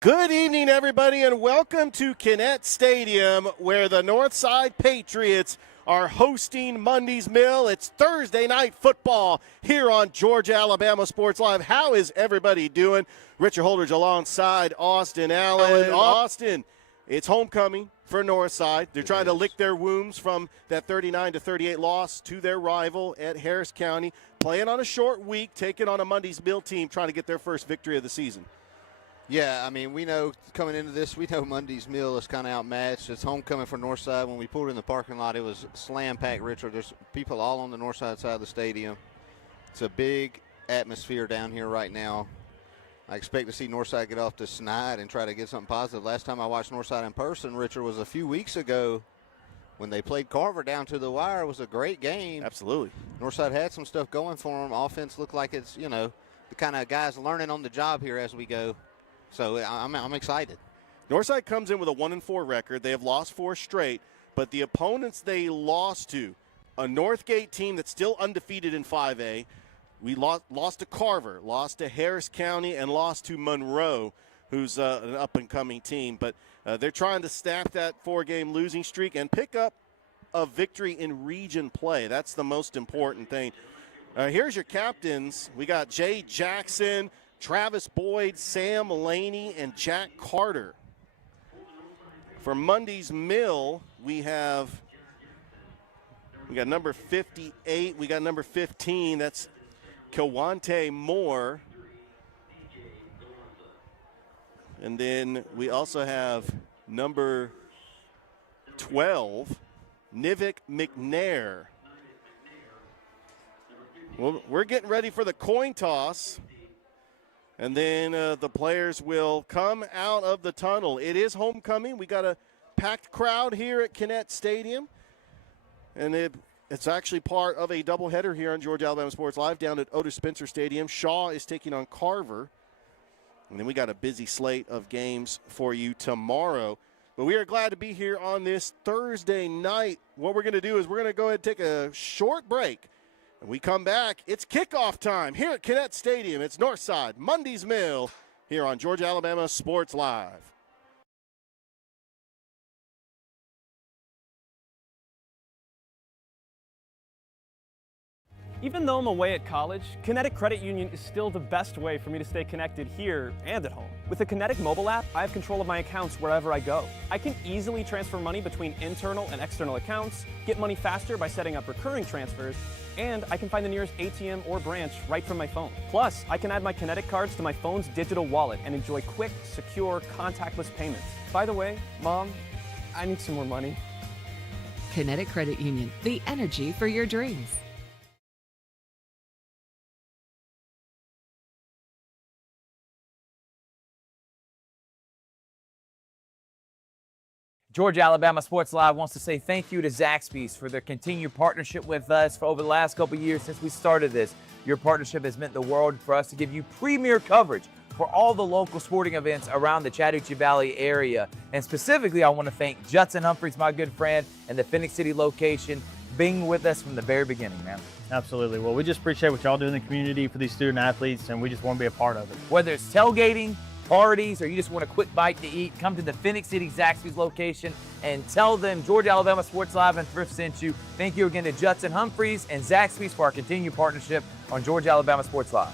Good evening, everybody, and welcome to Kinnett Stadium, where the Northside Patriots are hosting Mundy's Mill. It's Thursday night football here on Georgia Alabama Sports Live. How is everybody doing? Richard Holdridge alongside Austin Allen. Austin, it's homecoming for Northside. They're trying to lick their wounds from that 39-38 loss to their rival at Harris County. Playing on a short week, taking on a Mundy's Mill team, trying to get their first victory of the season. Yeah, I mean, we know coming into this, we know Mundy's Mill is kind of outmatched. It's homecoming for Northside. When we pulled in the parking lot, it was slam-packed, Richard. There's people all on the Northside side of the stadium. It's a big atmosphere down here right now. I expect to see Northside get off the snide and try to get something positive. Last time I watched Northside in person, Richard, was a few weeks ago when they played Carver down to the wire. It was a great game. Absolutely. Northside had some stuff going for them. Offense looked like it's, you know, the kind of guys learning on the job here as we go. So I'm excited. Northside comes in with a 1-4 record. They have lost 4 straight, but the opponents they lost to, a Northgate team that's still undefeated in 5A, we lost to Carver, lost to Harris County, and lost to Monroe, who's an up-and-coming team. But they're trying to staff that 4-game losing streak and pick up a victory in region play. That's the most important thing. Here's your captains. We got Jay Jackson, Travis Boyd, Sam Laney, and Jack Carter. For Mundy's Mill, we got number 58. We got number 15. That's Kawante Moore. And then we also have number 12, Nivik McNair. Well, we're getting ready for the coin toss. And then the players will come out of the tunnel. It is homecoming. We got a packed crowd here at Kinnett Stadium. And it's actually part of a doubleheader here on Georgia Alabama Sports Live down at Otis Spencer Stadium. Shaw is taking on Carver. And then we got a busy slate of games for you tomorrow. But we are glad to be here on this Thursday night. What we're going to do is we're going to go ahead and take a short break. When we come back, it's kickoff time here at Kinnett Stadium. It's Northside, Mundy's Mill, here on Georgia Alabama Sports Live. Even though I'm away at college, Kinetic Credit Union is still the best way for me to stay connected here and at home. With the Kinetic mobile app, I have control of my accounts wherever I go. I can easily transfer money between internal and external accounts, get money faster by setting up recurring transfers, and I can find the nearest ATM or branch right from my phone. Plus, I can add my Kinetic cards to my phone's digital wallet and enjoy quick, secure, contactless payments. By the way, Mom, I need some more money. Kinetic Credit Union, the energy for your dreams. Georgia Alabama Sports Live wants to say thank you to Zaxby's for their continued partnership with us for over the last couple of years since we started this. Your partnership has meant the world for us to give you premier coverage for all the local sporting events around the Chattahoochee Valley area. And specifically, I want to thank Judson Humphreys, my good friend, and the Phoenix City location, being with us from the very beginning, man. Absolutely. Well, we just appreciate what y'all do in the community for these student athletes, and we just want to be a part of it. Whether it's tailgating, parties, or you just want a quick bite to eat, come to the Phoenix City Zaxby's location and tell them Georgia Alabama Sports Live and Thrift sent you. Thank you again to Judson Humphreys and Zaxby's for our continued partnership on Georgia Alabama Sports Live.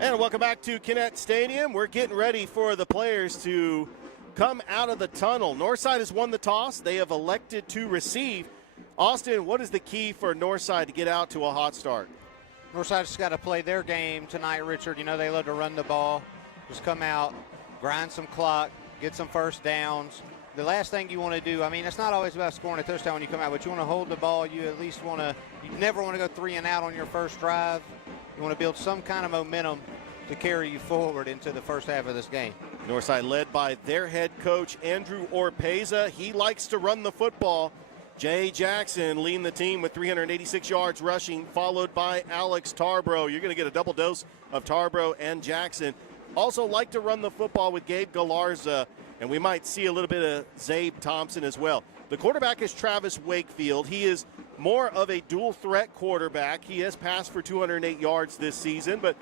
And welcome back to Kinnett Stadium. We're getting ready for the players to come out of the tunnel. Northside has won the toss. They have elected to receive. Austin, what is the key for Northside to get out to a hot start? Northside's got to play their game tonight, Richard. You know they love to run the ball. Just come out, grind some clock, get some first downs. The last thing you want to do, I mean, it's not always about scoring a touchdown when you come out, but you want to hold the ball. You at least want to, you never want to go 3 and out on your first drive. You want to build some kind of momentum to carry you forward into the first half of this game. Northside led by their head coach, Andrew Orpeza. He likes to run the football. Jay Jackson leading the team with 386 yards rushing, followed by Alex Tarbro. You're going to get a double dose of Tarbro and Jackson. Also like to run the football with Gabe Galarza, and we might see a little bit of Zabe Thompson as well. The quarterback is Travis Wakefield. He is more of a dual threat quarterback. He has passed for 208 yards this season, but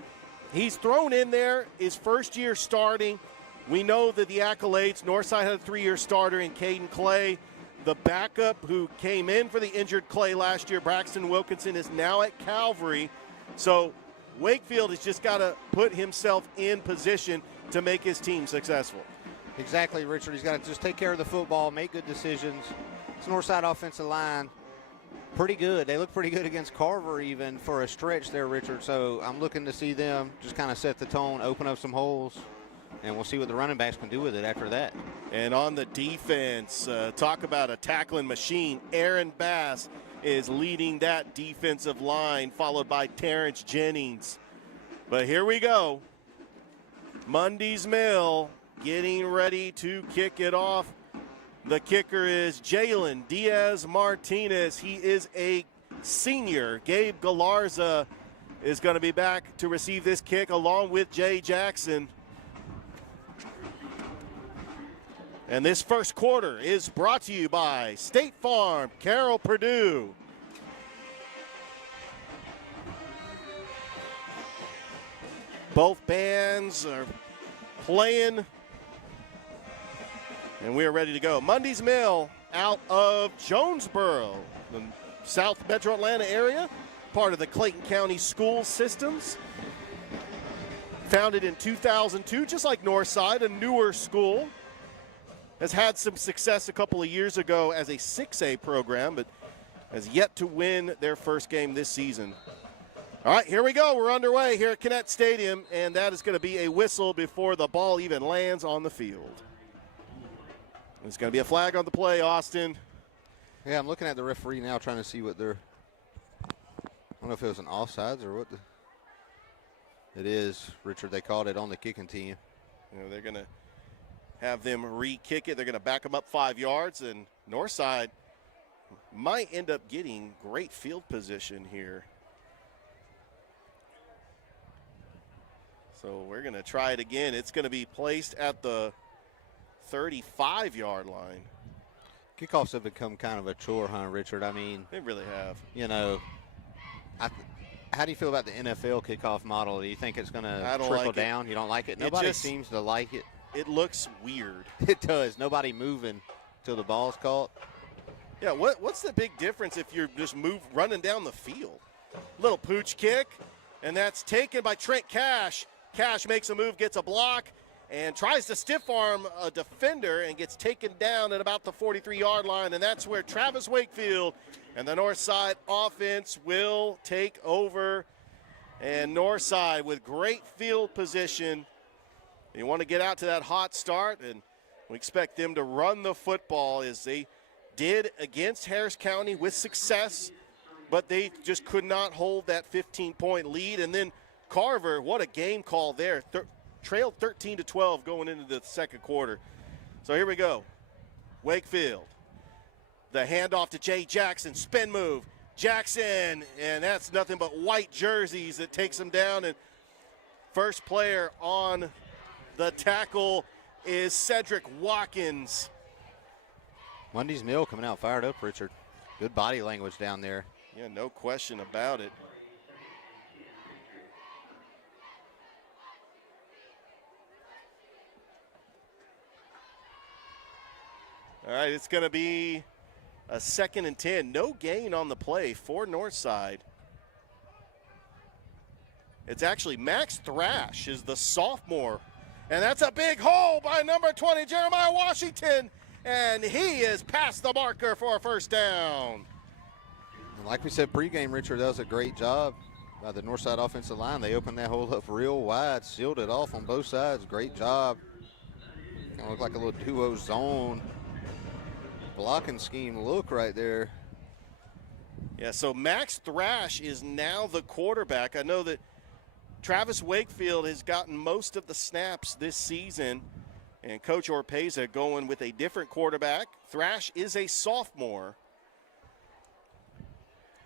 he's thrown in there his first year starting. We know that the accolades, Northside had a 3-year starter in Caden Clay. The backup who came in for the injured Clay last year, Braxton Wilkinson, is now at Calvary. So Wakefield has just got to put himself in position to make his team successful. Exactly, Richard. He's got to just take care of the football, make good decisions. This Northside offensive line, pretty good. They look pretty good against Carver even for a stretch there, Richard. So I'm looking to see them just kind of set the tone, open up some holes, and we'll see what the running backs can do with it after that. And on the defense, talk about a tackling machine. Aaron Bass is leading that defensive line, followed by Terrence Jennings. But here we go. Mundy's Mill getting ready to kick it off. The kicker is Jalen Diaz-Martinez. He is a senior. Gabe Galarza is going to be back to receive this kick along with Jay Jackson. And this first quarter is brought to you by State Farm, Carroll Purdue. Both bands are playing, and we are ready to go. Mundy's Mill out of Jonesboro, the South Metro Atlanta area, part of the Clayton County School Systems. Founded in 2002, just like Northside, a newer school. Has had some success a couple of years ago as a 6A program, but has yet to win their first game this season. All right, here we go. We're underway here at Kinnett Stadium, and that is going to be a whistle before the ball even lands on the field. There's going to be a flag on the play, Austin. Yeah, I'm looking at the referee now trying to see what they're – I don't know if it was an offsides or what. It is, Richard. They called it on the kicking team. You know, they're going to have them re-kick it. They're going to back them up 5 yards, and Northside might end up getting great field position here. So we're going to try it again. It's going to be placed at the 35-yard line. Kickoffs have become kind of a chore, huh, Richard? I mean, they really have. You know, how do you feel about the NFL kickoff model? Do you think it's going to trickle down? You don't like it? Nobody seems to like it. It looks weird. It does. Nobody moving till the ball's caught. Yeah, what's the big difference if you're just running down the field? Little pooch kick, and that's taken by Trent Cash. Cash makes a move, gets a block, and tries to stiff arm a defender and gets taken down at about the 43-yard line, and that's where Travis Wakefield and the Northside offense will take over. And Northside with great field position. You want to get out to that hot start, and we expect them to run the football as they did against Harris County with success, but they just could not hold that 15-point lead. And then Carver, what a game call there. Trailed 13-12 going into the second quarter. So here we go. Wakefield. The handoff to Jay Jackson. Spin move. Jackson, and that's nothing but white jerseys that takes him down. And first player on the tackle is Cedric Watkins. Mundy's Mill coming out fired up, Richard. Good body language down there. Yeah, no question about it. All right, it's going to be a 2nd and 10. No gain on the play for Northside. It's actually Max Thrash is the sophomore. And that's a big hole by number 20, Jeremiah Washington. And he is past the marker for a first down. Like we said pregame, Richard, that was a great job by the Northside offensive line. They opened that hole up real wide, sealed it off on both sides. Great job. Kind of looked like a little duo zone blocking scheme look right there. Yeah, so Max Thrash is now the quarterback. I know that Travis Wakefield has gotten most of the snaps this season, and Coach Orpeza going with a different quarterback. Thrash is a sophomore.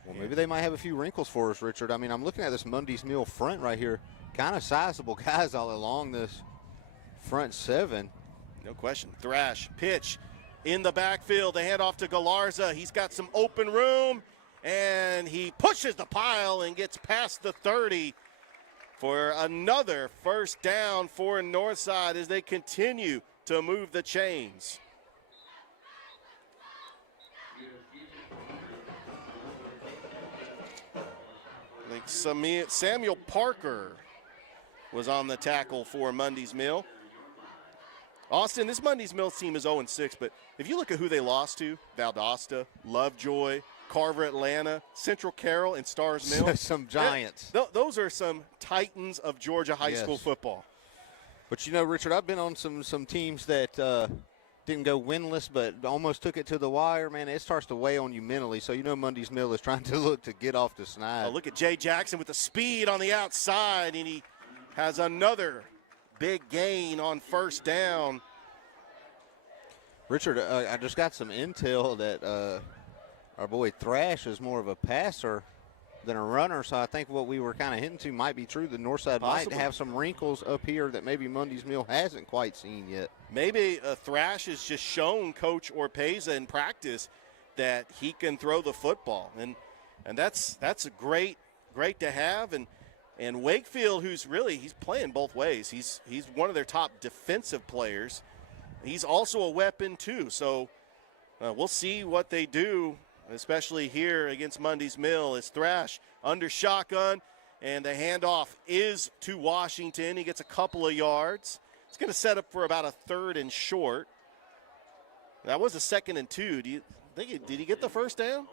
Well, maybe they might have a few wrinkles for us, Richard. I mean, I'm looking at this Mundy's Mill front right here. Kind of sizable guys all along this front seven. No question. Thrash, pitch in the backfield. They hand off to Galarza. He's got some open room, and he pushes the pile and gets past the 30 for another first down for Northside as they continue to move the chains. I think Samuel Parker was on the tackle for Mundy's Mill. Austin, this Mundy's Mill team is 0-6, but if you look at who they lost to, Valdosta, Lovejoy, Carver Atlanta, Central Carroll, and Stars Mill. Some giants. Those are some titans of Georgia high school football. But, you know, Richard, I've been on some teams that didn't go winless but almost took it to the wire. Man, it starts to weigh on you mentally. So, you know, Mundy's Mill is trying to look to get off the snide. Oh, look at Jay Jackson with the speed on the outside, and he has another big gain on first down. Richard, I just got some intel that our boy Thrash is more of a passer than a runner, so I think what we were kind of hinting to might be true. The Northside might have some wrinkles up here that maybe Mundy's Mill hasn't quite seen yet. Maybe Thrash has just shown Coach Orpeza in practice that he can throw the football, and that's a great to have. And Wakefield, he's playing both ways. He's one of their top defensive players. He's also a weapon too. So we'll see what they do, especially here against Mundy's Mill. It's Thrash under shotgun, and the handoff is to Washington. He gets a couple of yards. It's going to set up for about a 3rd and short. That was a 2nd and 2. Did he get the first down?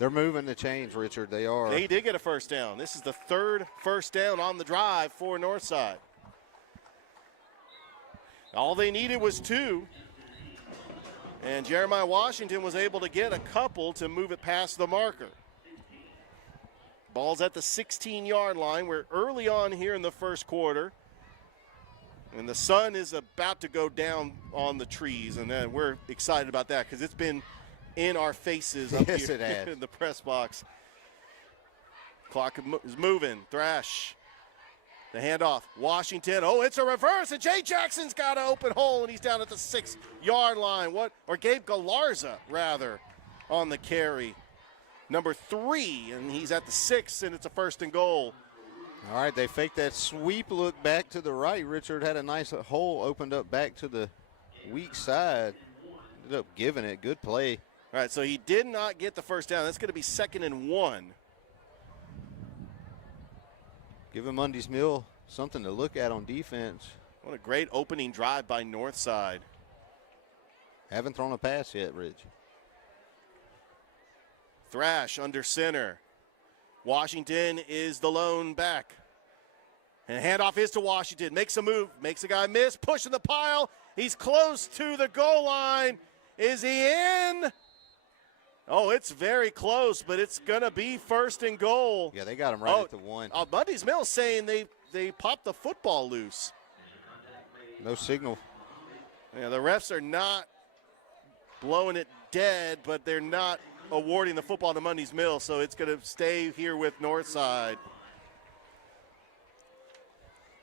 They're moving the chains, Richard. They are. They did get a first down. This is the 3rd first down on the drive for Northside. All they needed was 2. And Jeremiah Washington was able to get a couple to move it past the marker. Ball's at the 16-yard line. We're early on here in the first quarter. And the sun is about to go down on the trees. And then we're excited about that because it's been in our faces up yes, here it has. in the press box. Clock is moving. Thrash. The handoff. Washington. Oh, it's a reverse. And Jay Jackson's got an open hole, and he's down at the 6-yard line. Or Gabe Galarza, rather, on the carry. Number 3, and he's at the 6, and it's a 1st and goal. All right, they faked that sweep look back to the right. Richard had a nice hole opened up back to the weak side. Ended up giving it. Good play. All right, so he did not get the first down. That's going to be 2nd and 1. Giving Mundy's Mill something to look at on defense. What a great opening drive by Northside. Haven't thrown a pass yet, Rich. Thrash under center. Washington is the lone back. And handoff is to Washington. Makes a move, makes a guy miss, pushing the pile. He's close to the goal line. Is he in? Oh, it's very close, but it's going to be 1st and goal. Yeah, they got him right at the 1. Mundy's Mill saying they popped the football loose. No signal. Yeah, the refs are not blowing it dead, but they're not awarding the football to Mundy's Mill, so it's going to stay here with Northside.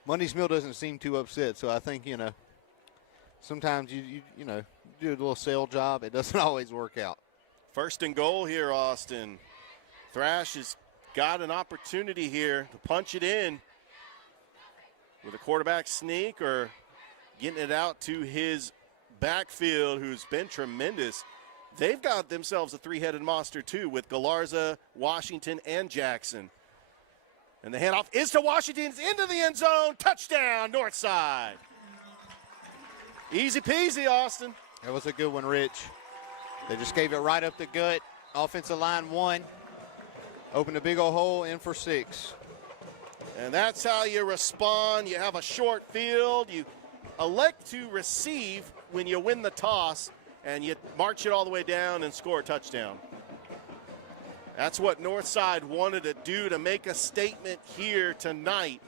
Mundy's Mill doesn't seem too upset, so I think, sometimes you do a little sale job. It doesn't always work out. 1st and goal here, Austin. Thrash has got an opportunity here to punch it in with a quarterback sneak or getting it out to his backfield, who's been tremendous. They've got themselves a 3-headed monster, too, with Galarza, Washington, and Jackson. And the handoff is to Washington. It's into the end zone. Touchdown, Northside. Easy peasy, Austin. That was a good one, Rich. They just gave it right up the gut. Offensive line 1. Opened a big old hole, in for 6. And that's how you respond. You have a short field. You elect to receive when you win the toss, and you march it all the way down and score a touchdown. That's what Northside wanted to do to make a statement here tonight.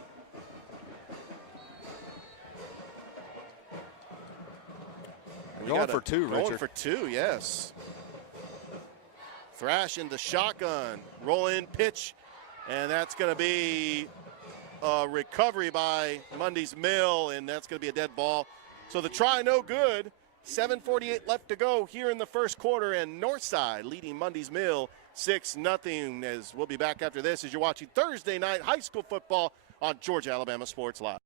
Going for two, Richard. Going for two, yes. Thrash in the shotgun. Roll in pitch. And that's going to be a recovery by Mundy's Mill, and that's going to be a dead ball. So the try no good. 7:48 left to go here in the first quarter, and Northside leading Mundy's Mill 6-0. As we'll be back after this as you're watching Thursday night high school football on Georgia Alabama Sports Live.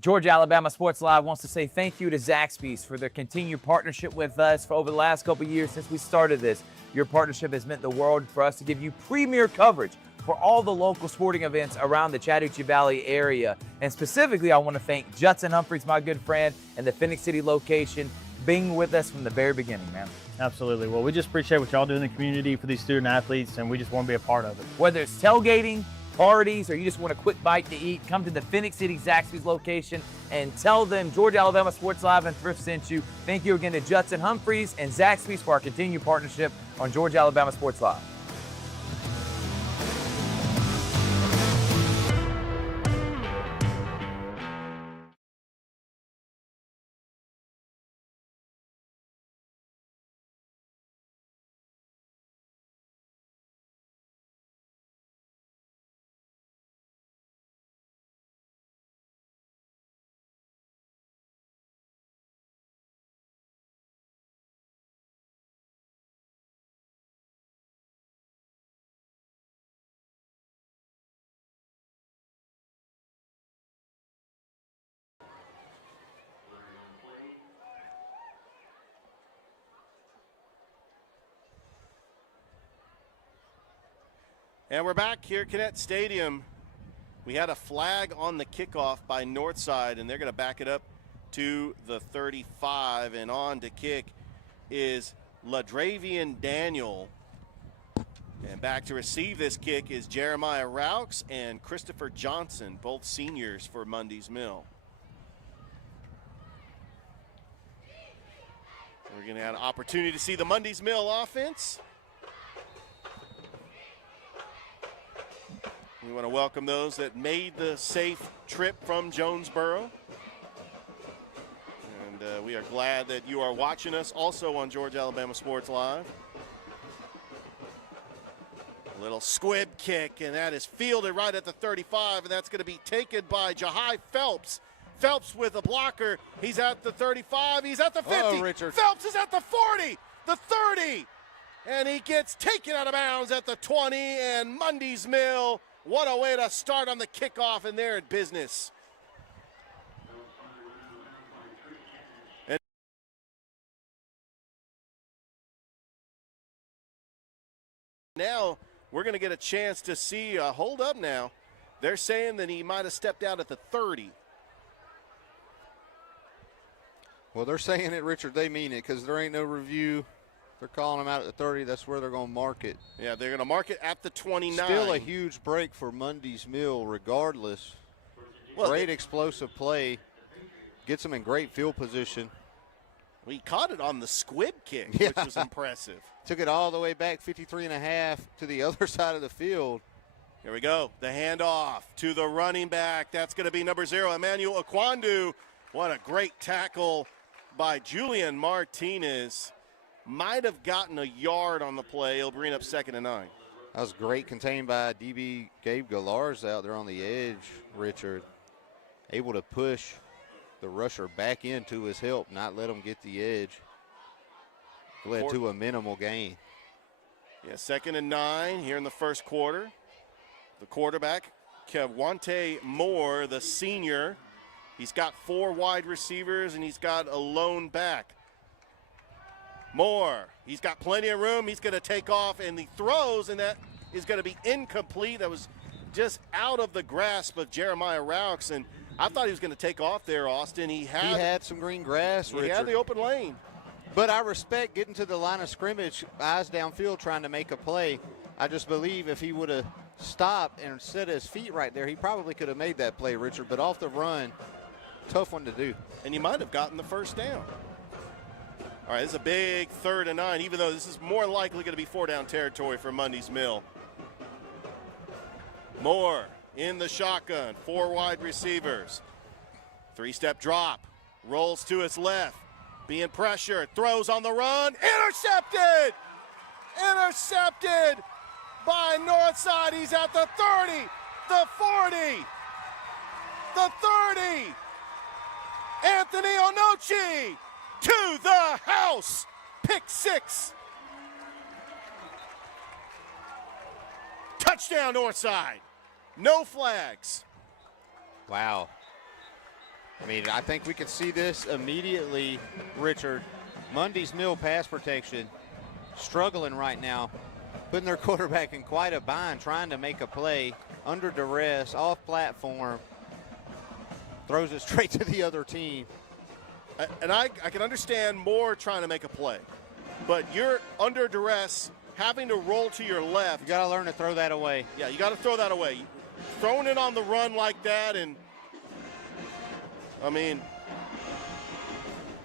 Georgia Alabama Sports Live wants to say thank you to Zaxby's for their continued partnership with us for over the last couple of years since we started this. Your partnership has meant the world for us to give you premier coverage for all the local sporting events around the Chattahoochee Valley area. And specifically, I want to thank Judson Humphreys, my good friend, and the Phoenix City location being with us from the very beginning, man. Absolutely. Well, we just appreciate what y'all do in the community for these student athletes, and we just want to be a part of it. Whether it's tailgating, parties, or you just want a quick bite to eat, come to the Phoenix City Zaxby's location and tell them Georgia Alabama Sports Live and Thrift sent you. Thank you again to Judson Humphreys and Zaxby's for our continued partnership on Georgia Alabama Sports Live. And we're back here at Kinnett Stadium. We had a flag on the kickoff by Northside, and they're going to back it up to the 35. And on to kick is Ladravian Daniel. And back to receive this kick is Jeremiah Raux and Christopher Johnson, both seniors for Mundy's Mill. We're going to have an opportunity to see the Mundy's Mill offense. We want to welcome those that made the safe trip from Jonesboro. And we are glad that you are watching us also on Georgia Alabama Sports Live. A little squib kick, and that is fielded right at the 35, and that's going to be taken by Jahai Phelps. Phelps with a blocker. He's at the 35. He's at the 50. Oh, Richard. Phelps is at the 40, the 30, and he gets taken out of bounds at the 20, and Mundy's Mill, what a way to start on the kickoff, and they're in business. And now we're going to get a chance to see a hold up now. They're saying that he might have stepped out at the 30. Well, they're saying it, Richard. They mean it because there ain't no review. They're calling him out at the 30. That's where they're going to mark it. Yeah, they're going to mark it at the 29. Still a huge break for Mundy's Mill regardless. Well, great explosive play. Gets them in great field position. We caught it on the squib kick, Yeah. which was impressive. Took it all the way back 53.5 to the other side of the field. Here we go. The handoff to the running back. That's going to be number 0, Emmanuel Akwandu. What a great tackle by Julian Martinez. Might have gotten a yard on the play. He'll bring up 2nd and 9. That was great, contained by DB Gabe Gallarz out there on the edge, Richard. Able to push the rusher back into his help, not let him get the edge. Led to a minimal gain. Yeah, 2nd and 9 here in the first quarter. The quarterback, Kevwante Moore, the senior. He's got 4 wide receivers, and he's got a lone back. Moore, he's got plenty of room. He's going to take off, and he throws, and that is going to be incomplete. That was just out of the grasp of Jeremiah Raux, and I thought he was going to take off there, Austin. He had some green grass, Richard. He had the open lane. But I respect getting to the line of scrimmage, eyes downfield, trying to make a play. I just believe if he would have stopped and set his feet right there, he probably could have made that play, Richard. But off the run, tough one to do. And he might have gotten the first down. All right, this is a big 3rd and 9, even though this is more likely going to be 4-down territory for Mundy's Mill. Moore in the shotgun, 4 wide receivers. 3-step drop, rolls to his left, being pressured, throws on the run, intercepted! Intercepted by Northside. He's at the 30, the 40, the 30. Anthony Onochi to the house. Pick 6. Touchdown Northside. No flags. Wow. I mean, I think we could see this immediately, Richard. Mundy's Mill pass protection struggling right now, putting their quarterback in quite a bind, trying to make a play under duress, off platform, throws it straight to the other team. And I can understand Moore trying to make a play, but you're under duress, having to roll to your left. You got to learn to throw that away. Yeah, you got to throw that away. Throwing it on the run like that, and I mean,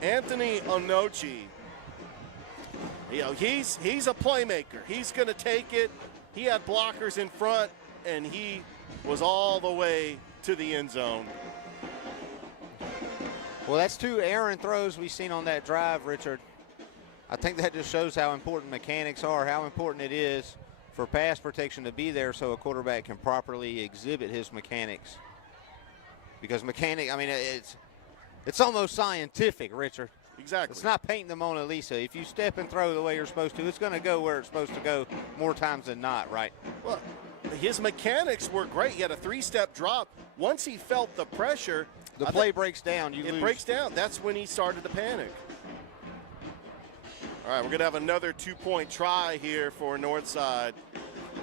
Anthony Onochi, you know, he's a playmaker. He's going to take it. He had blockers in front, and he was all the way to the end zone. Well, that's 2 errant throws we've seen on that drive, Richard. I think that just shows how important mechanics are, how important it is for pass protection to be there so a quarterback can properly exhibit his mechanics. Because I mean, it's almost scientific, Richard. Exactly. It's not painting the Mona Lisa. If you step and throw the way you're supposed to, it's going to go where it's supposed to go more times than not, right? Well, his mechanics were great. He had a 3-step drop. Once he felt the pressure, the play breaks down. It breaks down. That's when he started to panic. All right, we're going to have another 2-point try here for Northside.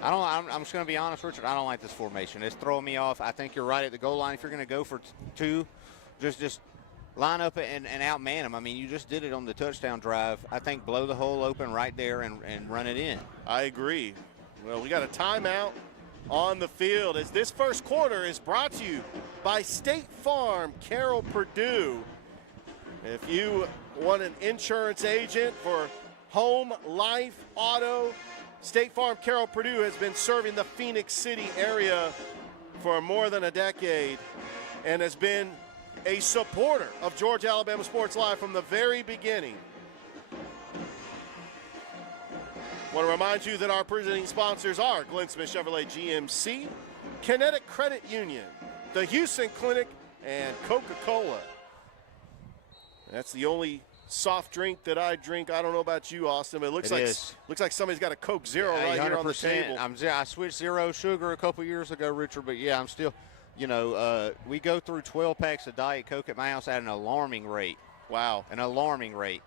I'm just going to be honest, Richard. I don't like this formation. It's throwing me off. I think you're right at the goal line. If you're going to go for 2, just line up and outman them. I mean, you just did it on the touchdown drive. I think blow the hole open right there and run it in. I agree. Well, we got a timeout on the field as this first quarter is brought to you by State Farm, Carroll, Purdue. If you want an insurance agent for home, life, auto, State Farm, Carroll, Purdue has been serving the Phoenix City area for more than a decade and has been a supporter of Georgia Alabama Sports Live from the very beginning. Want to remind you that our presenting sponsors are Glenn Smith Chevrolet GMC, Kinetic Credit Union, the Houston Clinic, and Coca-Cola. That's the only soft drink that I drink. I don't know about you, Austin, but it looks like somebody's got a Coke Zero right here on the table. I switched 0 sugar a couple years ago, Richard, but yeah, I'm still, you know, we go through 12 packs of Diet Coke at my house at an alarming rate. Wow. An alarming rate.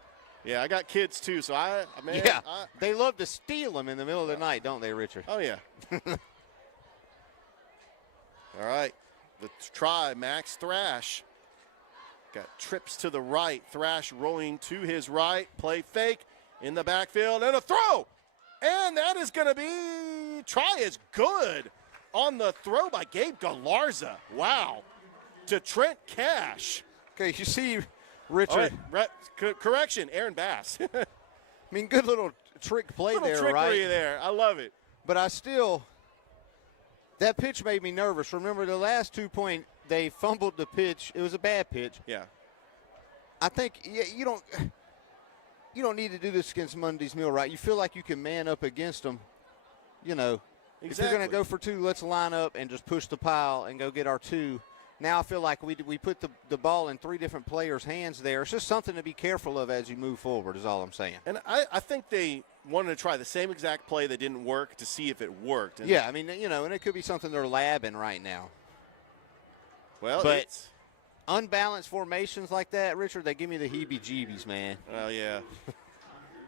Yeah, I got kids too, so they love to steal them in the middle of the night, don't they, Richard? Oh, yeah. All right, the try, Max Thrash. Got trips to the right, Thrash rolling to his right, play fake in the backfield, and a throw! And that is going to be, try is good on the throw by Gabe Galarza. Wow. To Trent Cash. Okay, you see, Richard. Right, correction, Aaron Bass. I mean, good little trick play little there, trickery right? there. I love it. But that pitch made me nervous. Remember the last 2 point, they fumbled the pitch. It was a bad pitch. Yeah. I think you don't need to do this against Mundy's Mill, right? You feel like you can man up against them. You know, exactly. If you're going to go for 2, let's line up and just push the pile and go get our 2. Now I feel like we put the ball in 3 different players' hands there. It's just something to be careful of as you move forward is all I'm saying. And I think they wanted to try the same exact play that didn't work to see if it worked. And yeah, I mean, you know, and it could be something they're labbing right now. Well, but unbalanced formations like that, Richard, they give me the heebie-jeebies, man. Oh, yeah.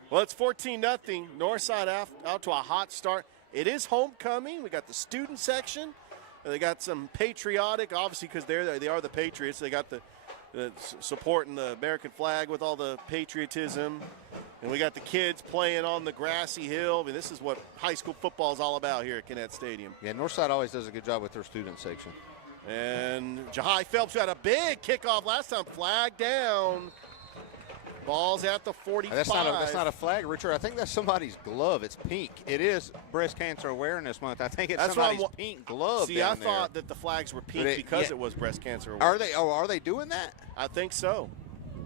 Well, it's 14-0. Northside out to a hot start. It is homecoming. We got the student section. They got some patriotic, obviously, because they are the Patriots. They got the supporting the American flag with all the patriotism. And we got the kids playing on the grassy hill. I mean, this is what high school football is all about here at Kinnett Stadium. Yeah, Northside always does a good job with their student section. And Jahai Phelps had a big kickoff last time, flag down. Ball's at the 45. That's not a flag, Richard. I think that's somebody's glove. It's pink. It is Breast Cancer Awareness Month. I think it's somebody's pink glove. See, I thought that the flags were pink because it was Breast Cancer Awareness. Are they doing that? I think so.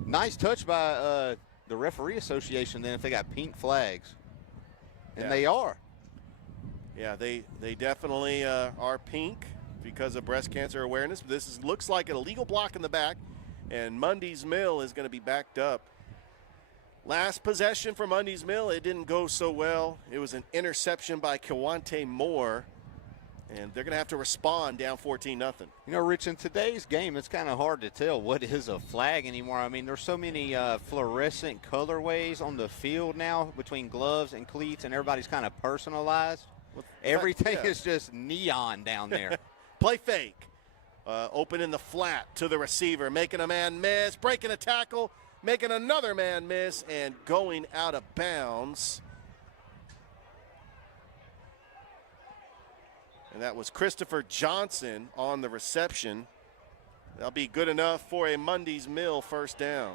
Nice touch by the referee association then if they got pink flags. And they are. Yeah, they definitely are pink because of Breast Cancer Awareness. This looks like an illegal block in the back, and Mundy's Mill is going to be backed up. Last possession for Mundy's Mill, it didn't go so well. It was an interception by Kawante Moore, and they're going to have to respond down 14-0. You know, Rich, in today's game, it's kind of hard to tell what is a flag anymore. I mean, there's so many fluorescent colorways on the field now between gloves and cleats, and everybody's kind of personalized. Everything is just neon down there. Play fake. Open in the flat to the receiver, making a man miss, breaking a tackle, making another man miss, and going out of bounds. And that was Christopher Johnson on the reception. That'll be good enough for a Mundy's Mill first down.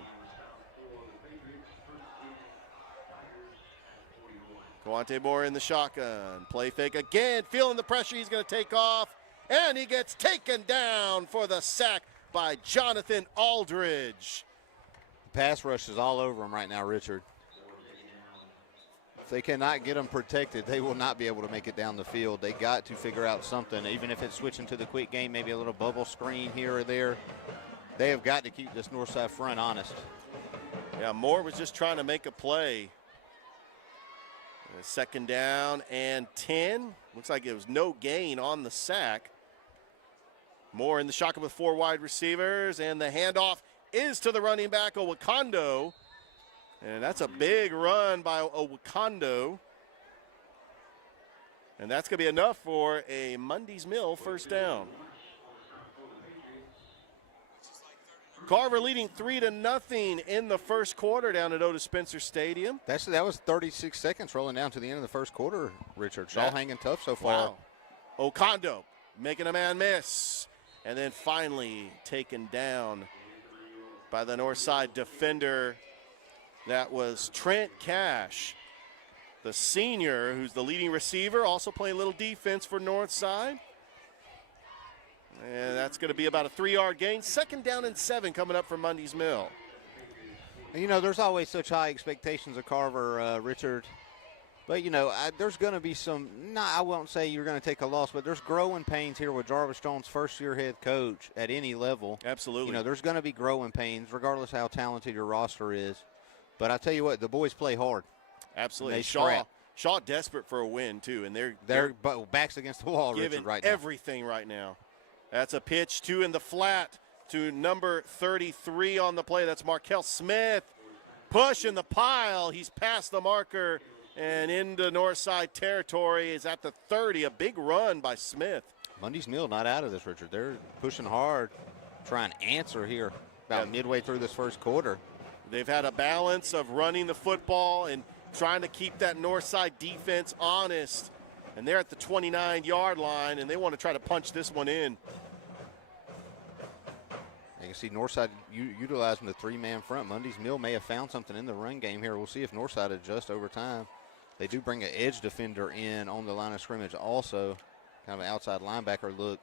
Kawante Moore in the shotgun. Play fake again, feeling the pressure. He's going to take off, and he gets taken down for the sack by Jonathan Holdridge. Pass rush is all over them right now, Richard. If they cannot get them protected, they will not be able to make it down the field. They got to figure out something, even if it's switching to the quick game, maybe a little bubble screen here or there. They have got to keep this Northside front honest. Yeah, Moore was just trying to make a play. Second down and 10. Looks like it was no gain on the sack. Moore in the shotgun with 4 wide receivers, and the handoff is to the running back, Owakando. And that's a big run by Owakando. And that's going to be enough for a Mundy's Mill first down. Carver leading 3-0 in the first quarter down at Otis Spencer Stadium. That was 36 seconds rolling down to the end of the first quarter, Richard. Shaw hanging tough so far. Wow. Owakando making a man miss. And then finally taken down by the Northside defender. That was Trent Cash, the senior, who's the leading receiver, also playing a little defense for Northside. And that's going to be about a 3-yard gain. Second down and 7 coming up for Mundy's Mill. You know, there's always such high expectations of Carver, Richard. But, you know, there's going to be some, I won't say you're going to take a loss, but there's growing pains here with Jarvis Jones, first-year head coach at any level. Absolutely. You know, there's going to be growing pains, regardless of how talented your roster is. But I tell you what, the boys play hard. Absolutely. Shaw desperate for a win, too, and they're backs against the wall, Richard, right now. Everything right now. That's a pitch, 2 in the flat to number 33 on the play. That's Markel Smith. Push in the pile. He's past the marker and into Northside territory. Is at the 30. A big run by Smith. Mundy's Mill not out of this, Richard. They're pushing hard, trying to answer here about midway through this first quarter. They've had a balance of running the football and trying to keep that Northside defense honest. And they're at the 29-yard line, and they want to try to punch this one in. You can see Northside utilizing the 3-man front. Mundy's Mill may have found something in the run game here. We'll see if Northside adjusts over time. They do bring an edge defender in on the line of scrimmage also. Kind of an outside linebacker look.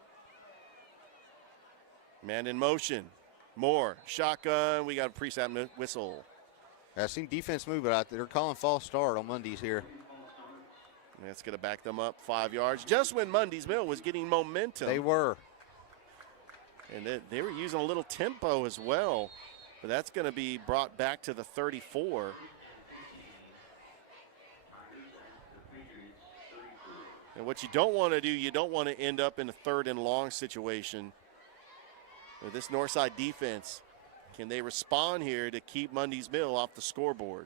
Man in motion. Moore, shotgun. We got a pre-snap whistle. I've seen defense move, but they're calling false start on Mundy's here. And that's going to back them up 5 yards. Just when Mundy's Mill was getting momentum. They were. And they were using a little tempo as well. But that's going to be brought back to the 34. And what you don't want to do, you don't want to end up in a 3rd and long situation. With this Northside defense, can they respond here to keep Mundy's Mill off the scoreboard?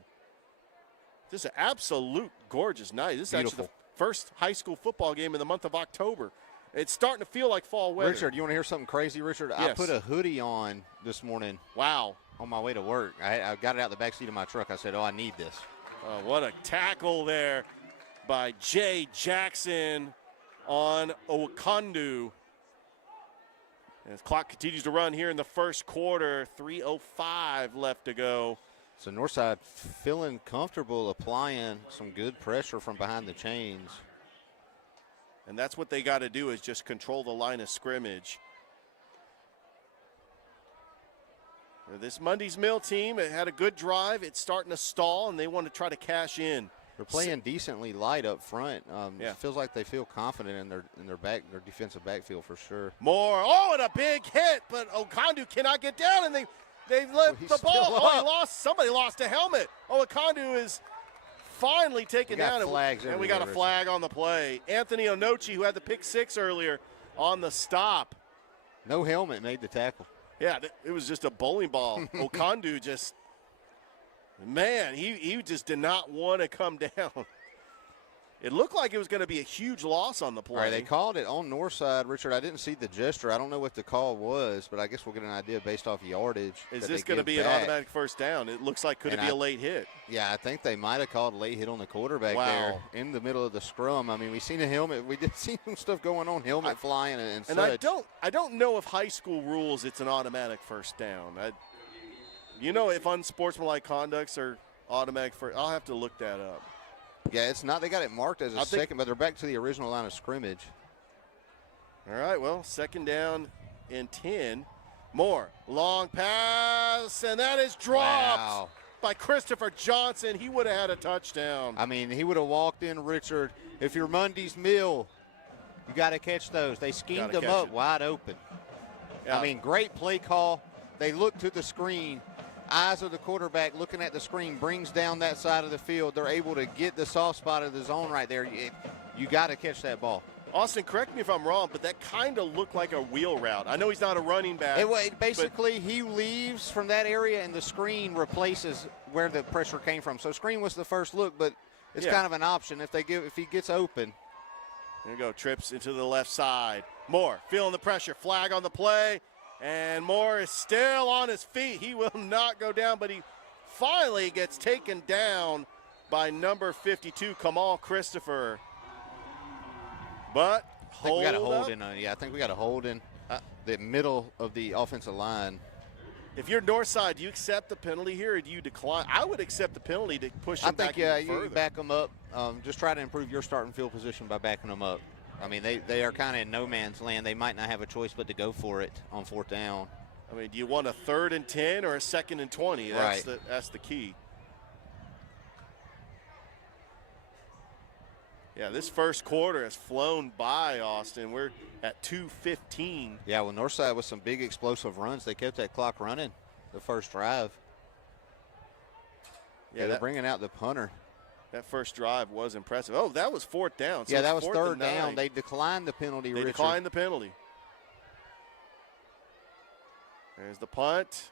This is an absolute gorgeous night. This is actually the first high school football game in the month of October. It's starting to feel like fall weather. Richard, you want to hear something crazy, Richard? Yes. I put a hoodie on this morning. Wow. On my way to work. I got it out the back seat of my truck. I said, I need this. What a tackle there by Jay Jackson on Owakando. As clock continues to run here in the first quarter, 3:05 left to go. So Northside feeling comfortable applying some good pressure from behind the chains. And that's what they got to do, is just control the line of scrimmage. This Mundy's Mill team, it had a good drive. It's starting to stall, and they want to try to cash in. They're playing decently light up front. Yeah. It feels like they feel confident in their defensive backfield for sure. More. Oh, and a big hit, but Okandu cannot get down, and they let the ball. Oh, somebody lost a helmet. Oh, Okandu is finally taken down. And we got a flag on the play. Anthony Onochi, who had the pick six earlier, on the stop. No helmet made the tackle. Yeah, it was just a bowling ball. Okandu just, man, he just did not want to come down. It looked like it was going to be a huge loss on the play. All right, they called it on Northside, Richard. I didn't see the gesture. I don't know what the call was, but I guess we'll get an idea based off yardage. Is this going to be an automatic first down? It looks like could it be a late hit? Yeah, I think they might have called a late hit on the quarterback there in the middle of the scrum. I mean, we seen a helmet. We did see some stuff going on, helmet flying and such. And I don't know if high school rules it's an automatic first down. If unsportsmanlike conducts are automatic first. I'll have to look that up. Yeah, it's not. They got it marked as a second, but they're back to the original line of scrimmage. All right, well, second down and 10. More. Long pass, and that is dropped by Christopher Johnson. He would have had a touchdown. I mean, he would have walked in, Richard. If you're Mundy's Mill, you got to catch those. They schemed them up wide open. Yeah. I mean, great play call. They look to the screen. Eyes of the quarterback looking at the screen brings down that side of the field. They're able to get the soft spot of the zone right there. You got to catch that ball. Austin, correct me if I'm wrong, but that kind of looked like a wheel route. I know he's not a running back. Basically, he leaves from that area, and the screen replaces where the pressure came from. So screen was the first look, but it's kind of an option if he gets open. There you go, trips into the left side. Moore feeling the pressure, flag on the play. And Moore is still on his feet. He will not go down, but he finally gets taken down by number 52, Kamal Christopher. But I think we got a hold in. I think we got a hold in the middle of the offensive line. If you're Northside, do you accept the penalty here, or do you decline? I would accept the penalty to push him back even further. You back them up. Just try to improve your starting field position by backing them up. I mean, they are kind of in no man's land. They might not have a choice but to go for it on fourth down. I mean, do you want a 3rd and 10 or a 2nd and 20? That's the key. Yeah, this first quarter has flown by, Austin. We're at 2:15. Yeah, well, Northside with some big explosive runs. They kept that clock running the first drive. Yeah, they're bringing out the punter. That first drive was impressive. Oh, that was 4th down. So yeah, that was 3rd down. They declined the penalty, Richard. They declined the penalty. There's the punt.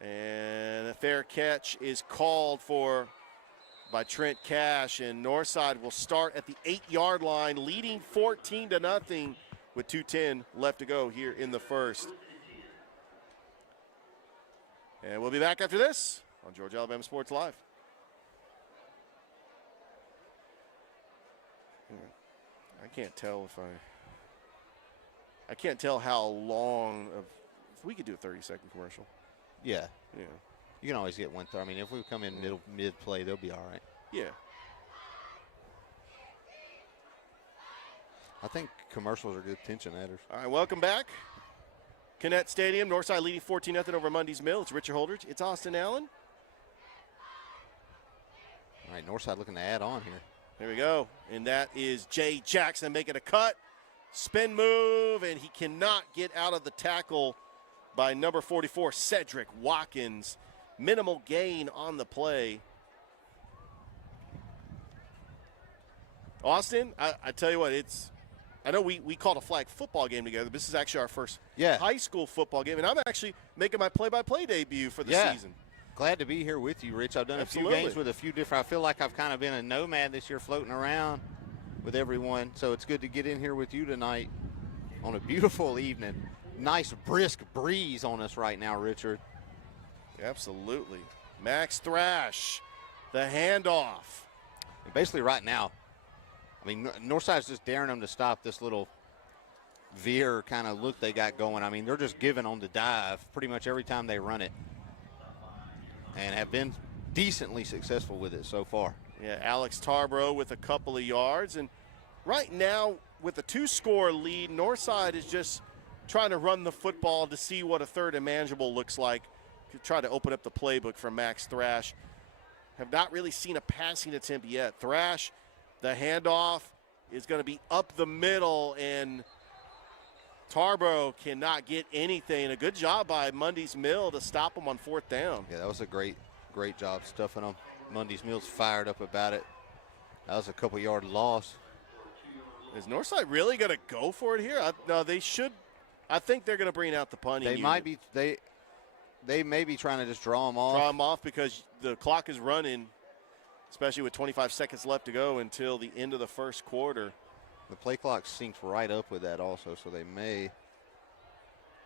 And a fair catch is called for by Trent Cash. And Northside will start at the 8-yard line, leading 14-0 with 2:10 left to go here in the first. And we'll be back after this on Georgia Alabama Sports Live. I can't tell how long if we could do a 30-second commercial. Yeah. You can always get one. I mean, if we come in mid-play, they'll be all right. Yeah. I think commercials are good tension adders. All right, welcome back. Kinnett Stadium, Northside leading 14-0 over Mundy's Mill. It's Richard Holdridge. It's Austin Allen. All right, Northside looking to add on here. There we go. And that is Jay Jackson making a cut. Spin move, and he cannot get out of the tackle by number 44, Cedric Watkins. Minimal gain on the play. Austin, I tell you what, I know we called a flag football game together. This is actually our first high school football game, and I'm actually making my play-by-play debut for the season. Glad to be here with you, Rich. I've done a few games with a few different. I feel like I've kind of been a nomad this year, floating around with everyone. So it's good to get in here with you tonight on a beautiful evening. Nice brisk breeze on us right now, Richard. Absolutely. Max Thrash, the handoff. And basically right now, I mean, Northside's just daring them to stop this little veer kind of look they got going. I mean, they're just giving on the dive pretty much every time they run it. and have been decently successful with it so far. Yeah, Alex Tarboro with a couple of yards. And right now, with a 2-score lead, Northside is just trying to run the football to see what a third and manageable looks like. To try to open up the playbook for Max Thrash. Have not really seen a passing attempt yet. Thrash, the handoff is going to be up the middle, and Tarboro cannot get anything. A good job by Mundy's Mill to stop him on 4th down. Yeah, that was a great job stuffing them. Mundy's Mill's fired up about it. That was a couple-yard loss. Is Northside really going to go for it here? No, they should. I think they're going to bring out the punting unit. Might be. They may be trying to just draw them off. Draw them off because the clock is running, especially with 25 seconds left to go until the end of the first quarter. The play clock syncs right up with that also, so they may.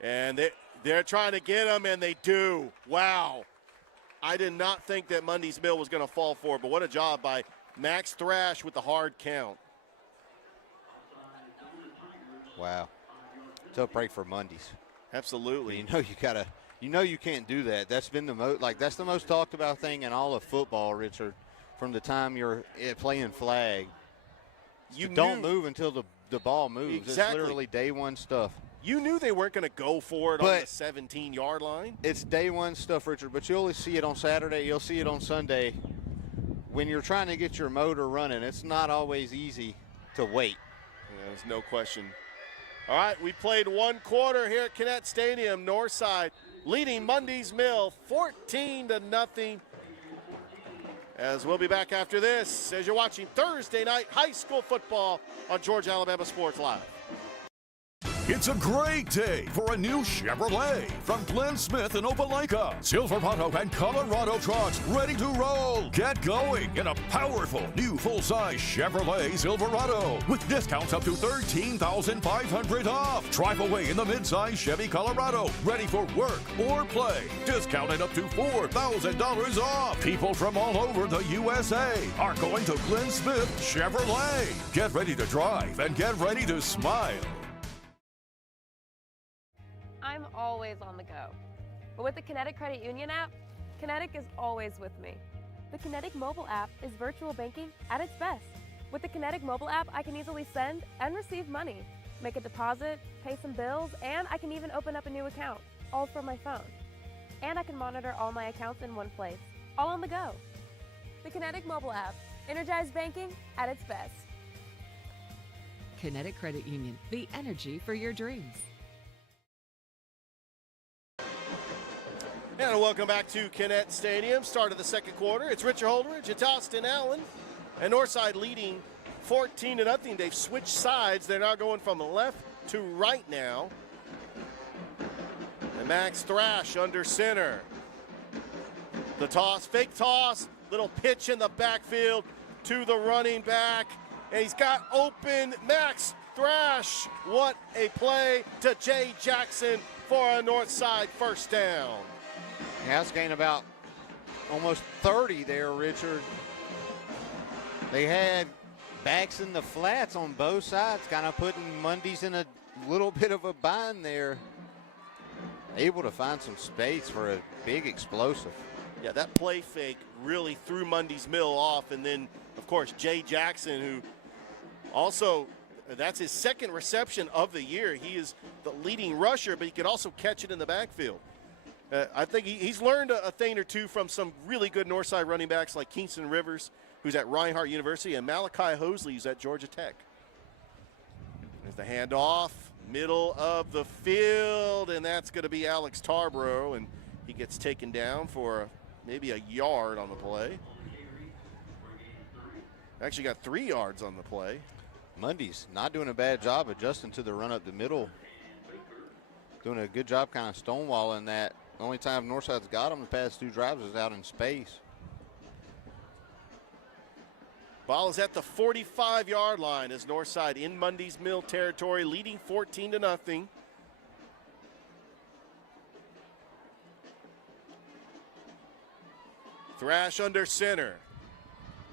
And they're trying to get them, and they do. Wow. I did not think that Mundy's Mill was going to fall for it, but what a job by Max Thrash with the hard count. Wow. Tough break for Mundy's. Absolutely. You know you can't do that. That's been that's the most talked about thing in all of football, Richard, from the time you're playing flag. You don't move until the ball moves. Exactly. It's literally day one stuff. You knew they weren't going to go for it on the 17-yard line. It's day one stuff, Richard, but you only see it on Saturday. You'll see it on Sunday. When you're trying to get your motor running, it's not always easy to wait. Yeah, there's no question. All right, we played 1 quarter here at Kinnett Stadium. Northside leading Mundy's Mill 14-0. As we'll be back after this, as you're watching Thursday night high school football on Georgia Alabama Sports Live. It's a great day for a new Chevrolet from Glenn Smith in Opelika. Silverado and Colorado trucks ready to roll. Get going in a powerful new full-size Chevrolet Silverado with discounts up to $13,500 off. Drive away in the mid-size Chevy Colorado, ready for work or play. Discounted up to $4,000 off. People from all over the USA are going to Glenn Smith Chevrolet. Get ready to drive and get ready to smile. I'm always on the go. But with the Kinetic Credit Union app, Kinetic is always with me. The Kinetic mobile app is virtual banking at its best. With the Kinetic mobile app, I can easily send and receive money, make a deposit, pay some bills, and I can even open up a new account, all from my phone. And I can monitor all my accounts in one place, all on the go. The Kinetic mobile app, energized banking at its best. Kinetic Credit Union, the energy for your dreams. And welcome back to Kinnett Stadium. Start of the second quarter. It's Richard Holdridge. It's Austin Allen. And Northside leading 14-0. They've switched sides. They're now going from left to right now. And Max Thrash under center. The toss, fake toss, little pitch in the backfield to the running back. And he's got open Max Thrash. What a play to Jay Jackson for a Northside first down. Yeah, it's gained about almost 30 there, Richard. They had backs in the flats on both sides, kind of putting Mundy's in a little bit of a bind there. Able to find some space for a big explosive. Yeah, that play fake really threw Mundy's Mill off. And then, of course, Jay Jackson, who also, that's his second reception of the year. He is the leading rusher, but he can also catch it in the backfield. I think he's learned a thing or two from some really good Northside running backs like Kingston Rivers, who's at Reinhardt University, and Malachi Hosley, who's at Georgia Tech. There's the handoff, middle of the field, and that's going to be Alex Tarboro, and he gets taken down for maybe a yard on the play. Actually got 3 yards on the play. Mundy's not doing a bad job adjusting to the run up the middle. Doing a good job kind of stonewalling that. The only time Northside's got them the past 2 drives is out in space. Ball is at the 45-yard line as Northside in Mundy's Mill territory, leading 14-0. Thrash under center.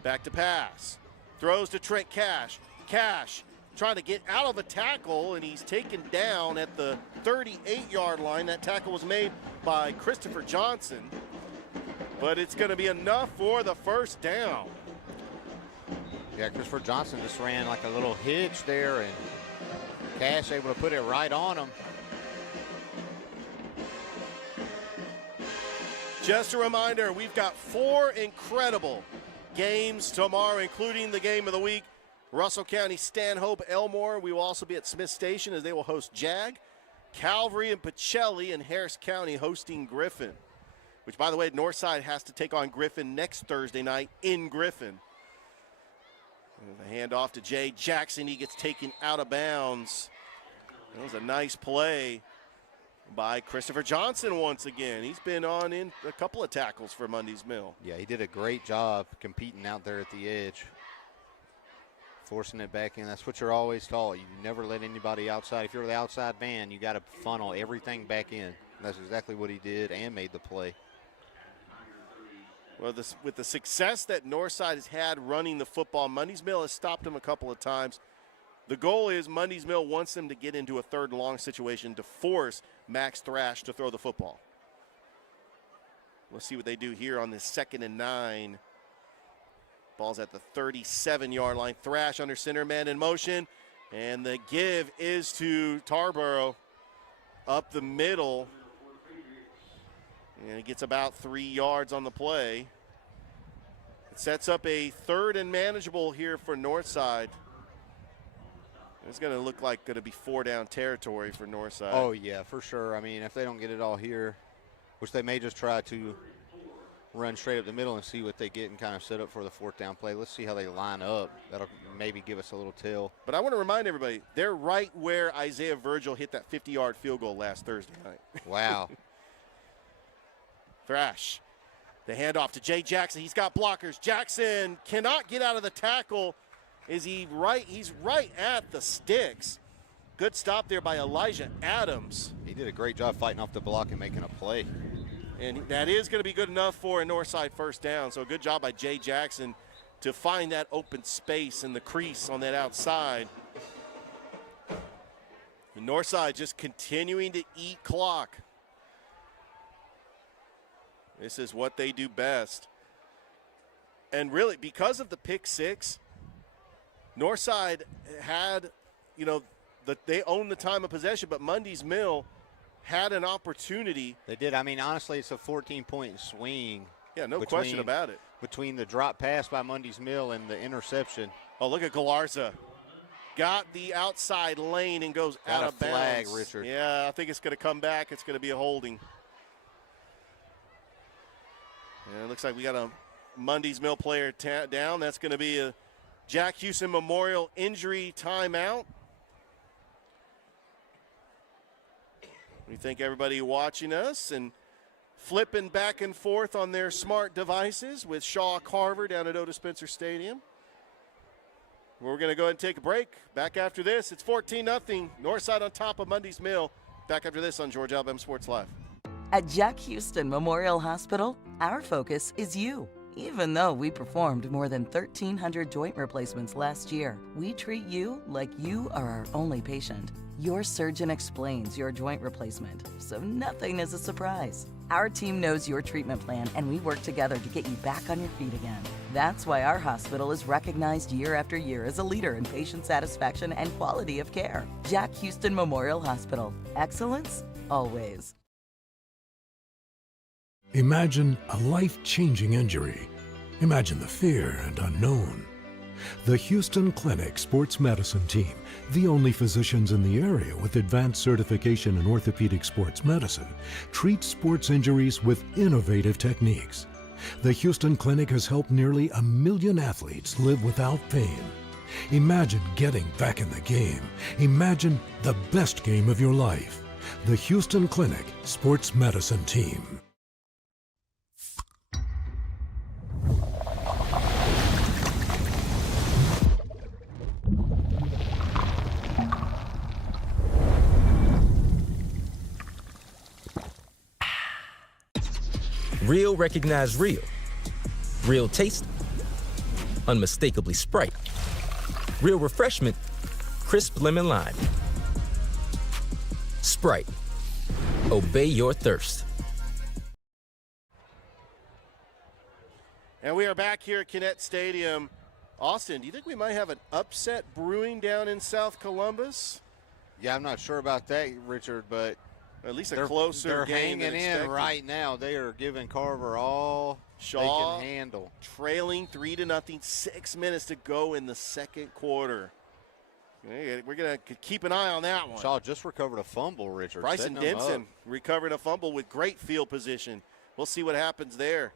Back to pass. Throws to Trent Cash. Cash trying to get out of a tackle, and he's taken down at the 38-yard line. That tackle was made by Christopher Johnson. but it's going to be enough for the first down. Yeah, Christopher Johnson just ran like a little hitch there, and Cash able to put it right on him. Just a reminder, we've got 4 incredible games tomorrow, including the game of the week. Russell County, Stanhope, Elmore. We will also be at Smith Station as they will host Jag. Calvary and Pacelli, and Harris County hosting Griffin, which, by the way, Northside has to take on Griffin next Thursday night in Griffin. And the handoff to Jay Jackson. He gets taken out of bounds. That was a nice play by Christopher Johnson once again. He's been on in a couple of tackles for Mundy's Mill. Yeah, he did a great job competing out there at the edge, forcing it back in. That's what you're always taught. You never let anybody outside. If you're the outside man, you got to funnel everything back in. That's exactly what he did and made the play. Well, with the success that Northside has had running the football, Mundy's Mill has stopped him a couple of times. The goal is Mundy's Mill wants them to get into a 3rd and long situation to force Max Thrash to throw the football. We'll see what they do here on this 2nd and 9. Ball's at the 37-yard line. Thrash under center, man in motion. And the give is to Tarboro up the middle. And he gets about 3 yards on the play. It sets up a 3rd and manageable here for Northside. It's going to look like going to be 4-down territory for Northside. Oh, yeah, for sure. I mean, if they don't get it all here, which they may just try to run straight up the middle and see what they get and kind of set up for the 4th down play. Let's see how they line up. That'll maybe give us a little tell. But I want to remind everybody, they're right where Isaiah Virgil hit that 50-yard field goal last Thursday night. Wow. Thrash. The handoff to Jay Jackson. He's got blockers. Jackson cannot get out of the tackle. He's right at the sticks. Good stop there by Elijah Adams. He did a great job fighting off the block and making a play. And that is going to be good enough for a Northside first down. So good job by Jay Jackson to find that open space in the crease on that outside. The Northside just continuing to eat clock. This is what they do best. And really, because of the pick 6, Northside had, they owned the time of possession, but Mundy's Mill had an opportunity. They did. I mean, honestly, it's a 14-point swing. Yeah, no question about it. Between the drop pass by Mundy's Mill and the interception. Oh, look at Galarza. Got the outside lane and goes out of bounds. Flag, Richard. Yeah, I think it's going to come back. It's going to be a holding. And it looks like we got a Mundy's Mill player down. That's going to be a Jack Houston Memorial injury timeout. We thank everybody watching us and flipping back and forth on their smart devices with Shaw Carver down at Otis Spencer Stadium. We're going to go ahead and take a break. Back after this, it's 14-0. Northside on top of Mundy's Mill. Back after this on Georgia Alabama Sports Live. At Jack Houston Memorial Hospital, our focus is you. Even though we performed more than 1,300 joint replacements last year, we treat you like you are our only patient. Your surgeon explains your joint replacement, so nothing is a surprise. Our team knows your treatment plan, and we work together to get you back on your feet again. That's why our hospital is recognized year after year as a leader in patient satisfaction and quality of care. Jack Houston Memorial Hospital. Excellence, always. Imagine a life-changing injury. Imagine the fear and unknown. The Houston Clinic Sports Medicine Team, the only physicians in the area with advanced certification in orthopedic sports medicine, treats sports injuries with innovative techniques. The Houston Clinic has helped nearly 1 million athletes live without pain. Imagine getting back in the game. Imagine the best game of your life. The Houston Clinic Sports Medicine Team. Real recognize real. Real taste, unmistakably Sprite. Real refreshment, crisp lemon lime. Sprite, obey your thirst. And we are back here at Kinnett Stadium. Austin, do you think we might have an upset brewing down in South Columbus? Yeah, I'm not sure about that, Richard, but at least a closer game they're than hanging in right now. They are giving Carver all they can handle. Trailing 3-0, 6 minutes to go in the second quarter. We're going to keep an eye on that one. Shaw just recovered a fumble, Richard. Bryson Denson recovered a fumble with great field position. We'll see what happens there.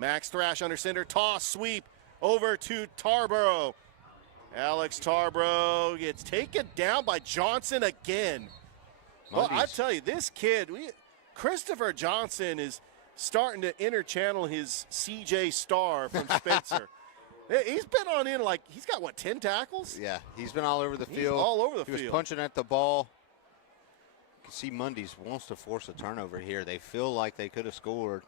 Max Thrash under center, toss, sweep, over to Tarboro. Alex Tarboro gets taken down by Johnson again. Well, I tell you, this kid, Christopher Johnson is starting to interchannel his CJ Star from Spencer. He's been on in he's got, 10 tackles? Yeah, he's been all over the field. He's all over the field. He was punching at the ball. You can see Mundy's wants to force a turnover here. They feel like they could have scored.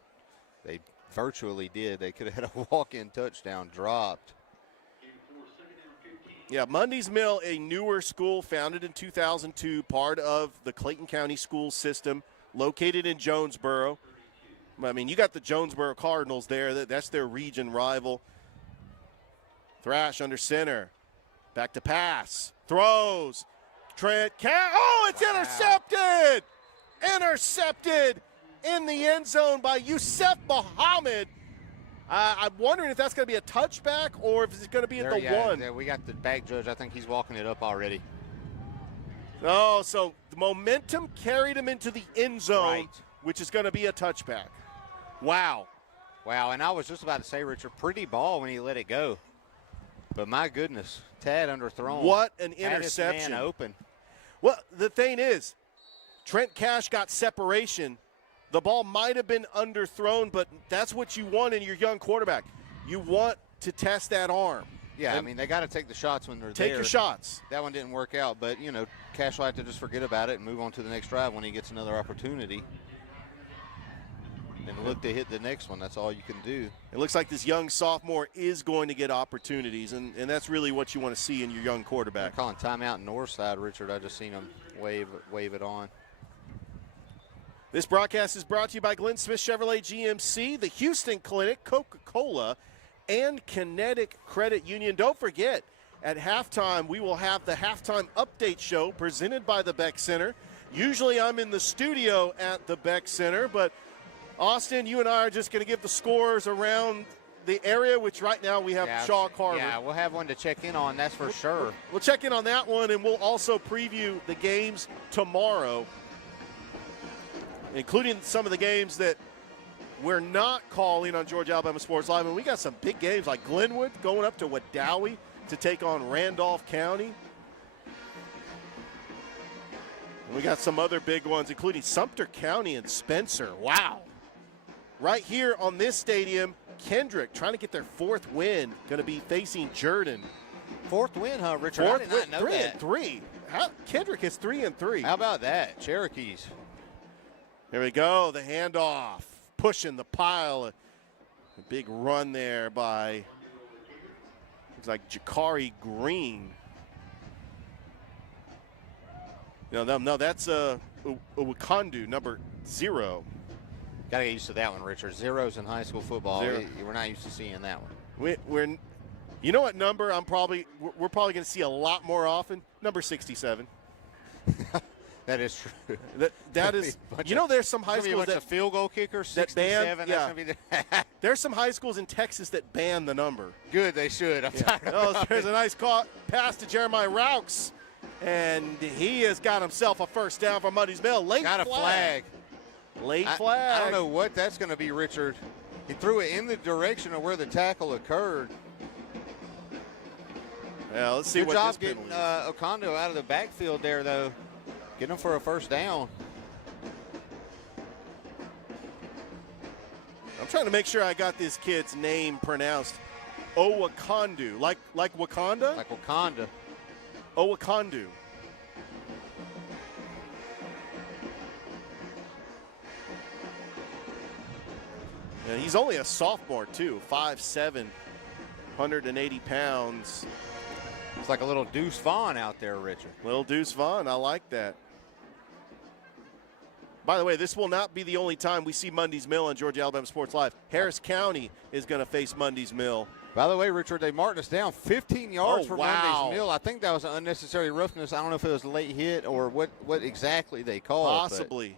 They virtually did. They could have had a walk-in touchdown dropped. Yeah, Mundy's Mill, a newer school founded in 2002, part of the Clayton County school system, located in Jonesboro. I mean, you got the Jonesboro Cardinals there. That's their region rival. Thrash under center. Back to pass. Throws. Trent. It's intercepted! Intercepted in the end zone by Yusef Muhammad. I'm wondering if that's going to be a touchback or if it's going to be at the one. Yeah, we got the back judge. I think he's walking it up already. Oh, so the momentum carried him into the end zone, which is going to be a touchback. Wow. Wow, and I was just about to say, Richard, pretty ball when he let it go. But my goodness, Tad underthrown. What an interception. Had his man open. Well, the thing is, Trent Cash got separation. The ball might have been underthrown, but that's what you want in your young quarterback. You want to test that arm. Yeah, I mean, they got to take the shots when they're there. Take your shots. That one didn't work out, but, Cash will have to just forget about it and move on to the next drive when he gets another opportunity. And look to hit the next one. That's all you can do. It looks like this young sophomore is going to get opportunities, and that's really what you want to see in your young quarterback. They're calling timeout Northside, Richard. I just seen him wave it on. This broadcast is brought to you by Glenn Smith Chevrolet GMC, the Houston Clinic, Coca-Cola, and Kinetic Credit Union. Don't forget, at halftime, we will have the halftime update show presented by the Beck Center. Usually I'm in the studio at the Beck Center, but Austin, you and I are just going to give the scores around the area, which right now we have Shaw Carver. Yeah, we'll have one to check in on, that's for sure. We'll check in on that one, and we'll also preview the games tomorrow, including some of the games that we're not calling on Georgia Alabama Sports Live. And we got some big games like Glenwood going up to Wadowee to take on Randolph County. And we got some other big ones, including Sumter County and Spencer. Wow. Right here on this stadium, Kendrick trying to get their fourth win, going to be facing Jordan. Fourth win, huh, Richard? I did not know that. 3-3. Kendrick is 3-3. How about that? Cherokees. Here we go, the handoff, pushing the pile. A big run there by, looks like Jakari Green. No, that's Uwakandu, number 0. Got to get used to that one, Richard. Zeros in high school football. We're not used to seeing that one. We're you know what number we're probably going to see a lot more often? Number 67. That is true. That is. There's some high schools that field goal kickers that ban. There's some high schools in Texas that ban the number. Good, they should. There's a nice pass to Jeremiah Raux, and he has got himself a first down from Mundy's Mill. Late flag. Late flag. I don't know what that's going to be, Richard. He threw it in the direction of where the tackle occurred. Yeah, let's see what this penalty is. Good job getting Okondo out of the backfield there, though. Get him for a first down. I'm trying to make sure I got this kid's name pronounced Owakondu, like Wakanda? Like Wakanda. Owakondu. And he's only a sophomore, too. 5'7", 180 pounds. It's like a little Deuce Vaughn out there, Richard. Little Deuce Vaughn, I like that. By the way, this will not be the only time we see Mundy's Mill on Georgia Alabama Sports Live. Harris County is going to face Mundy's Mill. By the way, Richard, they marked us down 15 yards for wow. Mundy's Mill. I think that was an unnecessary roughness. I don't know if it was a late hit or what exactly they called. Possibly.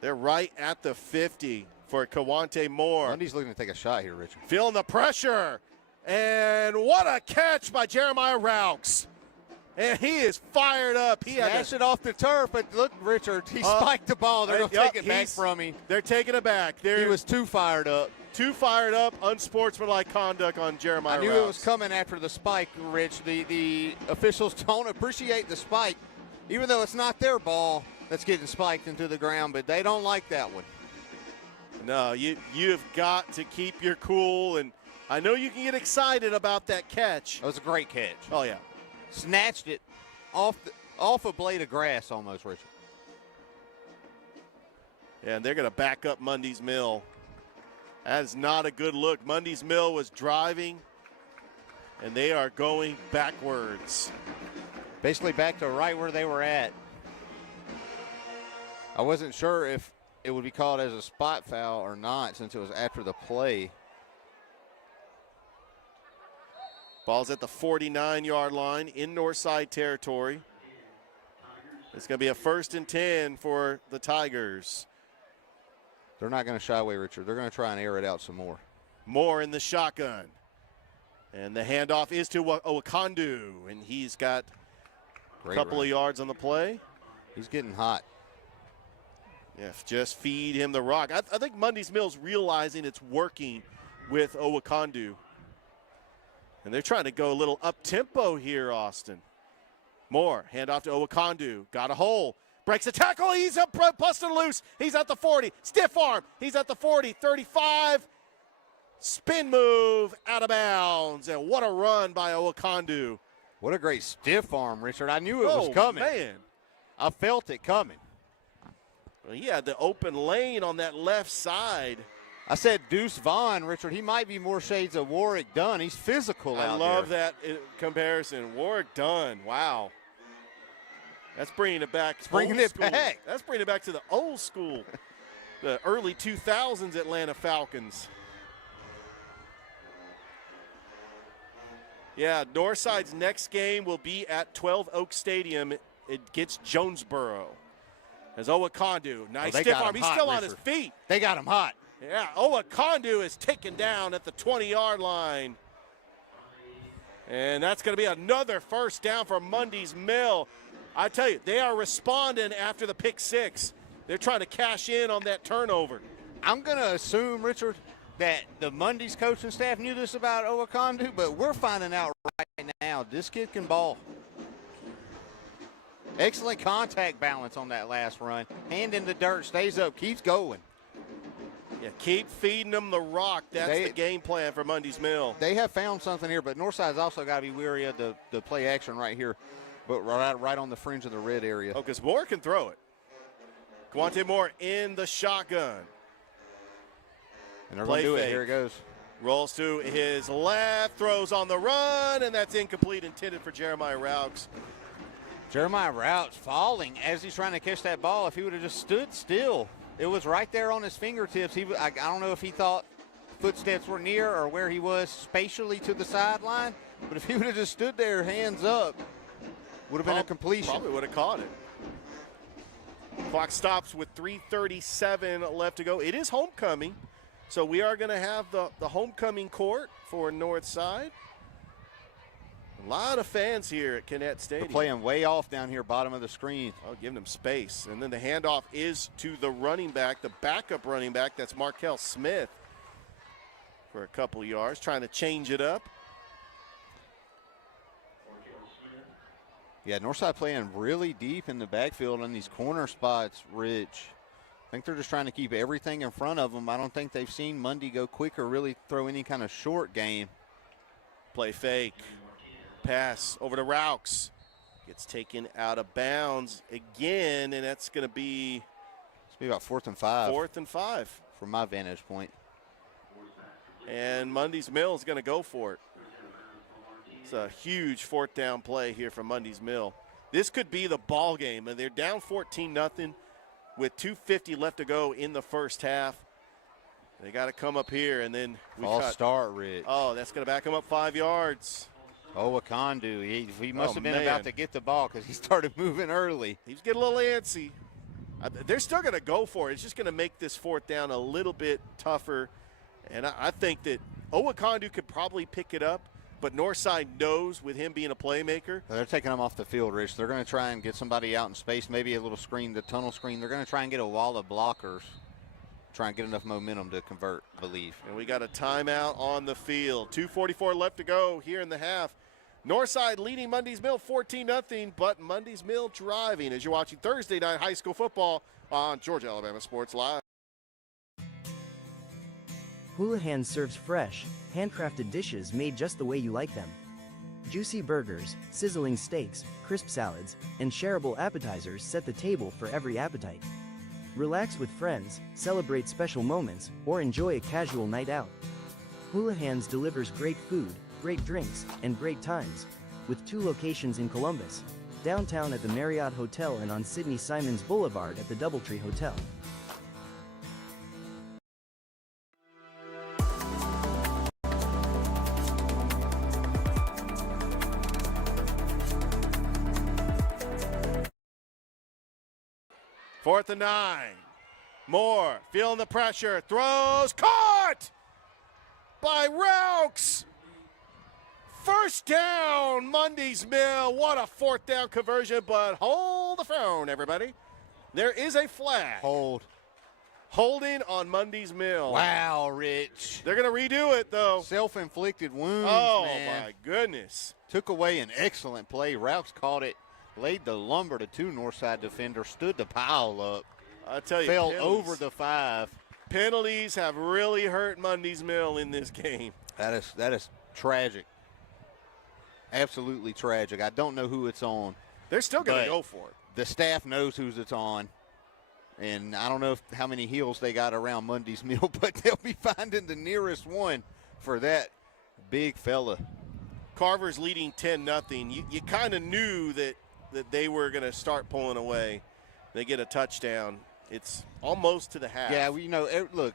They're right at the 50 for Kawante Moore. Mundy's looking to take a shot here, Richard. Feeling the pressure. And what a catch by Jeremiah Raux. And he is fired up. He snatched it off the turf, but look, Richard, he spiked the ball. They're going to take it back from him. They're taking it back. He was too fired up. Too fired up, unsportsmanlike conduct on Jeremiah I knew Raux. it was coming after the spike, Rich. The officials don't appreciate the spike, even though it's not their ball that's getting spiked into the ground, but they don't like that one. No, you've got to keep your cool, and I know you can get excited about that catch. That was a great catch. Oh, yeah. Snatched it off a blade of grass almost, Richard. Yeah, and they're going to back up Mundy's Mill. That is not a good look. Mundy's Mill was driving, and they are going backwards. Basically back to right where they were at. I wasn't sure if it would be called as a spot foul or not since it was after the play. Ball's at the 49-yard line in Northside territory. It's going to be a 1st and 10 for the Tigers. They're not going to shy away, Richard. They're going to try and air it out some more. Moore in the shotgun. And the handoff is to Owakondu, and he's got a couple of yards on the play. He's getting hot. Yeah, just feed him the rock. I think Mundy's Mill's realizing it's working with Owakondu. And they're trying to go a little up-tempo here, Austin. Moore, handoff to Owakondu. Got a hole. Breaks a tackle. He's up, busted loose. He's at the 40. Stiff arm. He's at the 40, 35. Spin move out of bounds. And what a run by Owakondu. What a great stiff arm, Richard. I knew it was coming. Man. I felt it coming. Well, he had the open lane on that left side. I said Deuce Vaughn, Richard. He might be more shades of Warwick Dunn. He's physical out there. I love that comparison. Warwick Dunn. Wow. That's bringing it back. It's bringing it back. That's bringing it back to the old school, the early 2000s Atlanta Falcons. Yeah, Northside's next game will be at 12 Oak Stadium. It gets Jonesboro. As Owakondu, nice stiff arm. He's still on his feet. They got him hot. Yeah, Owakondu is taken down at the 20-yard line. And that's going to be another 1st down for Mundy's Mill. I tell you, they are responding after the pick 6. They're trying to cash in on that turnover. I'm going to assume, Richard, that the Mundy's coaching staff knew this about Owakondu, but we're finding out right now this kid can ball. Excellent contact balance on that last run. Hand in the dirt, stays up, keeps going. Yeah, keep feeding them the rock. That's the game plan for Mundy's Mill. They have found something here, but Northside's also got to be wary of the play action right here, but right on the fringe of the red area. Oh, because Moore can throw it. Kawante Moore in the shotgun. And they're going to do it. Here it goes. Rolls to his left, throws on the run, and that's incomplete, intended for Jeremiah Raux. Jeremiah Raux falling as he's trying to catch that ball. If he would have just stood still, it was right there on his fingertips. I don't know if he thought footsteps were near or where he was spatially to the sideline, but if he would have just stood there, hands up, would have been a completion. Probably would have caught it. Clock stops with 3:37 left to go. It is homecoming, so we are going to have the homecoming court for Northside. A lot of fans here at Kinnett Stadium. They're playing way off down here, bottom of the screen. Oh, giving them space. And then the handoff is to the running back, the backup running back. That's Markel Smith for a couple of yards, trying to change it up. Yeah, Northside playing really deep in the backfield on these corner spots, Rich. I think they're just trying to keep everything in front of them. I don't think they've seen Mundy go quick or really throw any kind of short game. Play fake. Pass over to Raux. Gets taken out of bounds again, and that's going to be... It's going to be about 4th and 5. 4th and 5. From my vantage point. And Mundy's Mill is going to go for it. It's a huge 4th down play here from Mundy's Mill. This could be the ball game, and they're down 14-0. with 2:50 left to go in the first half. They got to come up here, and then false start, Rich. Oh, that's going to back him up 5 yards. Oh, Akondu, he must have been about to get the ball because he started moving early. He's getting a little antsy. They're still going to go for it. It's just going to make this fourth down a little bit tougher. And I think that Owakondu could probably pick it up, but Northside knows with him being a playmaker. They're taking him off the field, Rich. They're going to try and get somebody out in space, maybe a little screen, the tunnel screen. They're going to try and get a wall of blockers, try and get enough momentum to convert, believe. And we got a timeout on the field. 2:44 left to go here in the half. Northside leading Mundy's Mill 14-0, but Mundy's Mill driving as you're watching Thursday night high school football on Georgia Alabama Sports Live. Houlihan serves fresh, handcrafted dishes made just the way you like them. Juicy burgers, sizzling steaks, crisp salads, and shareable appetizers set the table for every appetite. Relax with friends, celebrate special moments, or enjoy a casual night out. Houlihan's delivers great food, great drinks, and great times, with 2 locations in Columbus, downtown at the Marriott Hotel and on Sidney Simons Boulevard at the Doubletree Hotel. Fourth and 9. Moore feeling the pressure, throws, caught by Raux. First down, Mundy's Mill. What a fourth down conversion, but hold the phone, everybody. There is a flag. Holding on Mundy's Mill. Wow, Rich. They're going to redo it, though. Self-inflicted wounds, oh, man. My goodness. Took away an excellent play. Raux caught it, laid the lumber to 2 Northside defenders, stood the pile up. I tell you, fell over the 5. Penalties have really hurt Mundy's Mill in this game. That is tragic. Absolutely tragic. I don't know who it's on. They're still going to go for it. The staff knows whose it's on. And I don't know how many heels they got around Mundy's Mill, but they'll be finding the nearest one for that big fella. Carver's leading 10-0. You kind of knew that they were going to start pulling away. They get a touchdown. It's almost to the half. Yeah, well, you know, look,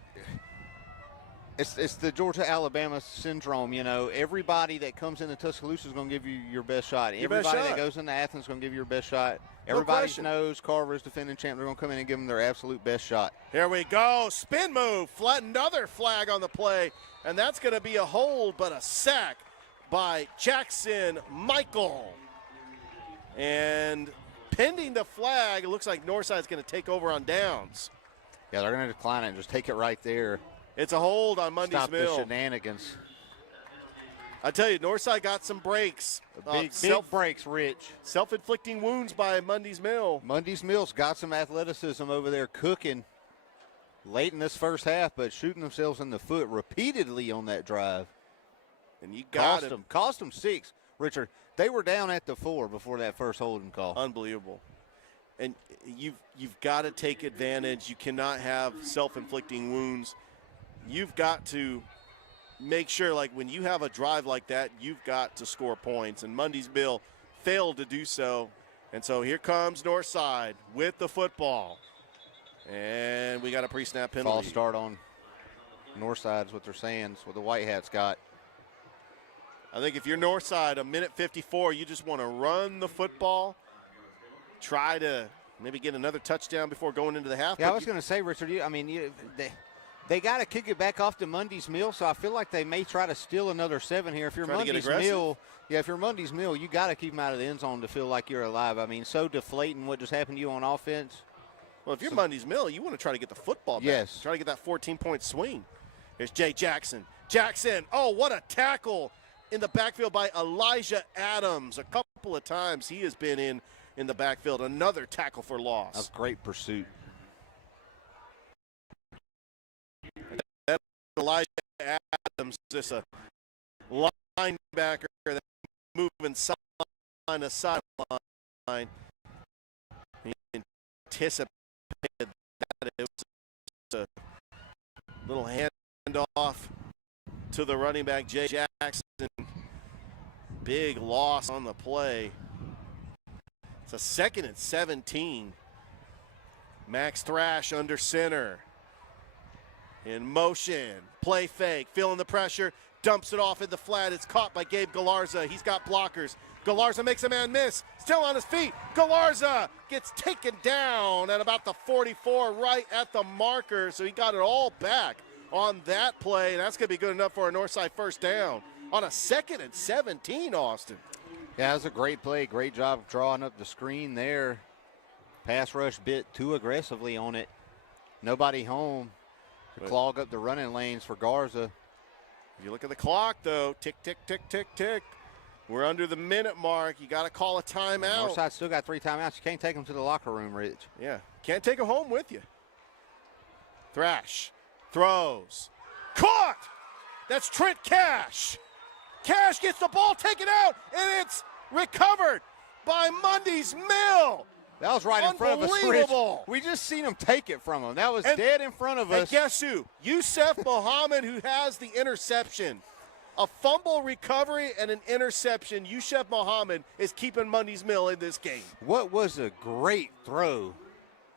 it's the Georgia-Alabama syndrome, you know. Everybody that comes into Tuscaloosa is going to give you your best shot. Everybody that goes into Athens is going to give you your best shot. Everybody knows Carver is defending champ. They're going to come in and give them their absolute best shot. Here we go. Spin move. Another flag on the play. And that's going to be a hold, but a sack by Jackson Michael. And pending the flag, it looks like Northside's going to take over on downs. Yeah, they're going to decline it and just take it right there. It's a hold on Mundy's Mill. Stop the shenanigans. I tell you, Northside got some breaks. Big breaks, Rich. Self-inflicting wounds by Mundy's Mill. Mundy's Mill's got some athleticism over there cooking late in this first half, but shooting themselves in the foot repeatedly on that drive. And you got them. Cost them 6. Richard, they were down at the 4 before that first holding call. Unbelievable. And you've got to take advantage. You cannot have self-inflicting wounds. You've got to make sure, like, when you have a drive like that, you've got to score points. And Mundy's Mill failed to do so. And so here comes Northside with the football. And we got a pre-snap penalty. False start on Northside is what they're saying. That's what the White Hats got. I think if you're Northside, a minute 54, you just want to run the football, try to maybe get another touchdown before going into the half. Yeah, I was going to say, Richard, they got to kick it back off to Mundy's Mill, so I feel like they may try to steal another 7 here. If you're Mundy's Mill, if you're Mundy's Mill, you got to keep them out of the end zone to feel like you're alive. I mean, so deflating what just happened to you on offense. Well, if you're Mundy's Mill, you want to try to get the football back. Yes. Try to get that 14-point swing. Here's Jay Jackson. Jackson, oh, what a tackle in the backfield by Elijah Adams. A couple of times he has been in the backfield. Another tackle for loss. A great pursuit. Elijah Adams, just a linebacker that's moving sideline to sideline. He anticipated that. It was a little handoff to the running back, Jay Jackson. Big loss on the play. It's a 2nd and 17. Max Thrash under center. In motion, play fake, feeling the pressure, dumps it off in the flat. It's caught by Gabe Galarza. He's got blockers. Galarza makes a man miss, still on his feet. Galarza gets taken down at about the 44, right at the marker, so he got it all back on that play. That's going to be good enough for a Northside first down on a 2nd and 17, Austin. Yeah, that was a great play. Great job of drawing up the screen there. Pass rush bit too aggressively on it. Nobody home to clog up the running lanes for Garza. If you look at the clock, though, tick, tick, tick, tick, tick. We're under the minute mark. You got to call a timeout. Northside still got 3 timeouts. You can't take them to the locker room, Rich. Yeah, can't take them home with you. Thrash throws. Caught! That's Trent Cash. Cash gets the ball taken out, and it's recovered by Mundy's Mill. That was right in front of us, Rich. Unbelievable. We just seen him take it from him. That was dead in front of us. And guess who? Yusuf Mohammed, who has the interception. A fumble recovery and an interception. Yusuf Mohammed is keeping Mundy's Mill in this game. What was a great throw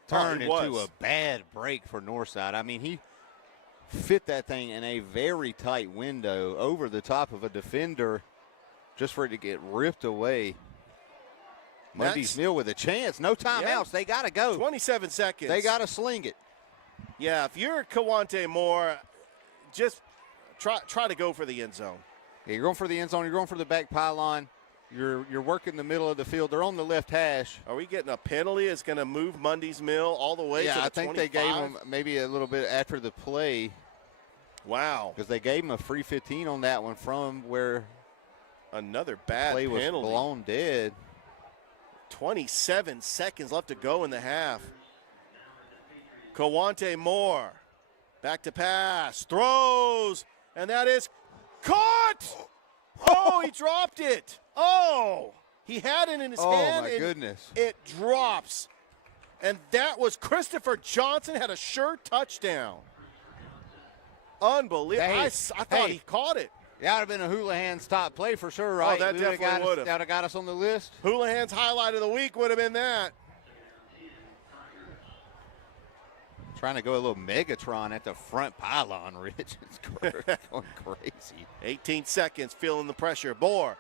turned into a bad break for Northside. I mean, he fit that thing in a very tight window over the top of a defender just for it to get ripped away. Mundy's Mill with a chance. No timeouts. Yeah. They got to go. 27 seconds. They got to sling it. Yeah, if you're Kawante Moore, just try to go for the end zone. Yeah, you're going for the end zone. You're going for the back pylon. You're working the middle of the field. They're on the left hash. Are we getting a penalty? It's going to move Mundy's Mill all the way to the 25? Yeah, I think they gave them maybe a little bit after the play. Wow. Because they gave him a free 15 on that one from where another bad play was penalty. Blown dead. 27 seconds left to go in the half. Kawante Moore back to pass, throws, and that is caught. Oh, he dropped it. Oh, he had it in his hand. Oh, my goodness. It drops. And that was Christopher Johnson, had a sure touchdown. Unbelievable. I thought he caught it. That would have been a Houlihan's top play for sure, right? Oh, that definitely would have. That would have got us on the list. Houlihan's highlight of the week would have been that. Trying to go a little Megatron at the front pylon, Rich. It's going crazy. 18 seconds, feeling the pressure. Moore,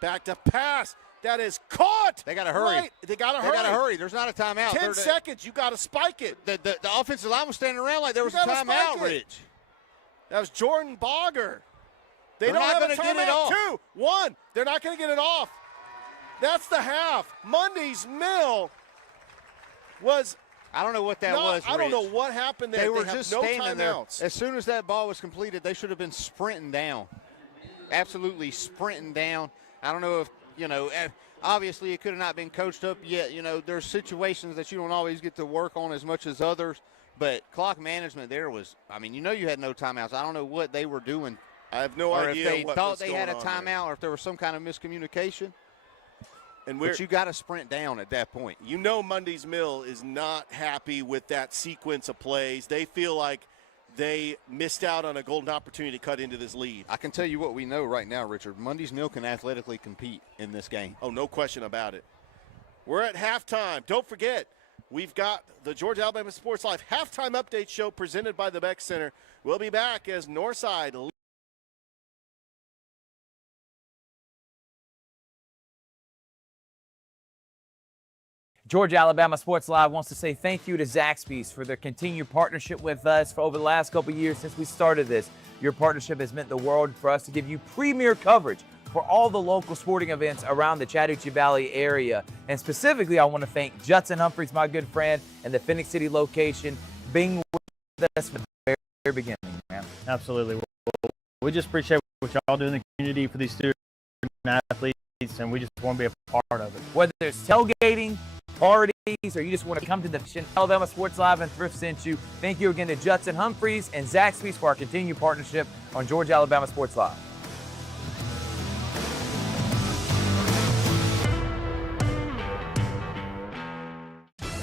back to pass. That is caught. They got to hurry. Right. They got to hurry. They got to hurry. There's not a timeout. 10 seconds. You got to spike it. The offensive line was standing around like there was a timeout, Rich. That was Jordan Bogger. They're not have going a to get it timeout. off. 2, 1. They're not going to get it off. That's the half. Mundy's Mill was. I don't know what that was, Rich. I don't know what happened there. They were just no standing there. timeouts. As soon as that ball was completed, they should have been sprinting down. Absolutely sprinting down. I don't know if, obviously it could have not been coached up yet. There's situations that you don't always get to work on as much as others. But clock management there was, you had no timeouts. I don't know what they were doing. I have no idea. Or if they what thought was they going had a on timeout there. or if there was some kind of miscommunication. But you got to sprint down at that point. Mundy's Mill is not happy with that sequence of plays. They feel like they missed out on a golden opportunity to cut into this lead. I can tell you what we know right now, Richard. Mundy's Mill can athletically compete in this game. Oh, no question about it. We're at halftime. Don't forget, we've got the Georgia Alabama Sports Live halftime update show presented by the Beck Center. We'll be back as Northside. Georgia Alabama Sports Live wants to say thank you to Zaxby's for their continued partnership with us for over the last couple of years since we started this. Your partnership has meant the world for us to give you premier coverage for all the local sporting events around the Chattahoochee Valley area. And specifically, I want to thank Judson Humphreys, my good friend, and the Phoenix City location being with us from the very beginning, man. Absolutely. We just appreciate what y'all do in the community for these student athletes, and we just want to be a part of it. Whether it's tailgating, parties, or you just want to come to the Alabama Sports Live and Thrift sent you, thank you again to Judson Humphreys and Zaxby's for our continued partnership on Georgia Alabama Sports Live.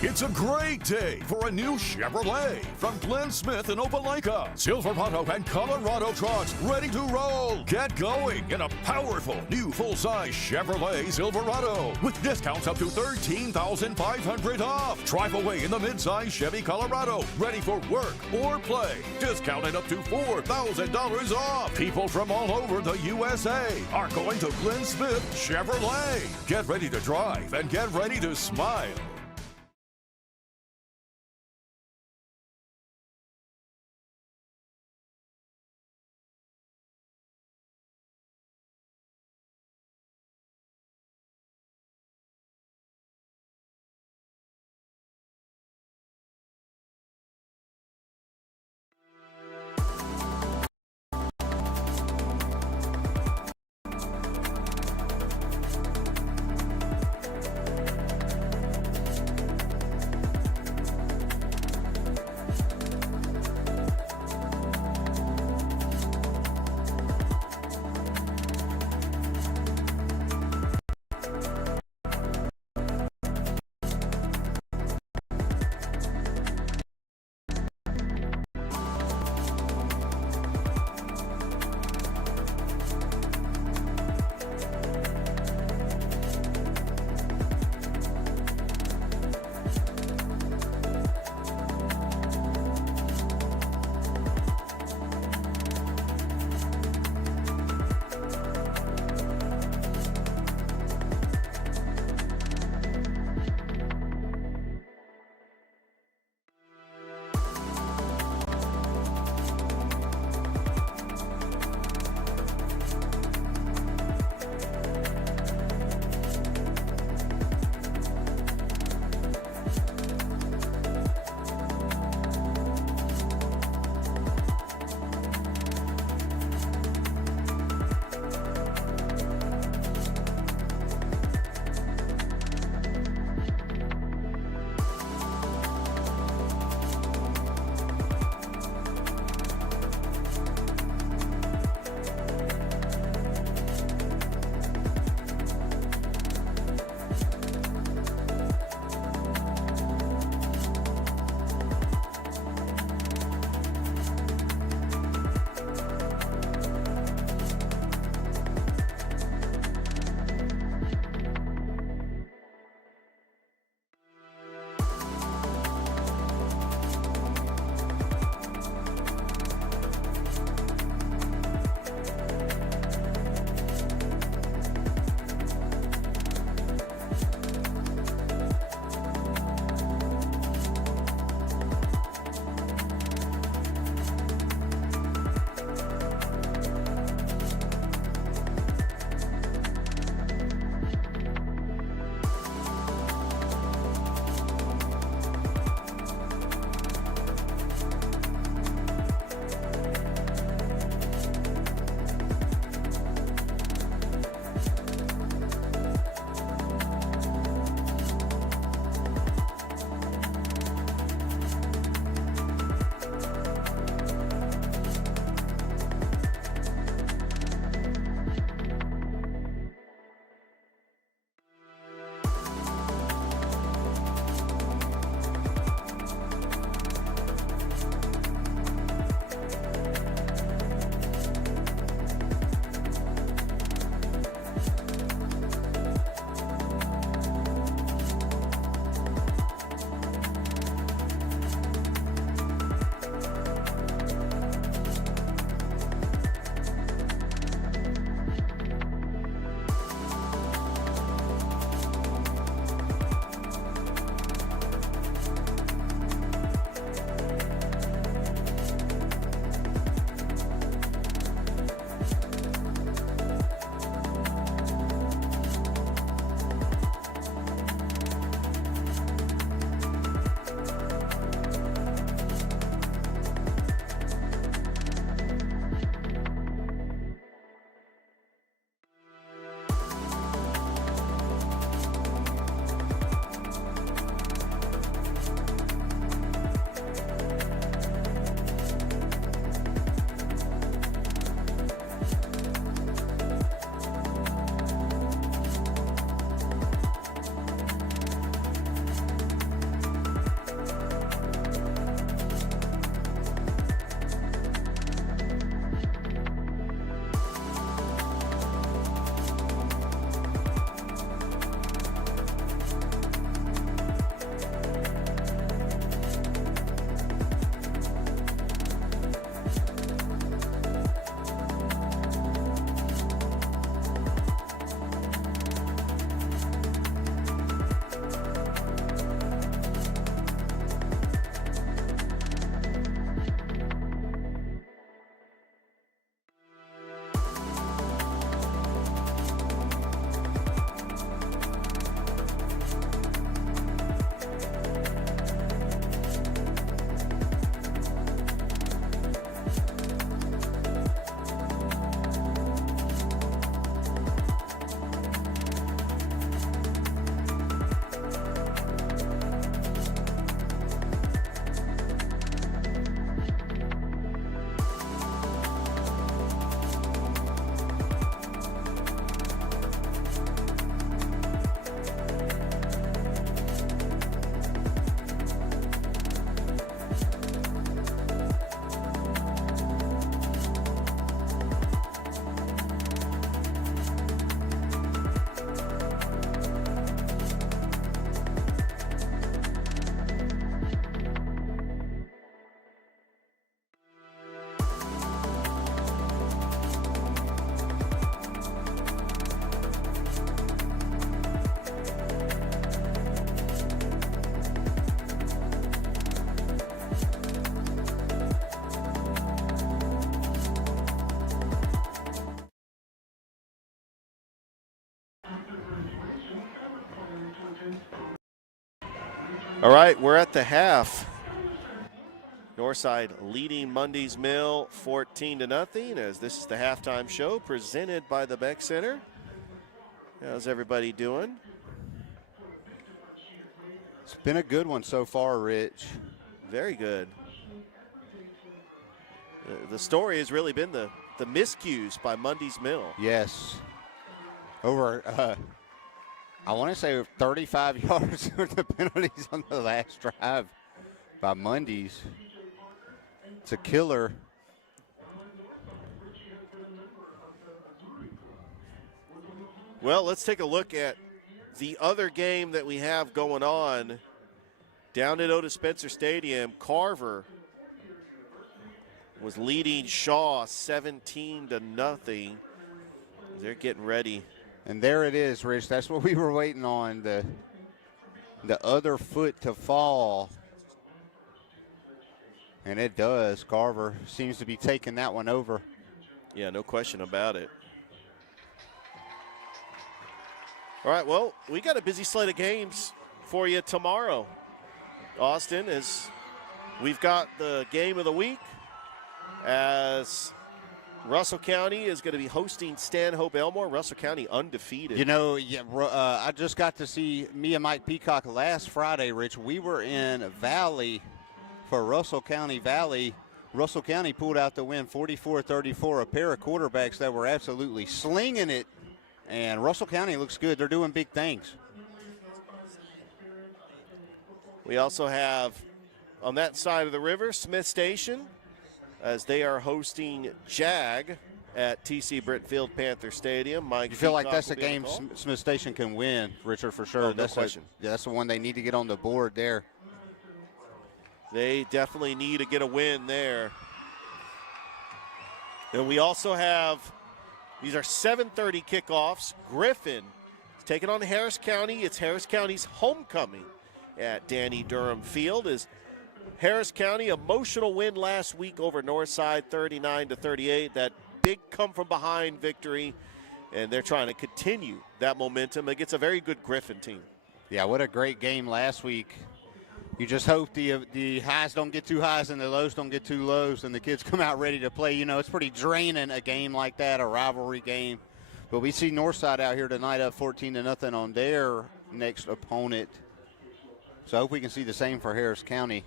It's a great day for a new Chevrolet from Glenn Smith in Opelika. Silverado and Colorado trucks ready to roll. Get going in a powerful new full-size Chevrolet Silverado with discounts up to $13,500 off. Drive away in the mid-size Chevy Colorado, ready for work or play. Discounted up to $4,000 off. People from all over the USA are going to Glenn Smith Chevrolet. Get ready to drive and get ready to smile. All right, we're at the half. Northside leading Mundy's Mill 14-0 as this is the halftime show presented by the Beck Center. How's everybody doing? It's been a good one so far, Rich. Very good. The story has really been the miscues by Mundy's Mill. Yes. Over, I want to say 35 yards worth of penalties on the last drive by Mundy's. It's a killer. Well, let's take a look at the other game that we have going on down at Otis Spencer Stadium. Carver was leading Shaw 17-0. They're getting ready. And there it is, Rich. That's what we were waiting on, the other foot to fall. And it does. Carver seems to be taking that one over. Yeah, no question about it. All right, well, we got a busy slate of games for you tomorrow, Austin, as we've got the game of the week as Russell County is going to be hosting Stanhope Elmore. Russell County undefeated. You know, yeah, I just got to see me and Mike Peacock last Friday, Rich. We were in Valley for Russell County Valley. Russell County pulled out the win 44-34, a pair of quarterbacks that were absolutely slinging it. And Russell County looks good. They're doing big things. We also have on that side of the river, Smith Station, as they are hosting JAG at TC Britfield Panther Stadium. Mike, you feel like that's a game Smith Station can win, Richard, for sure. Oh, no question. That's the one they need to get on the board there. They definitely need to get a win there. And we also have, these are 7:30 kickoffs. Griffin is taking on Harris County. It's Harris County's homecoming at Danny Durham Field. As Harris County, emotional win last week over Northside, 39-38. That big come-from-behind victory, and they're trying to continue that momentum against a very good Griffin team. Yeah, what a great game last week. You just hope the highs don't get too highs and the lows don't get too lows and the kids come out ready to play. You know, it's pretty draining, a game like that, a rivalry game. But we see Northside out here tonight up 14-0 on their next opponent. So I hope we can see the same for Harris County.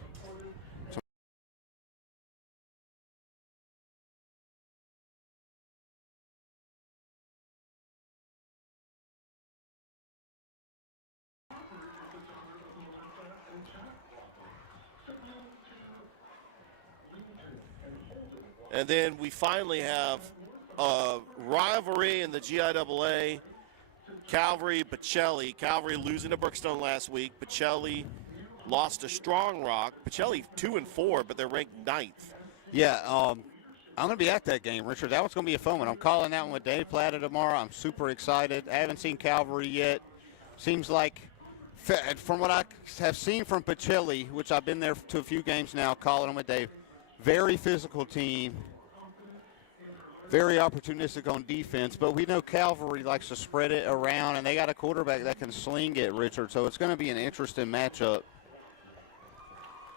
And then we finally have a rivalry in the GIAA, Calvary-Pacelli. Calvary losing to Brookstone last week. Pacelli lost to Strong Rock. Pacelli 2-4, but they're ranked 9th. Yeah, I'm going to be at that game, Richard. That one's going to be a fun one. I'm calling that one with Dave Plata tomorrow. I'm super excited. I haven't seen Calvary yet. Seems like, from what I have seen from Pacelli, which I've been there to a few games now, calling them with Dave, very physical team, very opportunistic on defense, but we know Calvary likes to spread it around, and they got a quarterback that can sling it, Richard, so it's going to be an interesting matchup.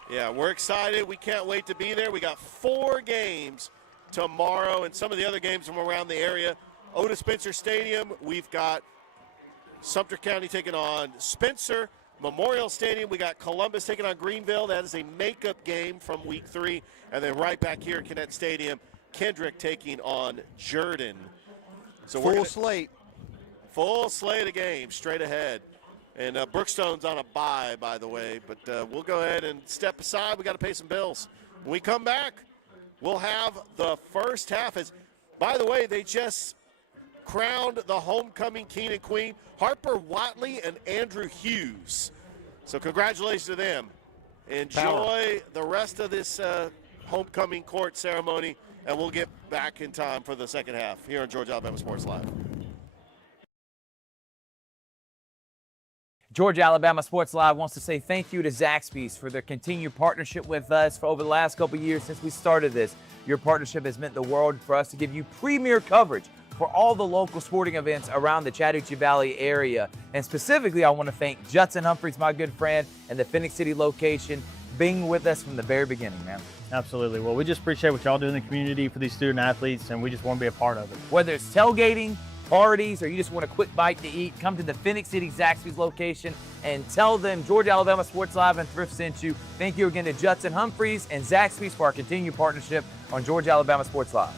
Yeah, we're excited. We can't wait to be there. We got 4 games tomorrow, and some of the other games from around the area. Otis Spencer Stadium, we've got Sumter County taking on Spencer. Memorial Stadium, we got Columbus taking on Greenville. That is a makeup game from week 3. And then right back here at Kinnett Stadium, Kendrick taking on Jordan. So full slate. Full slate of games straight ahead. And Brookstone's on a bye, by the way. But we'll go ahead and step aside. We got to pay some bills. When we come back, we'll have the first half. By the way, they just crowned the homecoming king and queen, Harper Watley and Andrew Hughes. So congratulations to them. Enjoy the rest of this homecoming court ceremony, and we'll get back in time for the second half here on Georgia Alabama Sports Live. Georgia Alabama Sports Live wants to say thank you to Zaxby's for their continued partnership with us for over the last couple years since we started this. Your partnership has meant the world for us to give you premier coverage for all the local sporting events around the Chattahoochee Valley area. And specifically, I want to thank Judson Humphreys, my good friend, and the Phoenix City location, being with us from the very beginning, man. Absolutely. Well, we just appreciate what y'all do in the community for these student athletes, and we just want to be a part of it. Whether it's tailgating, parties, or you just want a quick bite to eat, come to the Phoenix City Zaxby's location and tell them Georgia Alabama Sports Live and Thrift sent you. Thank you again to Judson Humphreys and Zaxby's for our continued partnership on Georgia Alabama Sports Live.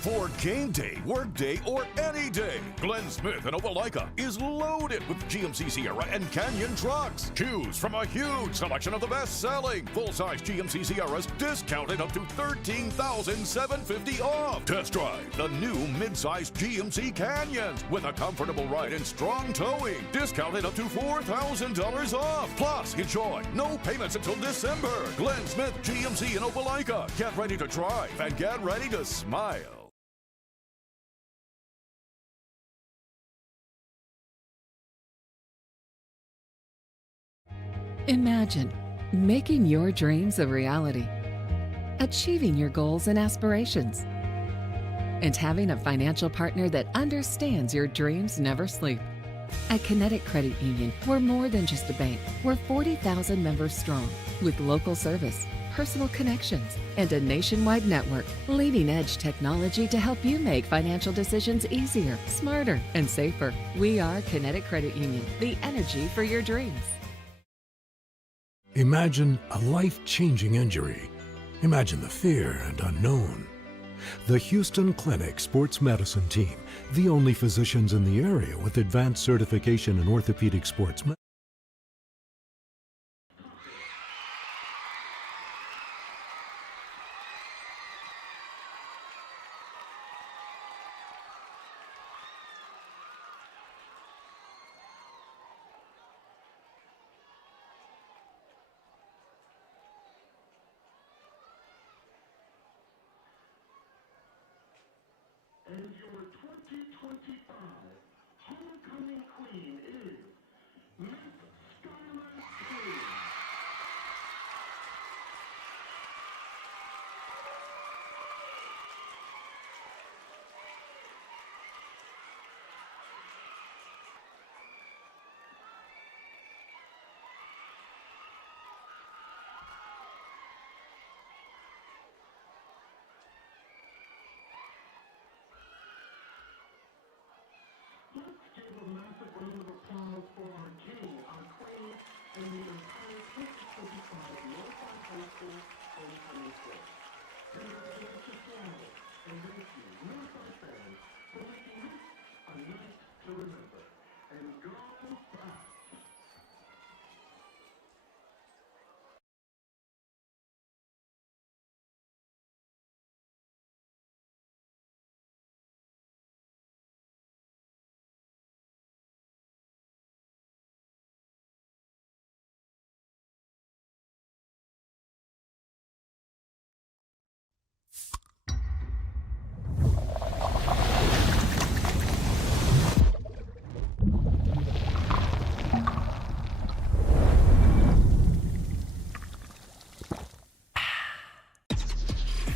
For game day, work day, or any day, Glenn Smith in Opelika is loaded with GMC Sierra and Canyon trucks. Choose from a huge selection of the best-selling full-size GMC Sierras, discounted up to $13,750 off. Test drive the new mid-size GMC Canyons with a comfortable ride and strong towing, discounted up to $4,000 off. Plus, enjoy no payments until December. Glenn Smith GMC in Opelika. Get ready to drive and get ready to smile. Imagine making your dreams a reality, achieving your goals and aspirations, and having a financial partner that understands your dreams never sleep. At Kinetic Credit Union, we're more than just a bank. We're 40,000 members strong, with local service, personal connections, and a nationwide network. Leading-edge technology to help you make financial decisions easier, smarter, and safer. We are Kinetic Credit Union, the energy for your dreams. Imagine a life-changing injury. Imagine the fear and unknown. The Houston Clinic Sports Medicine Team, the only physicians in the area with advanced certification in orthopedic sports medicine. And your 2025 homecoming queen is Miss Skylar King. Let's give a massive round of applause for our king, our queen, and the entire 2025 Northside High School homecoming squad. Congratulations to all, and thank you, Northside fans, for making this a night to remember. And go fast!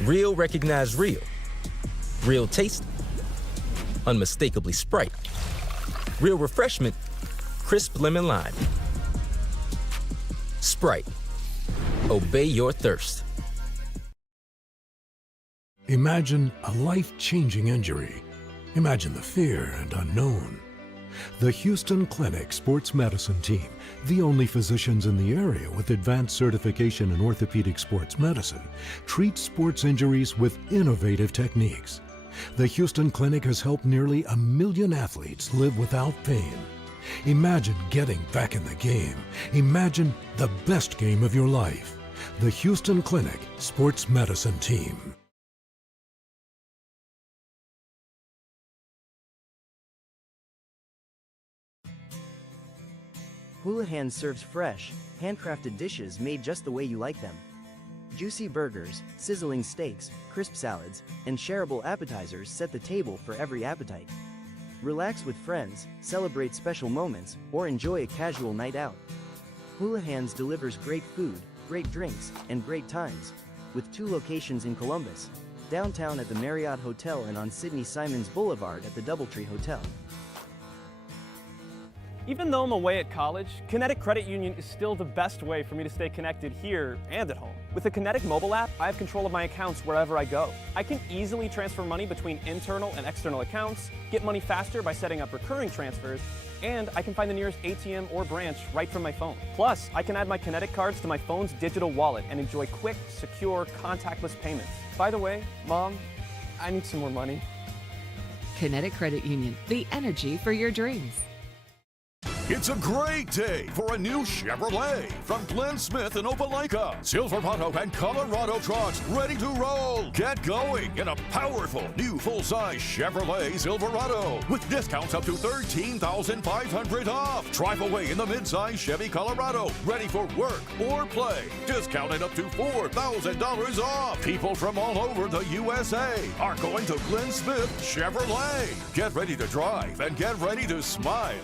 Real recognize real. Real taste, unmistakably Sprite. Real refreshment, crisp lemon lime. Sprite, obey your thirst. Imagine a life-changing injury. Imagine the fear and unknown. The Houston Clinic Sports Medicine Team, the only physicians in the area with advanced certification in orthopedic sports medicine, treats sports injuries with innovative techniques. The Houston Clinic has helped nearly 1 million athletes live without pain. Imagine getting back in the game. Imagine the best game of your life. The Houston Clinic Sports Medicine Team. Houlihan serves fresh, handcrafted dishes made just the way you like them. Juicy burgers, sizzling steaks, crisp salads, and shareable appetizers set the table for every appetite. Relax with friends, celebrate special moments, or enjoy a casual night out. Houlihan's delivers great food, great drinks, and great times, with 2 locations in Columbus, downtown at the Marriott Hotel and on Sidney Simons Boulevard at the Doubletree Hotel. Even though I'm away at college, Kinetic Credit Union is still the best way for me to stay connected here and at home. With the Kinetic mobile app, I have control of my accounts wherever I go. I can easily transfer money between internal and external accounts, get money faster by setting up recurring transfers, and I can find the nearest ATM or branch right from my phone. Plus, I can add my Kinetic cards to my phone's digital wallet and enjoy quick, secure, contactless payments. By the way, Mom, I need some more money. Kinetic Credit Union, the energy for your dreams. It's a great day for a new Chevrolet from Glenn Smith in Opelika. Silverado and Colorado trucks ready to roll. Get going in a powerful new full-size Chevrolet Silverado with discounts up to $13,500 off. Drive away in the mid-size Chevy Colorado ready for work or play. Discounted up to $4,000 off. People from all over the USA are going to Glenn Smith Chevrolet. Get ready to drive and get ready to smile.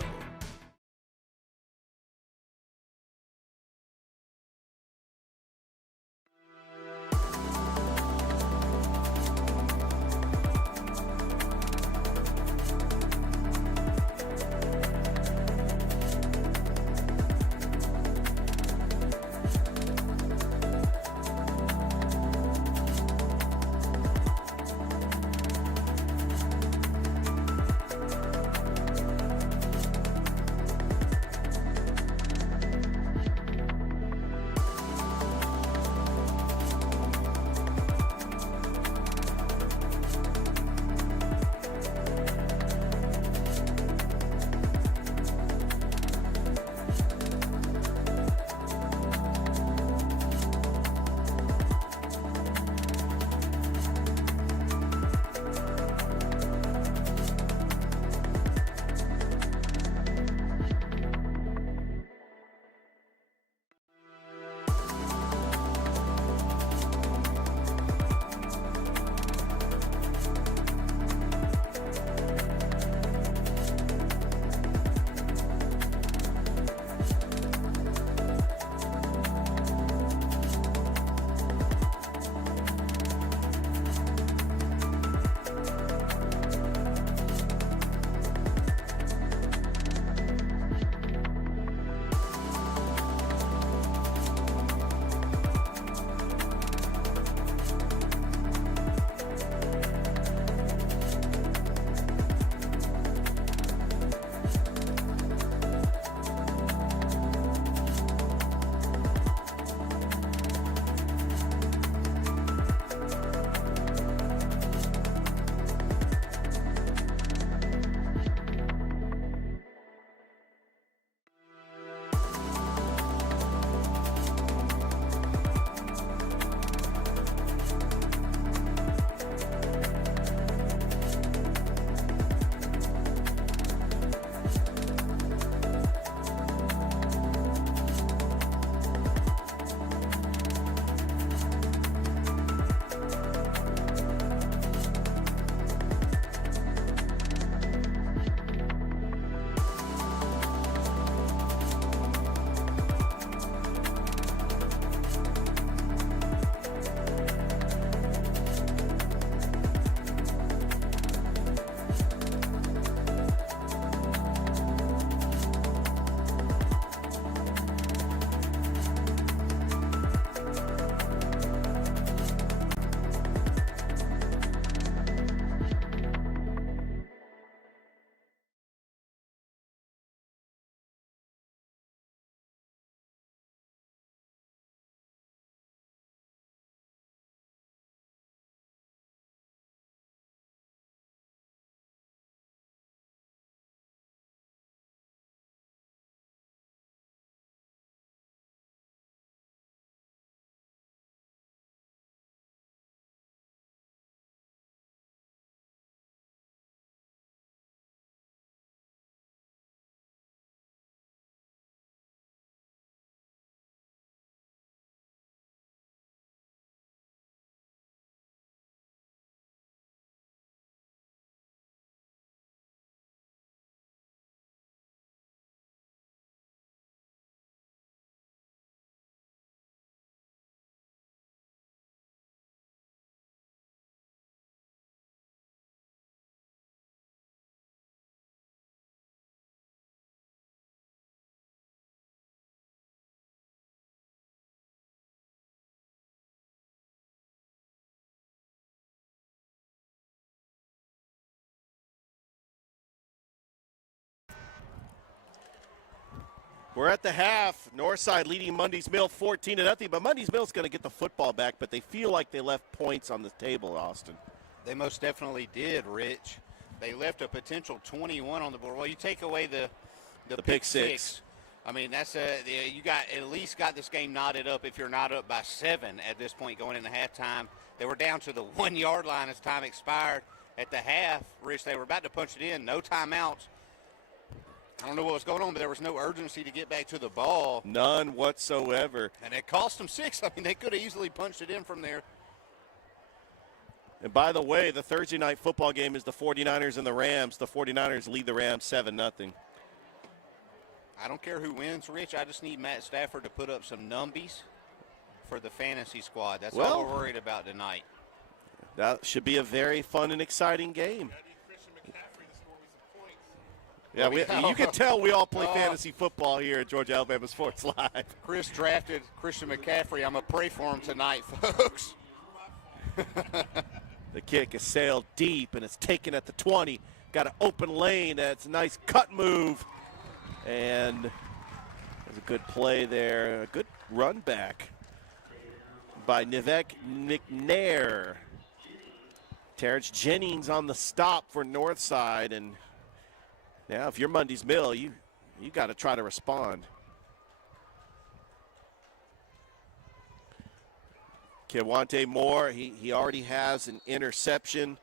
We're at the half. Northside leading Mundy's Mill 14-0, but Mundy's Mill's going to get the football back, but they feel like they left points on the table, Austin. They most definitely did, Rich. They left a potential 21 on the board. Well, you take away the pick six. I mean, you got at least got this game knotted up if you're not up by 7 at this point going into halftime. They were down to the 1 yard line as time expired. At the half, Rich, they were about to punch it in. No timeouts. I don't know what was going on, but there was no urgency to get back to the ball. None whatsoever. And it cost them 6. I mean, they could have easily punched it in from there. And by the way, the Thursday night football game is the 49ers and the Rams. The 49ers lead the Rams 7-0. I don't care who wins, Rich. I just need Matt Stafford to put up some numbies for the fantasy squad. That's all we're worried about tonight. That should be a very fun and exciting game. Yeah, you can tell we all play fantasy football here at Georgia Alabama Sports Live. Chris drafted Christian McCaffrey. I'm going to pray for him tonight, folks. The kick is sailed deep, and it's taken at the 20. Got an open lane. That's a nice cut move. And there's a good play there. A good run back by Nivek McNair. Terrence Jennings on the stop for Northside. And now if you're Mundy's Mill, you got to try to respond. Kewante Moore, he already has an interception.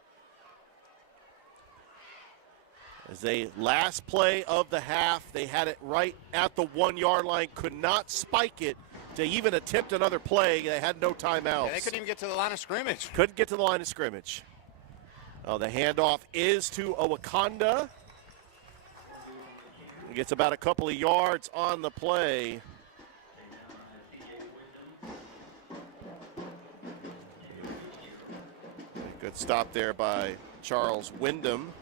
As they last play of the half, they had it right at the 1 yard line, could not spike it to even attempt another play. They had no timeouts. Yeah, they couldn't even get to the line of scrimmage. Couldn't get to the line of scrimmage. Oh, the handoff is to Owakanda. He gets about a couple of yards on the play. Good stop there by Charles Wyndham,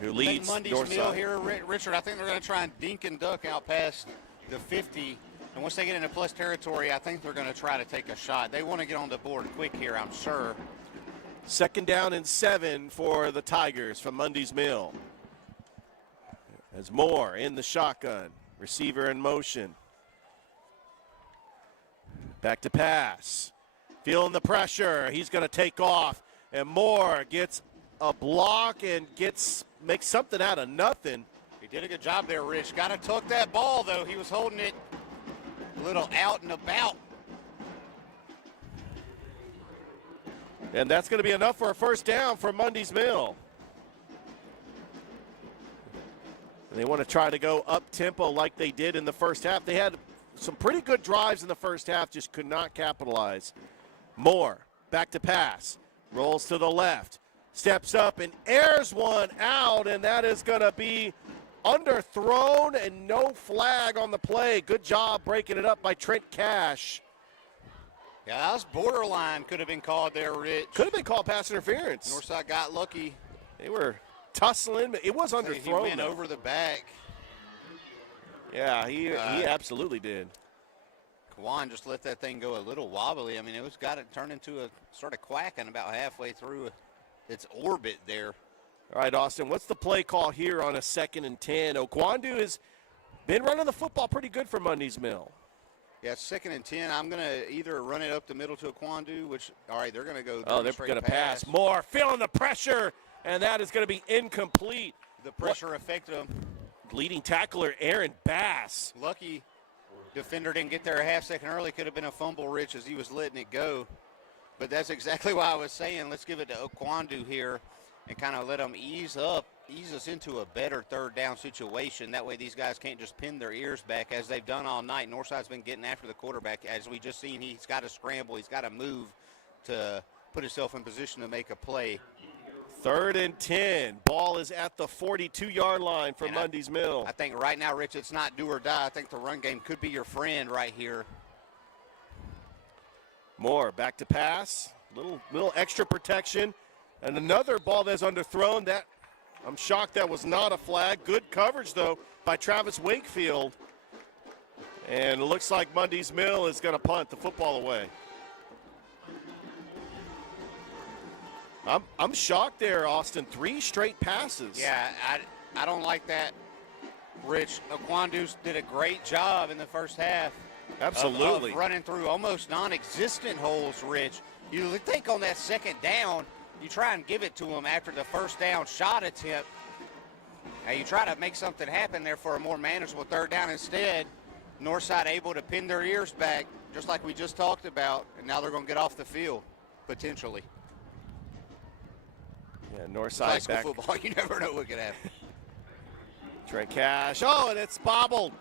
who leads Mundy's Northside. Mill here, Richard. I think they're going to try and dink and duck out past the 50. And once they get into plus territory, I think they're going to try to take a shot. They want to get on the board quick here, I'm sure. 2nd down and 7 for the Tigers from Mundy's Mill. As Moore in the shotgun, receiver in motion. Back to pass. Feeling the pressure. He's going to take off. And Moore gets a block and makes something out of nothing. He did a good job there, Rich. Got to tuck that ball, though. He was holding it a little out and about. And that's going to be enough for a 1st down for Mundy's Mill. They want to try to go up-tempo like they did in the first half. They had some pretty good drives in the first half, just could not capitalize. Moore, back to pass, rolls to the left, steps up and airs one out, and that is going to be underthrown and no flag on the play. Good job breaking it up by Trent Cash. Yeah, that was borderline. Could have been called there, Rich. Could have been called pass interference. Northside got lucky. They were tussling, but it was underthrown. He went over the back. Yeah, he absolutely did. Kwan just let that thing go a little wobbly. I mean, got it turned into a sort of quacking about halfway through its orbit there. All right, Austin, what's the play call here on a 2nd and 10? Okwandu has been running the football pretty good for Mundy's Mill. Yeah, 2nd and 10. I'm going to either run it up the middle to Okwandu, which, all right, they're going to go. Oh, they're going to pass. Moore feeling the pressure, and that is going to be incomplete. The pressure affected them. Leading tackler Aaron Bass. Lucky defender didn't get there a half second early. Could have been a fumble, Rich, as he was letting it go. But that's exactly why I was saying let's give it to Okwandu here and kind of let them ease us into a better 3rd down situation. That way these guys can't just pin their ears back as they've done all night. Northside's been getting after the quarterback. As we just seen, he's got to scramble. He's got to move to put himself in position to make a play. 3rd and 10. Ball is at the 42-yard line for Mundy's Mill. I think right now, Rich, it's not do or die. I think the run game could be your friend right here. Moore back to pass. Little extra protection. And another ball that's underthrown. That I'm shocked that was not a flag. Good coverage, though, by Travis Wakefield. And it looks like Mundy's Mill is going to punt the football away. I'm shocked there, Austin. 3 straight passes. Yeah, I don't like that Rich, Okwandu did a great job in the first half. Absolutely. Of running through almost non-existent holes, Rich. You think on that second down, you try and give it to him after the first down shot attempt. Now you try to make something happen there for a more manageable third down. Instead, Northside able to pin their ears back, just like we just talked about, and now they're going to get off the field, potentially. Yeah, Northside High school back. football, you never know what could happen. Trey Cash. Oh, and it's bobbled.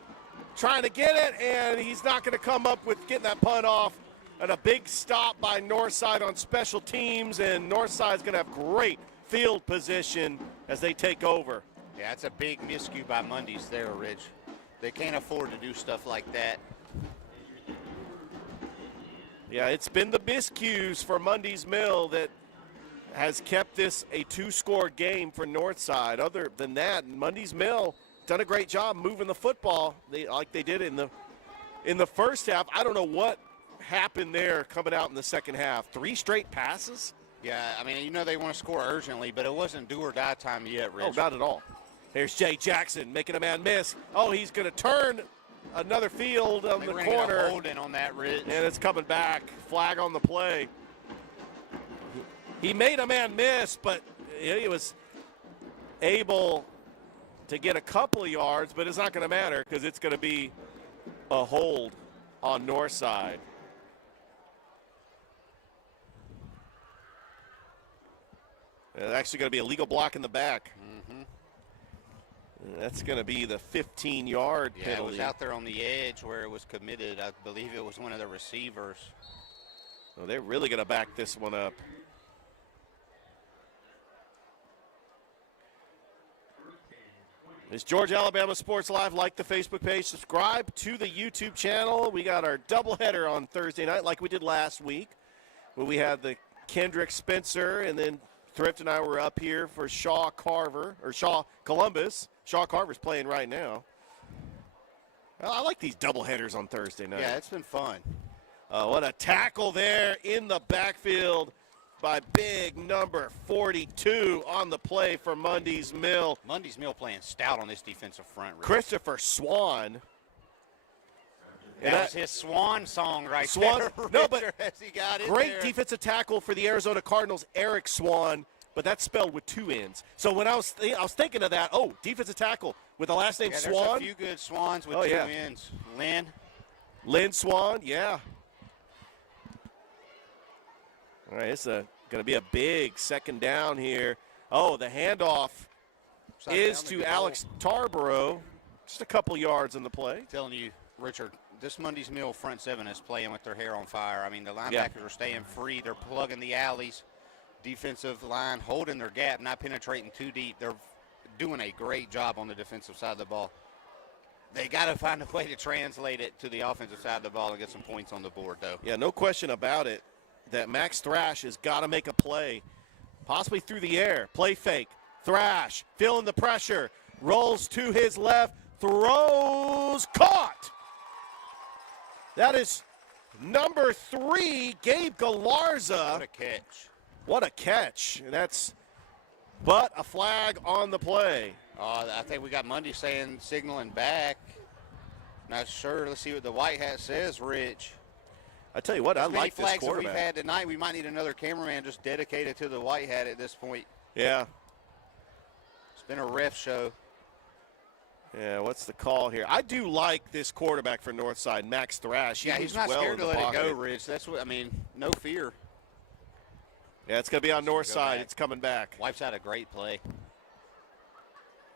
Trying to get it, and he's not going to come up with getting that punt off. And a big stop by Northside on special teams, and Northside's going to have great field position as they take over. Yeah, it's a big miscue by Mundy's there, Rich. They can't afford to do stuff like that. Yeah, it's been the miscues for Mundy's Mill that has kept this a 2-score game for Northside. Other than that, Mundy's Mill done a great job moving the football like they did in the first half. I don't know what happened there coming out in the second half. 3 straight passes? Yeah, I mean, you know they want to score urgently, but it wasn't do or die time yet, Rich. Oh, not at all. There's Jay Jackson making a man miss. Oh, he's going to turn another field on the corner. Holding on that, Rich. And it's coming back. Flag on the play. He made a man miss, but he was able to get a couple of yards, but it's not going to matter because it's going to be a hold on Northside. It's actually going to be a legal block in the back. That's going to be the 15-yard penalty. Yeah, it was out there on the edge where it was committed. I believe it was one of the receivers. Well, they're really going to back this one up. It's Georgia Alabama Sports Live. Like the Facebook page. Subscribe to the YouTube channel. We got our doubleheader on Thursday night like we did last week, where we had the Kendrick Spencer, and then Thrift and I were up here for Shaw Columbus. Shaw Carver's playing right now. Well, I like these doubleheaders on Thursday night. Yeah, it's been fun. What a tackle there in the backfield by big number 42 on the play for Mundy's Mill. Mundy's Mill playing stout on this defensive front. Rich. Christopher Swan. That was his swan song right Swan, there. no, but as he got in great there. defensive tackle for the Arizona Cardinals, Eric Swan, but that's spelled with 2 N's. So when I was thinking of that, defensive tackle with the last name Swan. There's a few good Swans with 2 N's. Lynn Swan, yeah. All right, it's going to be a big second down here. Oh, the handoff is to Alex Tarboro. Just a couple yards in the play. Telling you, Richard, this Mundy's Mill front seven is playing with their hair on fire. I mean, the linebackers are staying free. They're plugging the alleys. Defensive line holding their gap, not penetrating too deep. They're doing a great job on the defensive side of the ball. They got to find a way to translate it to the offensive side of the ball and get some points on the board, though. Yeah, no question about it that Max Thrash has got to make a play, possibly through the air. Play fake. Thrash feeling the pressure. Rolls to his left. Throws. Caught. That is number 3, Gabe Galarza. What a catch. What a catch. And that's but a flag on the play. I think we got Mundy signaling back. Not sure. Let's see what the white hat says, Rich. I tell you what, I like this quarterback. That we've had tonight, we might need another cameraman just dedicated to the white hat at this point. Yeah. It's been a ref show. Yeah, what's the call here? I do like this quarterback for Northside, Max Thrash. Yeah, he's not scared to let it go, Rich. That's what I mean. No fear. Yeah, it's going to be on Northside. It's coming back. Wipes out a great play.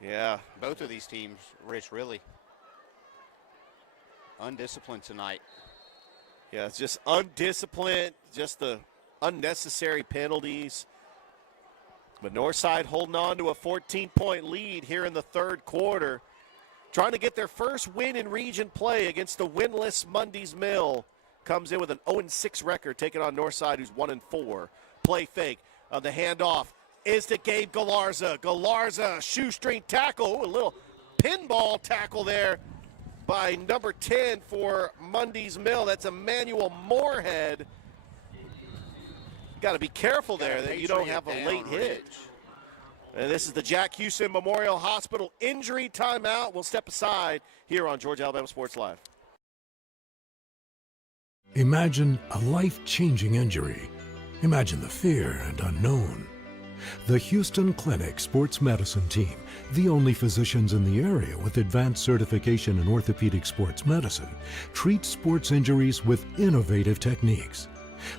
Yeah. Both of these teams, Rich, really undisciplined tonight. Yeah, it's just undisciplined, just the unnecessary penalties. But Northside holding on to a 14-point lead here in the third quarter, trying to get their first win in region play against the winless Mundy's Mill. Comes in with an 0-6 record, taking on Northside, who's 1-4. Play fake. The handoff is to Gabe Galarza. Galarza, shoestring tackle. Ooh, a little pinball tackle there by number 10 for Mundy's Mill. That's Emmanuel Moorhead. Got to be careful there that you don't have a late hit. And this is the Jack Houston Memorial Hospital injury timeout. We'll step aside here on Georgia Alabama Sports Live. Imagine a life-changing injury. Imagine the fear and unknown. The Houston Clinic Sports Medicine Team, the only physicians in the area with advanced certification in orthopedic sports medicine, treats sports injuries with innovative techniques.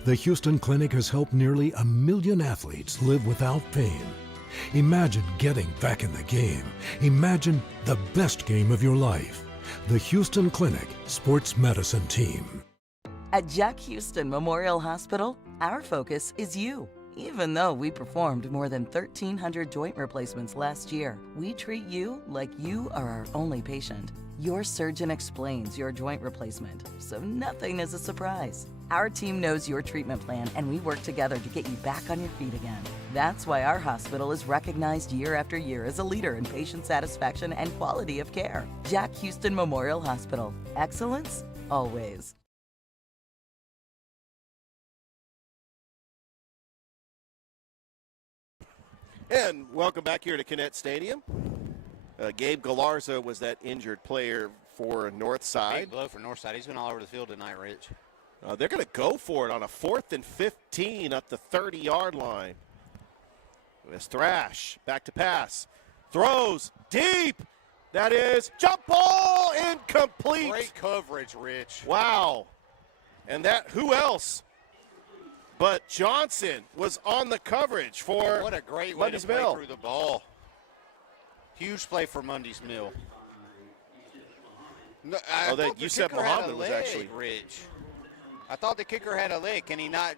The Houston Clinic has helped nearly 1 million athletes live without pain. Imagine getting back in the game. Imagine the best game of your life. The Houston Clinic Sports Medicine Team. At Jack Houston Memorial Hospital, our focus is you. Even though we performed more than 1,300 joint replacements last year, we treat you like you are our only patient. Your surgeon explains your joint replacement, so nothing is a surprise. Our team knows your treatment plan, and we work together to get you back on your feet again. That's why our hospital is recognized year after year as a leader in patient satisfaction and quality of care. Jack Houston Memorial Hospital. Excellence, always. And welcome back here to Kinnett Stadium. Gabe Galarza was that injured player for Northside. Big blow for Northside. He's been all over the field tonight, Rich. They're going to go for it on a 4th and 15 up the 30-yard line. It's Thrash, back to pass. Throws deep. That is jump ball, incomplete. Great coverage, Rich. Wow. And that, who else but Johnson was on the coverage for what a great way Mundy's to play Mill. through the ball. Huge play for Mundy's Mill. No, that Yusef Muhammad was actually Rich. I thought the kicker had a leg. Can he not?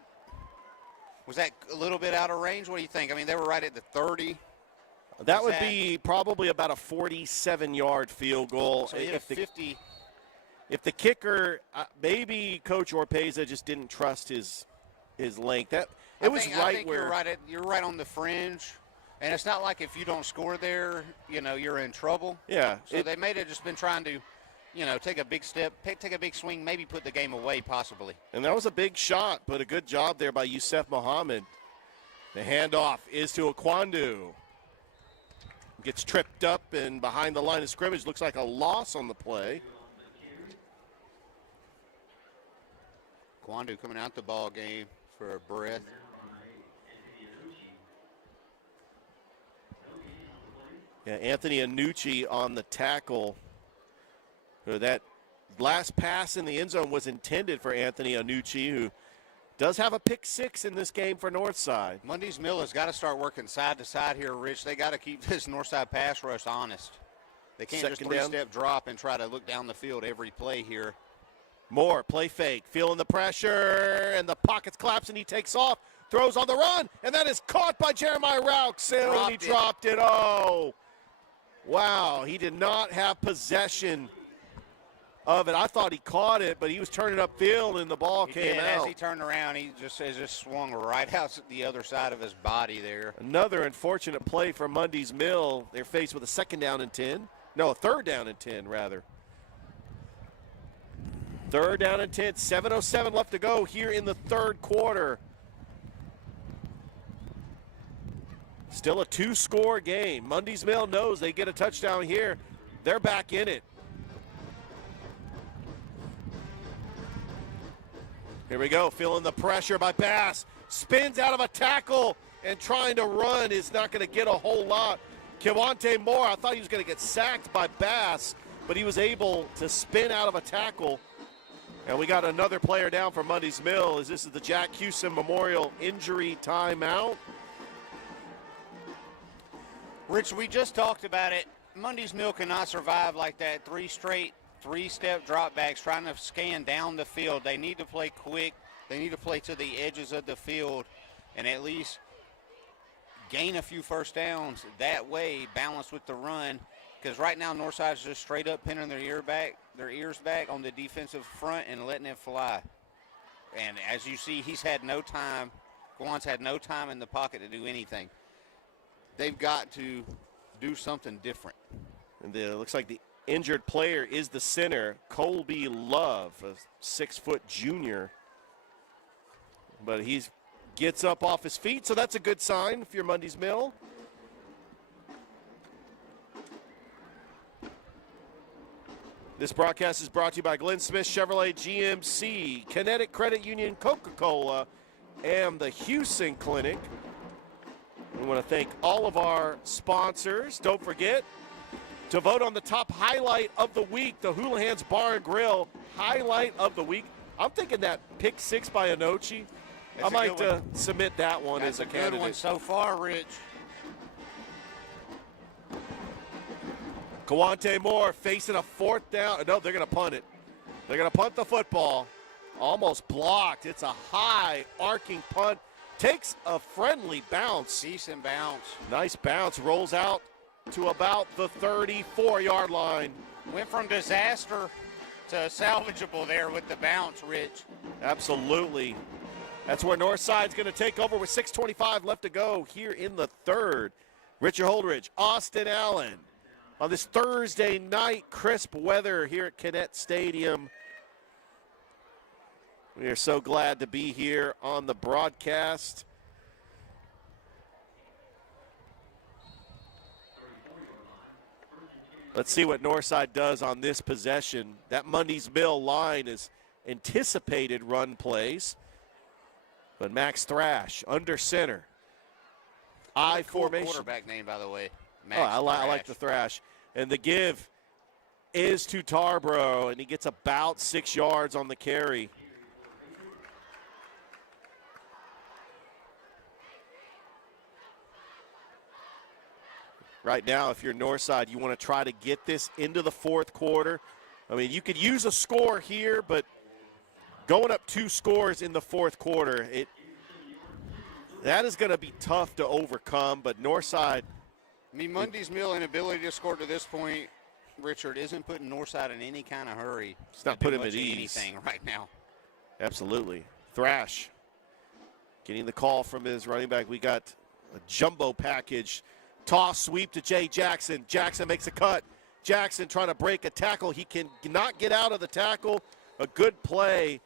Was that a little bit out of range? What do you think? I mean, they were right at the 30. That would be probably about a 47-yard field goal. So if 50. If the kicker, maybe Coach Orpeza just didn't trust his length. I think you're right on the fringe. And it's not like if you don't score there, you're in trouble. Yeah. So they may have just been trying to, take a big step, take a big swing, maybe put the game away possibly. And that was a big shot, but a good job there by Yusef Muhammad. The handoff is to Akwandu. Gets tripped up and behind the line of scrimmage. Looks like a loss on the play. Akwandu coming out the ball game for a breath. Yeah, Anthony Annucci on the tackle. That last pass in the end zone was intended for Anthony Annucci, who does have a pick six in this game for Northside. Mundy's Mill has got to start working side to side here, Rich. They got to keep this Northside pass rush honest. They can't just three-step drop and try to look down the field every play here. Moore, play fake, feeling the pressure, and the pockets collapse, and he takes off, throws on the run, and that is caught by Jeremiah Raux, and he dropped it. Oh, wow, he did not have possession of it. I thought he caught it, but he was turning upfield, and the ball came out. As he turned around, he just swung right out the other side of his body there. Another unfortunate play for Mundy's Mill. They're faced with a third down and 10, rather. 3rd down and 10, 7:07 left to go here in the third quarter. Still a 2-score game. Mundy's Mill knows they get a touchdown here. They're back in it. Here we go, feeling the pressure by Bass. Spins out of a tackle and trying to run is not going to get a whole lot. Kiwante Moore, I thought he was going to get sacked by Bass, but he was able to spin out of a tackle. And we got another player down for Mundy's Mill as this is the Jack Houston Memorial injury timeout. Rich, we just talked about it. Mundy's Mill cannot survive like that. 3 straight 3-step drop backs trying to scan down the field. They need to play quick. They need to play to the edges of the field and at least gain a few first downs that way, balanced with the run. Because right now Northside's just straight up pinning their ears back on the defensive front and letting it fly. And as you see, he's had no time. Gwan's had no time in the pocket to do anything. They've got to do something different. And it looks like the injured player is the center, Colby Love, a 6-foot junior. But he gets up off his feet, so that's a good sign if you're Mundy's Mill. This broadcast is brought to you by Glenn Smith Chevrolet GMC, Kinetic Credit Union, Coca-Cola, and the Houston Clinic. We want to thank all of our sponsors. Don't forget to vote on the top highlight of the week, the Houlihan's Bar and Grill highlight of the week. I'm thinking that pick 6 by Anochi. I might submit that one as a candidate. Good one so far, Rich. Kawante Moore facing a 4th down. No, they're going to punt it. They're going to punt the football. Almost blocked. It's a high arcing punt. Takes a friendly bounce. Decent bounce. Nice bounce. Rolls out to about the 34-yard line. Went from disaster to salvageable there with the bounce, Rich. Absolutely. That's where Northside's going to take over with 6:25 left to go here in the third. Richard Holdridge, Austin Allen. On this Thursday night, crisp weather here at Kinnett Stadium. We are so glad to be here on the broadcast. Let's see what Northside does on this possession. That Mundy's Mill line is anticipated run plays. But Max Thrash under center. I formation. Quarterback name, by the way. Max I like the Thrash. And the give is to Tarboro, and he gets about 6 yards on the carry. Right now, if you're Northside, you want to try to get this into the fourth quarter. I mean, you could use a score here, but going up 2 scores in the fourth quarter, that is going to be tough to overcome. But Northside, I mean, Mundy's Mill inability to score to this point, Richard, isn't putting Northside in any kind of hurry. It's not putting him at ease. Anything right now. Absolutely. Thrash getting the call from his running back. We got a jumbo package. Toss sweep to Jay Jackson. Jackson makes a cut. Jackson trying to break a tackle. He can not get out of the tackle. A good play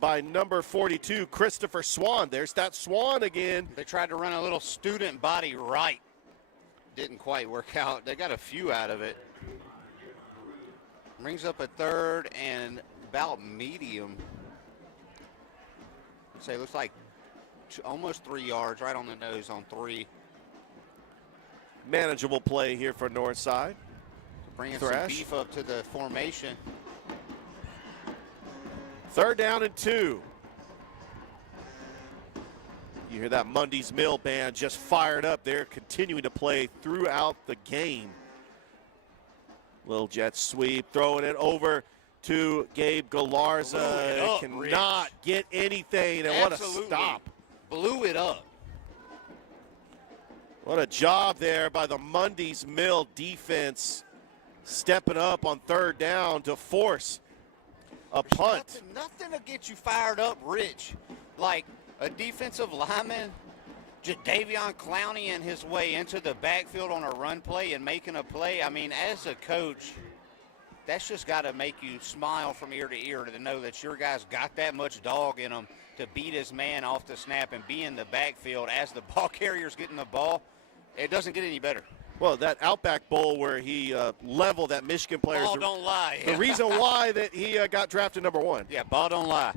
by number 42, Christopher Swan. There's that Swan again. They tried to run a little student body right. Didn't quite work out. They got a few out of it. Brings up a 3rd and about medium. I'd say it looks like almost 3 yards, right on the nose on 3. Manageable play here for Northside. Bringing some beef up to the formation. 3rd down and 2. You hear that Mundy's Mill band just fired up. They're continuing to play throughout the game. Little jet sweep, throwing it over to Gabe Galarza. Cannot get anything, and Absolutely. What a stop. Blew it up. What a job there by the Mundy's Mill defense, stepping up on 3rd down to force a punt. Nothing to get you fired up, Rich. Like a defensive lineman, Jadavion Clowney his way into the backfield on a run play and making a play. I mean, as a coach, that's just got to make you smile from ear to ear to know that your guys got that much dog in them to beat his man off the snap and be in the backfield as the ball carrier's getting the ball. It doesn't get any better. Well, that Outback Bowl where he leveled that Michigan player. Ball don't lie. The reason why that he got drafted number 1. Yeah, ball don't lie.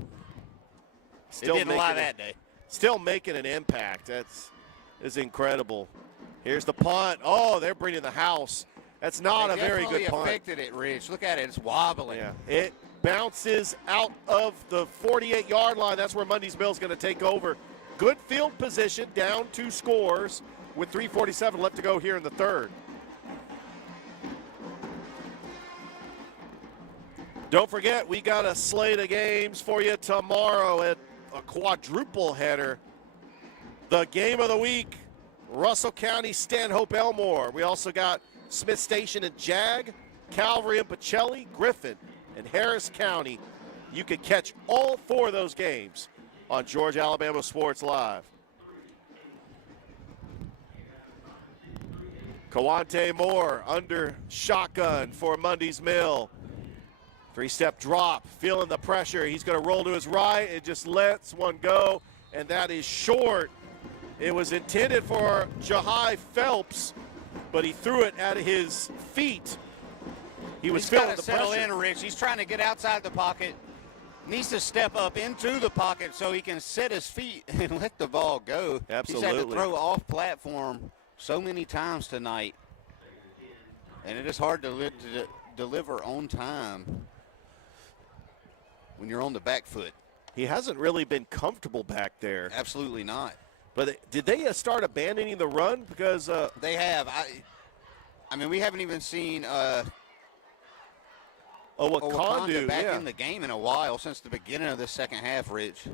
Still it didn't lie that day. Still making an impact. That's incredible. Here's the punt. Oh, they're bringing the house. That's not a very good punt. Affected it, Rich. Look at it. It's wobbling. Yeah. It bounces out of the 48-yard line. That's where Mundy's Mill is going to take over. Good field position, down 2 scores with 3:47 left to go here in the third. Don't forget, we got a slate of games for you tomorrow at a quadruple header. The game of the week, Russell County, Stanhope, Elmore. We also got Smith Station and Jag, Calvary and Pacelli, Griffin and Harris County. You can catch all 4 of those games on Georgia Alabama Sports Live. Kawante Moore under shotgun for Mundy's Mill. 3-step drop, feeling the pressure. He's going to roll to his right and just lets one go, and that is short. It was intended for Jahai Phelps, but he threw it at his feet. He was He's feeling got the to settle pressure. in, Rich. He's trying to get outside the pocket. Needs to step up into the pocket so he can set his feet and let the ball go. Absolutely. He's had to throw off platform so many times tonight. And it is hard to deliver on time when you're on the back foot. He hasn't really been comfortable back there. Absolutely not. But did they start abandoning the run? Because they have. I mean, we haven't even seen Owakondu back in the game in a while, since the beginning of the second half, Rich.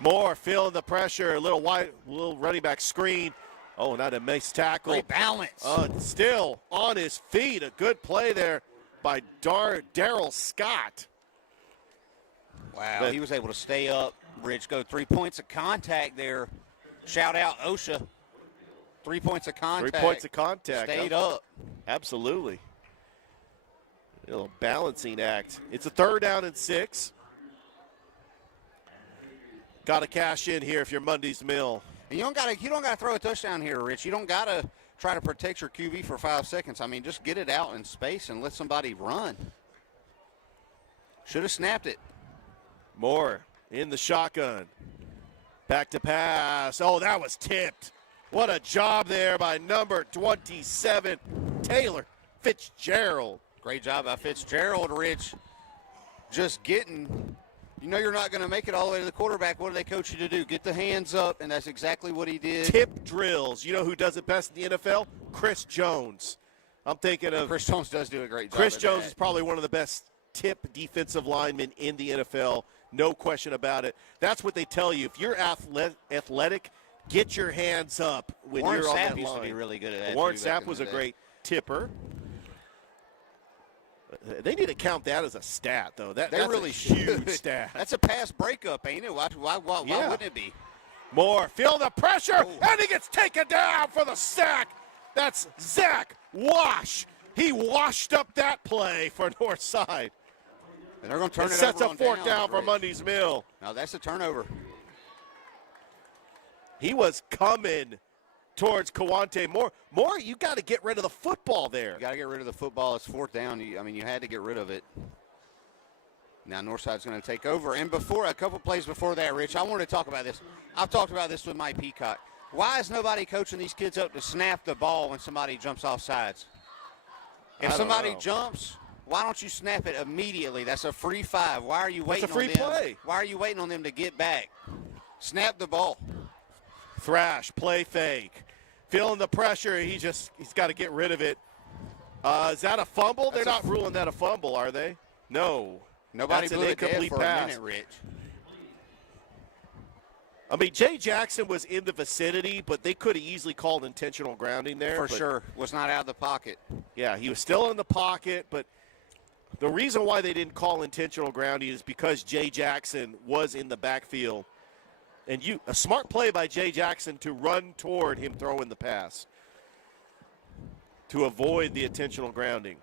Moore feeling the pressure, a little running back screen. Oh, not a nice tackle. Great balance. Still on his feet. A good play there by Darryl Scott. Wow, he was able to stay up. Rich, go 3 points of contact there. Shout out OSHA. 3 points of contact. 3 points of contact. Stayed up. Absolutely. A little balancing act. It's a 3rd down and 6. Got to cash in here if you're Mundy's Mill. And you don't got to throw a touchdown here, Rich. You don't got to try to protect your QB for 5 seconds. I mean, just get it out in space and let somebody run. Should have snapped it. Moore in the shotgun. Back to pass. Oh, that was tipped. What a job there by number 27, Taylor Fitzgerald. Great job by Fitzgerald, Rich. Just getting, you're not going to make it all the way to the quarterback. What do they coach you to do? Get the hands up, and that's exactly what he did. Tip drills. You know who does it best in the NFL? Chris Jones. I'm thinking of Chris Jones does do a great job. Chris Jones is probably one of the best tip defensive linemen in the NFL. No question about it. That's what they tell you. If you're athletic, get your hands up when Warren you're on Sapp that used line. to be really good at that. Warren too, back Sapp in was the a day. great tipper. They need to count that as a stat, though. That's really a huge should. stat. That's a pass breakup, ain't it? Why wouldn't it be? Moore, feel the pressure, and he gets taken down for the sack. That's Zach Wash. He washed up that play for Northside. And they're going to turn it sets over up 4th on down for Rich. Mundy's Mill. Now that's a turnover. He was coming towards Kawante Moore. Moore, you got to get rid of the football there. You got to get rid of the football. It's 4th down. You had to get rid of it. Now Northside's going to take over. And a couple plays before that, Rich, I wanted to talk about this. I've talked about this with Mike Peacock. Why is nobody coaching these kids up to snap the ball when somebody jumps off sides? If somebody jumps, why don't you snap it immediately? That's a free 5. Why are you waiting That's a free on them? play. Why are you waiting on them to get back? Snap the ball. Thrash, play fake. Feeling the pressure, he's got to get rid of it. Is that a fumble? They're not ruling that a fumble, are they? No. Nobody That's blew an it dead incomplete for pass. a minute, Rich. I mean, Jay Jackson was in the vicinity, but they could have easily called intentional grounding there. For sure. Was not out of the pocket. Yeah, he was still in the pocket, but the reason why they didn't call intentional grounding is because Jay Jackson was in the backfield. And a smart play by Jay Jackson to run toward him throwing the pass to avoid the intentional grounding.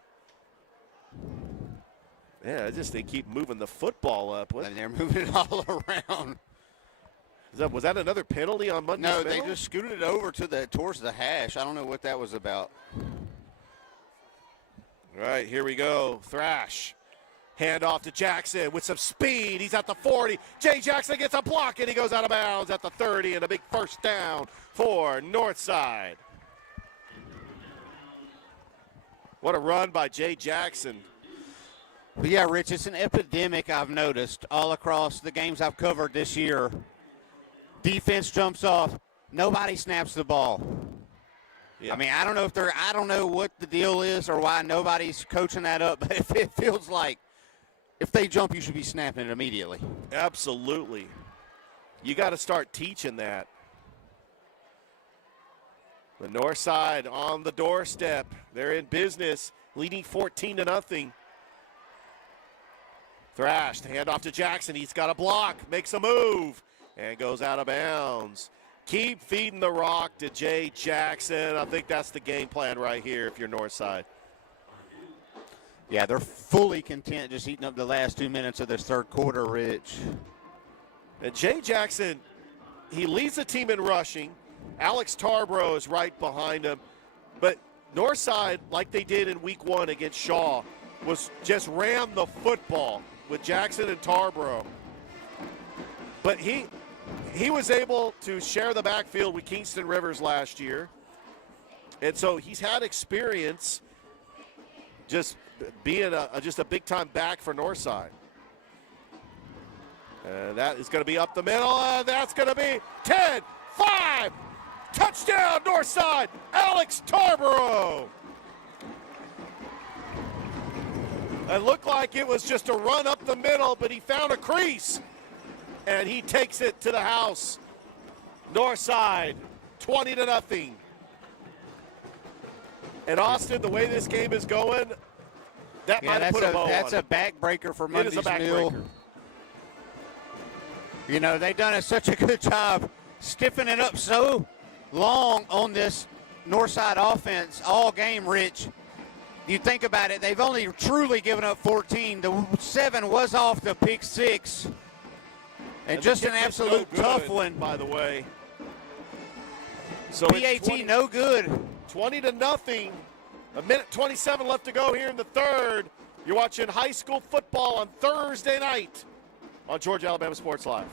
Yeah, they keep moving the football up. And they're moving it all around. Was that another penalty on Mundy's No, Mill? they just scooted it over towards the hash. I don't know what that was about. All right, here we go. Thrash. Hand off to Jackson with some speed. He's at the 40. Jay Jackson gets a block, and he goes out of bounds at the 30, and a big 1st down for Northside. What a run by Jay Jackson. But yeah, Rich, it's an epidemic I've noticed all across the games I've covered this year. Defense jumps off. Nobody snaps the ball. Yeah. I mean, I don't know what the deal is or why nobody's coaching that up, but it feels like if they jump, you should be snapping it immediately. Absolutely. You got to start teaching that. The Northside on the doorstep. They're in business, leading 14-0. Thrash, the handoff to Jackson. He's got a block, makes a move, and goes out of bounds. Keep feeding the rock to Jay Jackson. I think that's the game plan right here if you're Northside. Yeah, they're fully content just eating up the last 2 minutes of this 3rd quarter, Rich. And Jay Jackson, he leads the team in rushing. Alex Tarbro is right behind him. But Northside, like they did in week 1 against Shaw, was just ram the football with Jackson and Tarboro. But he was able to share the backfield with Kingston Rivers last year. And so he's had experience just being just a big-time back for Northside. That is going to be up the middle, and that's going to be 10, 5, touchdown Northside, Alex Tarboro. It looked like it was just a run up the middle, but he found a crease, and he takes it to the house. Northside, 20-0. And Austin, the way this game is going, that might have put a bow on it. That's a backbreaker for Mundy's It is a Mill. backbreaker. You know, they've done such a good job stiffening up so long on this Northside offense all game, Rich. You think about it, they've only truly given up 14. The 7 was off the pick 6. And just an absolute tough one. By the way. So PAT no good. 20-0. A minute 27 left to go here in the third. You're watching high school football on Thursday night on Georgia Alabama Sports Live.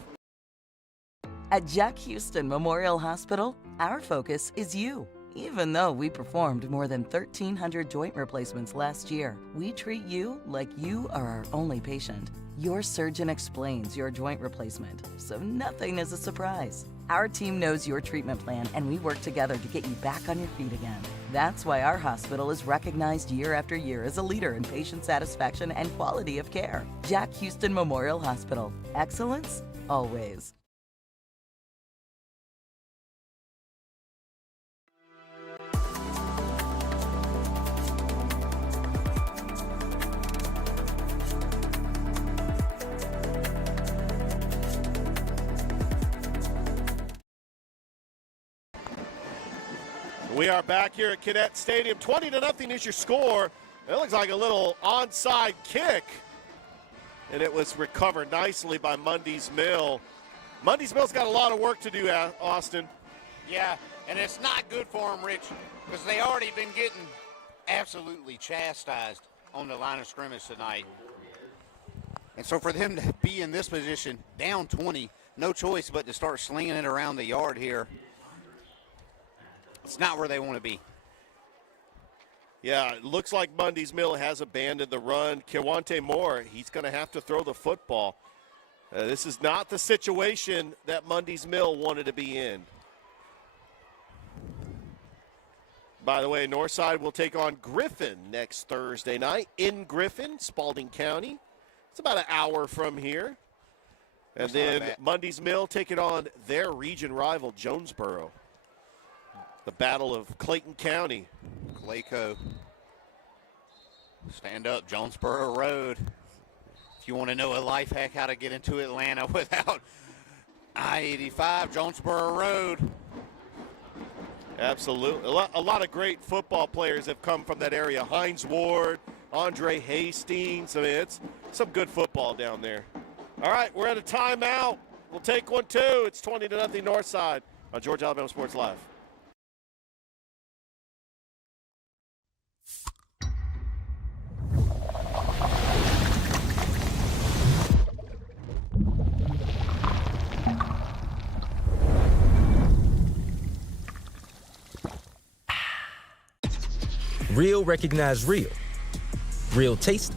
At Jack Houston Memorial Hospital, our focus is you. Even though we performed more than 1,300 joint replacements last year, we treat you like you are our only patient. Your surgeon explains your joint replacement, so nothing is a surprise. Our team knows your treatment plan, and we work together to get you back on your feet again. That's why our hospital is recognized year after year as a leader in patient satisfaction and quality of care. Jack Houston Memorial Hospital. Excellence, always. We are back here at Cadet Stadium. 20-0 is your score. It looks like a little onside kick. And it was recovered nicely by Mundy's Mill. Mundy's Mill's got a lot of work to do, Austin. Yeah, and it's not good for them, Rich, because they already been getting absolutely chastised on the line of scrimmage tonight. And so for them to be in this position, down 20, no choice but to start slinging it around the yard here. It's not where they want to be. Yeah, it looks like Mundy's Mill has abandoned the run. Kewante Moore, he's going to have to throw the football. This is not the situation that Mundy's Mill wanted to be in. By the way, Northside will take on Griffin next Thursday night in Griffin, Spalding County. It's about an hour from here. And then Mundy's Mill taking on their region rival, Jonesboro. The Battle of Clayton County. Clayco. Stand up, Jonesboro Road. If you want to know a life hack how to get into Atlanta without I-85, Jonesboro Road. Absolutely. A lot of great football players have come from that area. Hines Ward, Andre Hastings. I mean, it's some good football down there. All right, we're at a timeout. We'll take one, too. It's 20-0 Northside on Georgia Alabama Sports Live. Real recognize real. Real taste,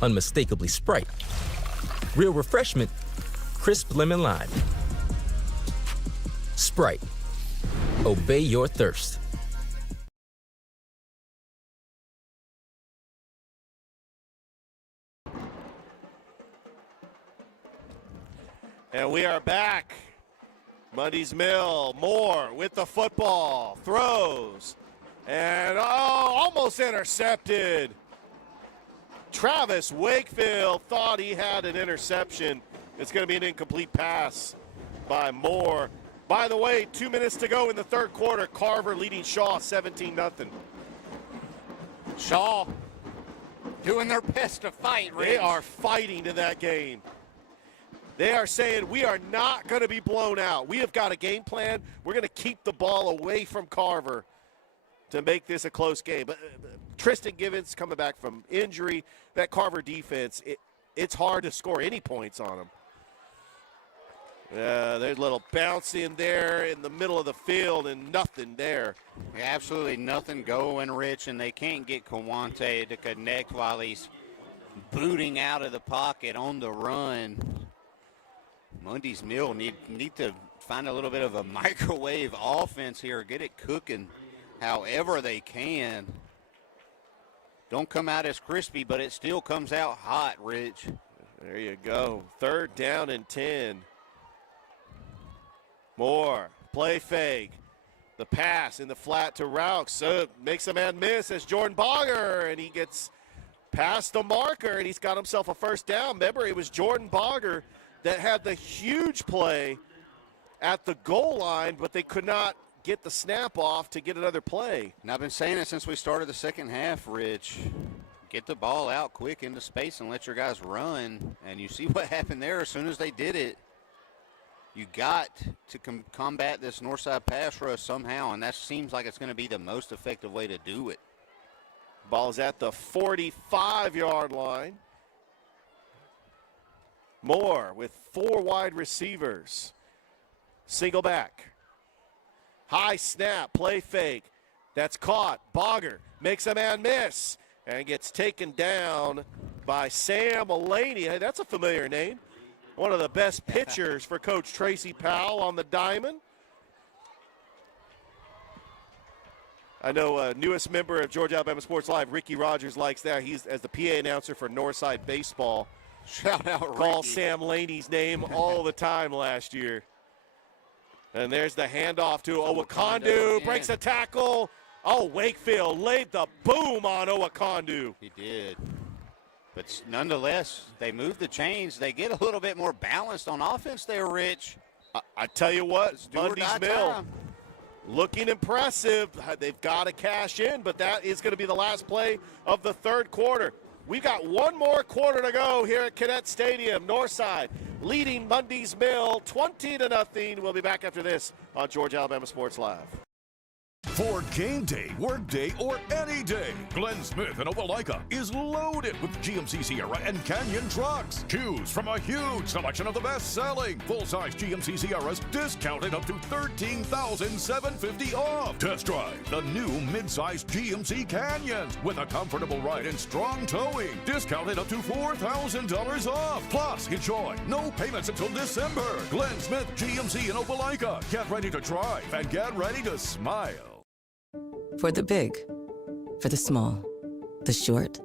unmistakably Sprite. Real refreshment, crisp lemon lime. Sprite, obey your thirst. And we are back. Mundy's Mill, Moore with the football, throws. And, almost intercepted. Travis Wakefield thought he had an interception. It's going to be an incomplete pass by Moore. By the way, 2 minutes to go in the third quarter. Carver leading Shaw 17-0. Shaw doing their best to fight, Rich. They are fighting to that game. They are saying we are not going to be blown out. We have got a game plan. We're going to keep the ball away from Carver. to make this a close game. But Tristan Givens coming back from injury, that Carver defense, it's hard to score any points on them. There's a little bounce in there in the middle of the field and nothing there. Yeah, absolutely nothing going, Rich, and they can't get Kawante to connect while he's booting out of the pocket on the run. Mundy's Mill need to find a little bit of a microwave offense here, get it cooking however they can. Don't come out as crispy, but it still comes out hot, Rich. There you go. 3rd down and 10. Moore, play fake. The pass in the flat to Raux. So makes a man miss as Jordan Bogger, and he gets past the marker, and he's got himself a 1st down. Remember, it was Jordan Bogger that had the huge play at the goal line, but they could not get the snap off to get another play. And I've been saying it since we started the second half, Rich. Get the ball out quick into space and let your guys run. And you see what happened there as soon as they did it. You got to combat this Northside pass rush somehow, and that seems like it's going to be the most effective way to do it. Ball is at the 45-yard line. Moore with 4 wide receivers. Single back. High snap, play fake. That's caught. Bogger makes a man miss and gets taken down by Sam Mulaney. Hey, that's a familiar name. One of the best pitchers for Coach Tracy Powell on the diamond. I know newest member of Georgia Alabama Sports Live, Ricky Rogers, likes that. He's as the PA announcer for Northside Baseball. Shout out, Call Ricky. Sam Laney's name all the time last year. And there's the handoff to Owakondu. Breaks a tackle. Oh, Wakefield laid the boom on Owakondu. He did. But nonetheless, they move the chains. They get a little bit more balanced on offense there, Rich. I tell you what, Mundy's Mill time. looking impressive. They've got to cash in, but that is going to be the last play of the 3rd quarter. We've got one more quarter to go here at Cadet Stadium. Northside leading Mundy's Mill 20-0. We'll be back after this on Georgia Alabama Sports Live. For game day, work day, or any day, Glenn Smith in Opelika is loaded with GMC Sierra and Canyon trucks. Choose from a huge selection of the best-selling full-size GMC Sierras, discounted up to $13,750 off. Test drive the new mid-size GMC Canyons with a comfortable ride and strong towing, discounted up to $4,000 off. Plus, enjoy no payments until December. Glenn Smith GMC in Opelika. Get ready to drive and get ready to smile. For the big, for the small, the short,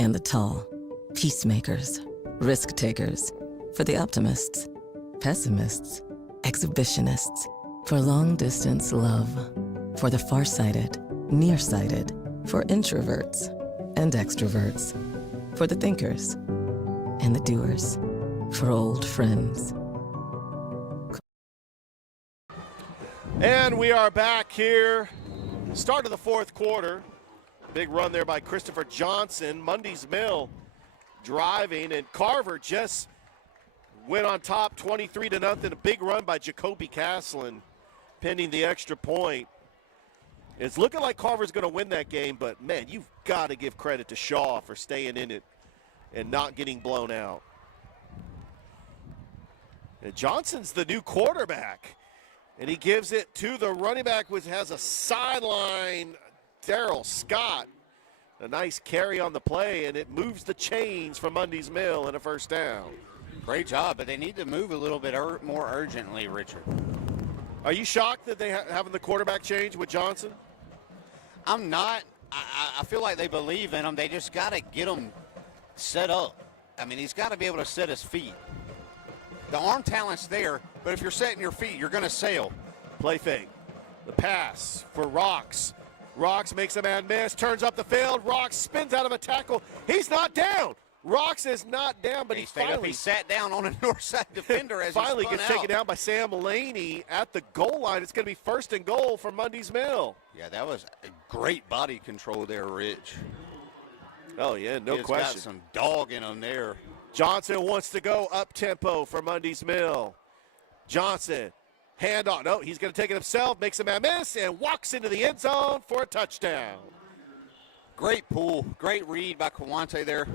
and the tall. Peacemakers, risk takers. For the optimists, pessimists, exhibitionists. For long distance love. For the farsighted, nearsighted. For introverts and extroverts. For the thinkers and the doers. For old friends. And we are back here. Start of the 4th quarter. Big run there by Christopher Johnson. Mundy's Mill driving, and Carver just went on top 23-0. A big run by Jacoby Caslin, pending the extra point. It's looking like Carver's going to win that game, but, man, you've got to give credit to Shaw for staying in it and not getting blown out. And Johnson's the new quarterback. And he gives it to the running back, which has a sideline, Darrell Scott. A nice carry on the play, and it moves the chains from Mundy's Mill and a 1st down. Great job, but they need to move a little bit more urgently, Richard. Are you shocked that they having the quarterback change with Johnson? I'm not. I feel like they believe in him. They just got to get him set up. I mean, he's got to be able to set his feet. The arm talent's there, but if you're setting your feet, you're going to sail. Play fake. The pass for Raux. Raux makes a man miss, turns up the field. Raux spins out of a tackle. He's not down. Raux is not down, but he sat down on a Northside defender as finally he spun gets out. taken down by Sam Mulaney at the goal line. It's going to be 1st and goal for Mundy's Mill. Yeah, that was a great body control there, Rich. Oh, yeah, no question. Got some dog in him there. Johnson wants to go up-tempo for Mundy's Mill. Johnson Hand on. No, he's going to take it himself, makes a man miss, and walks into the end zone for a touchdown. Great pull. Great read by Kawante there.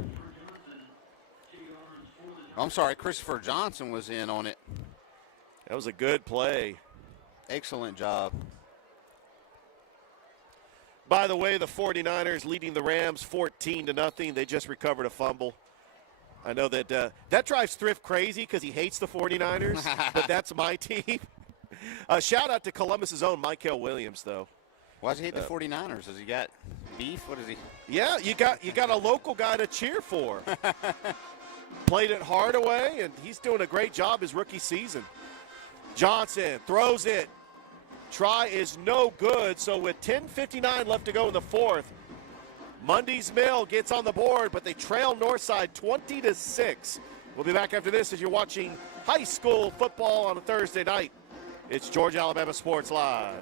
I'm sorry, Christopher Johnson was in on it. That was a good play. Excellent job. By the way, the 49ers leading the Rams 14-0. They just recovered a fumble. I know that that drives Thrift crazy because he hates the 49ers, but that's my team. Shout out to Columbus's own Michael Williams, though. Why does he hate the 49ers? Has he got beef? What is he? Yeah, you got a local guy to cheer for. Played it Hardaway, and he's doing a great job his rookie season. Johnson throws it. Try is no good, so with 10:59 left to go in the fourth, Mundy's Mill gets on the board, but they trail Northside 20-6. We'll be back after this as you're watching high school football on a Thursday night. It's Georgia Alabama Sports Live.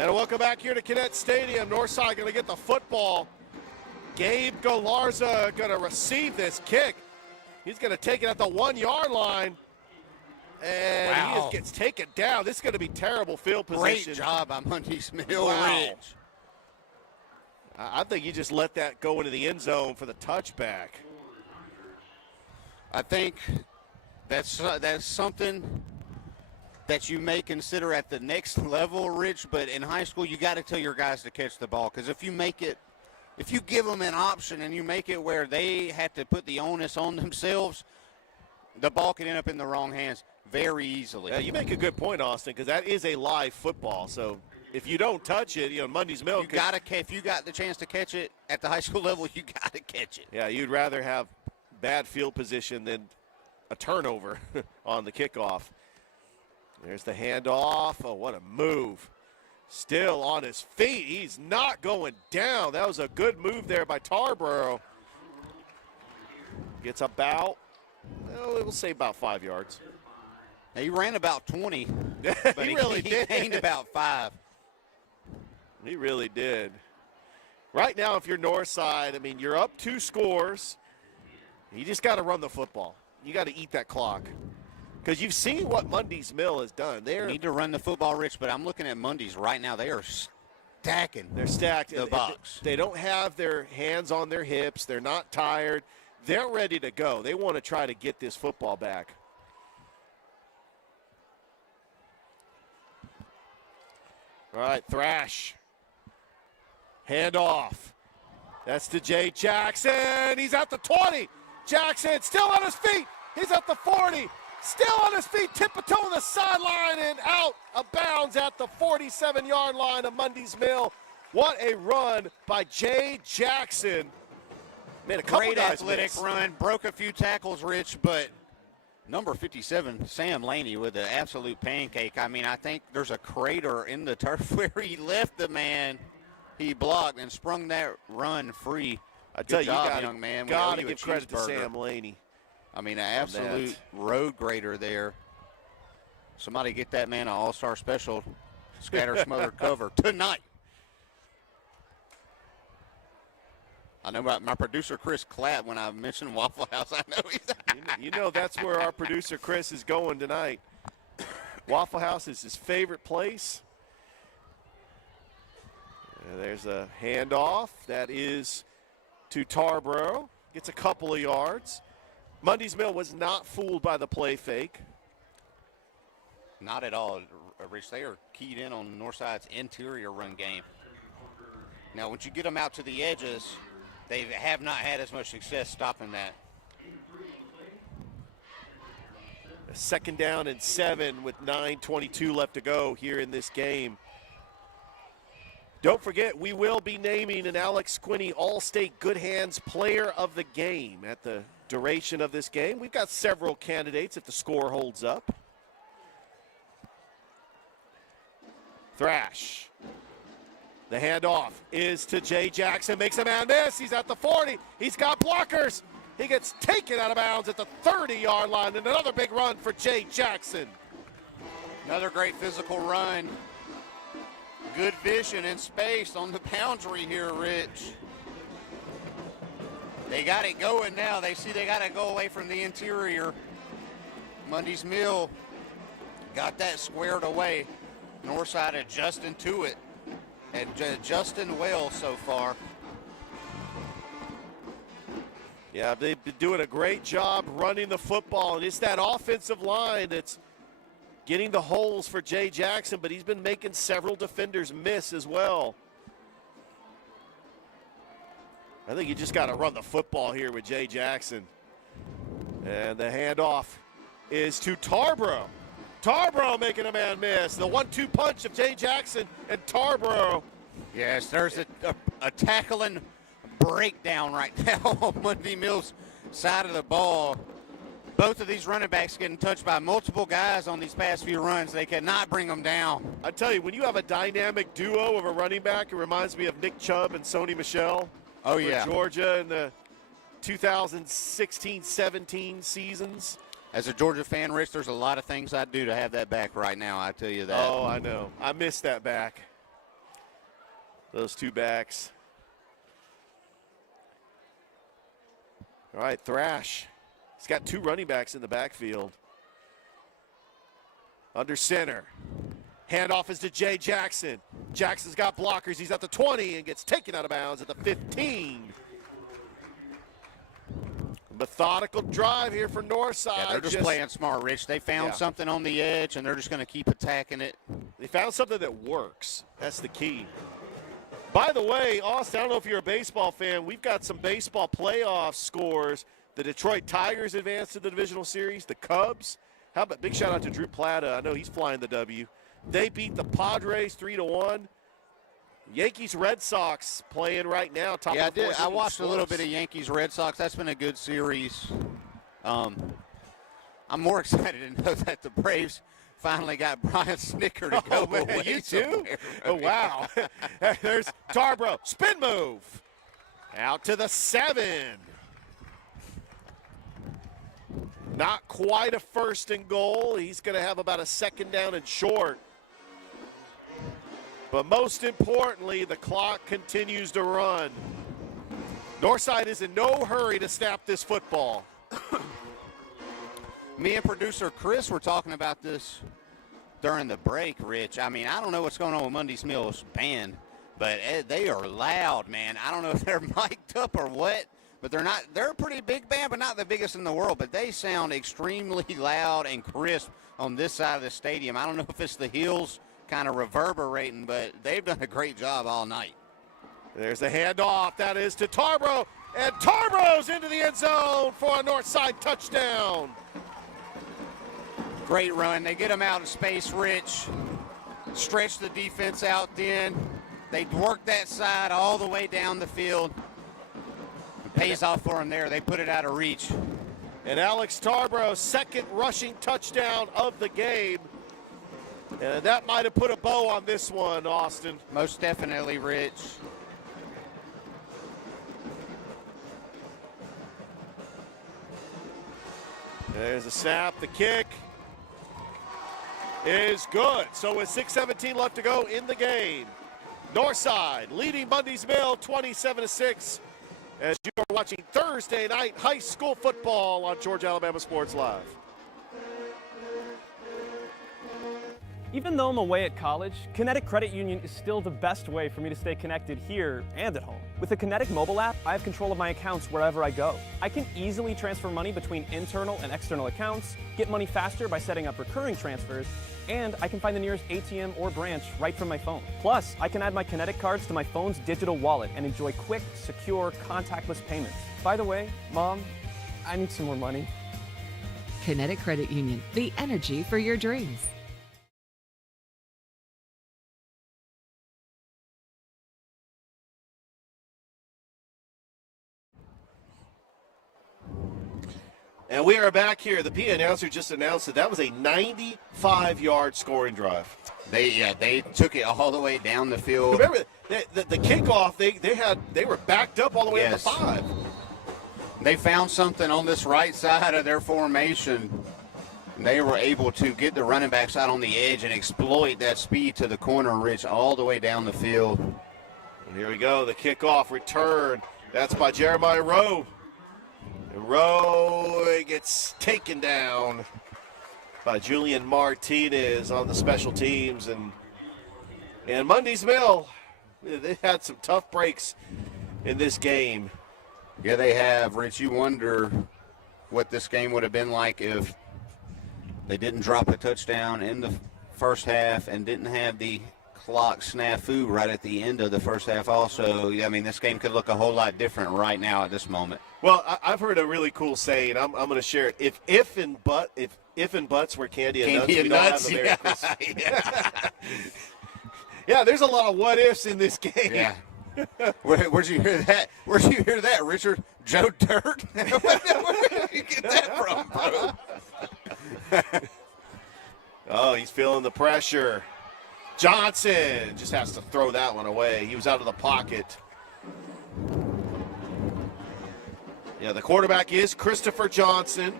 And welcome back here to Kinnett Stadium. Northside going to get the football. Gabe Galarza going to receive this kick. He's going to take it at the 1-yard line. And he just gets taken down. This is going to be terrible field position. Great job by Mundy's Mill. Wow. I think you just let that go into the end zone for the touchback. I think that's something that you may consider at the next level, Rich, but in high school you got to tell your guys to catch the ball, because if you give them an option and you make it where they have to put the onus on themselves, the ball can end up in the wrong hands very easily. Yeah, you make a good point, Austin, because that is a live football. So if you don't touch it, Mundy's Mill. If you got the chance to catch it at the high school level, you got to catch it. Yeah, you'd rather have bad field position than a turnover on the kickoff. There's the handoff. Oh, what a move. Still on his feet. He's not going down. That was a good move there by Tarboro. Gets about, we'll say about 5 yards. Now, he ran about 20. But he really did. He gained about 5. He really did. Right now, if you're Northside, I mean, you're up 2 scores. You just got to run the football. You got to eat that clock. Because you've seen what Mundy's Mill has done. They need to run the football, Rich, but I'm looking at Mundy's right now. They are stacking. They're stacked. The box. They don't have their hands on their hips. They're not tired. They're ready to go. They want to try to get this football back. All right, Thrash. Hand off. That's to Jay Jackson. He's at the 20. Jackson still on his feet. He's at the 40. Still on his feet, tiptoeing the sideline and out of bounds at the 47-yard line of Mundy's Mill. What a run by Jay Jackson. Made a couple Great guys athletic miss. run, broke a few tackles, Rich, but number 57, Sam Laney, with an absolute pancake. I mean, I think there's a crater in the turf where he left the man. He blocked and sprung that run free. I tell Good you, job, young man. We got owe to you a give credit to cheeseburger. Sam Laney. I mean, an absolute road grader there. Somebody get that man an all-star special scatter smother cover tonight. I know my producer Chris clapped when I mentioned Waffle House. I know he's you know that's where our producer Chris is going tonight. Waffle House is his favorite place. And there's a handoff that is to Tarboro. Gets a couple of yards. Mundy's Mill was not fooled by the play fake. Not at all, Rich. They are keyed in on Northside's interior run game. Now, once you get them out to the edges, they have not had as much success stopping that. A 2nd down and 7 with 9:22 left to go here in this game. Don't forget, we will be naming an Alex Quinney All-State Good Hands Player of the Game at the duration of this game. We've got several candidates if the score holds up. Thrash. The handoff is to Jay Jackson. Makes a man miss. He's at the 40. He's got blockers. He gets taken out of bounds at the 30-yard line. And another big run for Jay Jackson. Another great physical run. Good vision and space on the boundary here, Rich. They got it going now. They see they got to go away from the interior. Mundy's Mill got that squared away. Northside adjusting to it. And adjusting well so far. Yeah, they've been doing a great job running the football. And it's that offensive line that's getting the holes for Jay Jackson, but he's been making several defenders miss as well. I think you just got to run the football here with Jay Jackson. And the handoff is to Tarboro. Tarboro making a man miss. The 1-2 punch of Jay Jackson and Tarboro. Yes, there's a tackling breakdown right now on Mundy Mill's side of the ball. Both of these running backs getting touched by multiple guys on these past few runs. They cannot bring them down. I tell you, when you have a dynamic duo of a running back, it reminds me of Nick Chubb and Sony Michel. Oh, yeah. Georgia in the 2016-17 seasons. As a Georgia fan, Rich, there's a lot of things I'd do to have that back right now, I tell you that. Oh, I know. I miss that back. Those two backs. All right, Thrash. He's got 2 running backs in the backfield. Under center. Handoff is to Jay Jackson. Jackson's got blockers. He's at the 20 and gets taken out of bounds at the 15. Methodical drive here for Northside. Yeah, they're just playing smart, Rich. They found something on the edge, and they're just going to keep attacking it. They found something that works. That's the key. By the way, Austin, I don't know if you're a baseball fan. We've got some baseball playoff scores. The Detroit Tigers advanced to the divisional series. The Cubs. How about big shout out to Drew Plata. I know he's flying the W. They beat the Padres 3-1. Yankees Red Sox playing right now. Top yeah, of the fourth. I watched a little bit of Yankees Red Sox. That's been a good series. I'm more excited to know that the Braves finally got Brian Snicker to go away. You too? Oh, wow. There's Tarboro. Spin move. Out to the 7. Not quite a 1st and goal. He's going to have about a 2nd down and short. But most importantly, the clock continues to run. Northside is in no hurry to snap this football. Me and producer Chris were talking about this during the break, Rich. I mean, I don't know what's going on with Mundy's Mill's band, but they are loud, man. I don't know if they're mic'd up or what, but they're a pretty big band, but not the biggest in the world. But they sound extremely loud and crisp on this side of the stadium. I don't know if it's the hills kind of reverberating, but they've done a great job all night. There's the handoff. That is to Tarboro, and Tarboro's into the end zone for a Northside touchdown. Great run. They get him out of space, Rich. Stretch the defense out then. They work that side all the way down the field. It pays off for them there. They put it out of reach. And Alex Tarboro's 2nd rushing touchdown of the game. And that might have put a bow on this one, Austin. Most definitely, Rich. There's a snap. The kick is good. So with 6:17 left to go in the game, Northside leading Mundy's Mill 27-6 as you are watching Thursday night high school football on Georgia Alabama Sports Live. Even though I'm away at college, Kinetic Credit Union is still the best way for me to stay connected here and at home. With the Kinetic mobile app, I have control of my accounts wherever I go. I can easily transfer money between internal and external accounts, get money faster by setting up recurring transfers, and I can find the nearest ATM or branch right from my phone. Plus, I can add my Kinetic cards to my phone's digital wallet and enjoy quick, secure, contactless payments. By the way, Mom, I need some more money. Kinetic Credit Union, the energy for your dreams. And we are back here. The PA announcer just announced that was a 95-yard scoring drive. They took it all the way down the field. Remember, the kickoff, they were backed up all the way up to 5. They found something on this right side of their formation. They were able to get the running backs out on the edge and exploit that speed to the corner, Rich, all the way down the field. Here we go, the kickoff return. That's by Jeremiah Rowe. Rowe gets taken down by Julian Martinez on the special teams. And Mundy's Mill, they had some tough breaks in this game. Yeah, they have. Rich, you wonder what this game would have been like if they didn't drop a touchdown in the first half and didn't have the clock snafu right at the end of the first half also. I mean, this game could look a whole lot different right now at this moment. Well, I've heard a really cool saying. I'm going to share it. If and buts were candy and nuts, we'd all have a Merry Christmas. Yeah, there's a lot of what ifs in this game. Yeah. Where'd you hear that? Where'd you hear that, Richard? Joe Dirt? Where did you get that from, bro? Oh, he's feeling the pressure. Johnson just has to throw that one away. He was out of the pocket. Yeah, the quarterback is Christopher Johnson.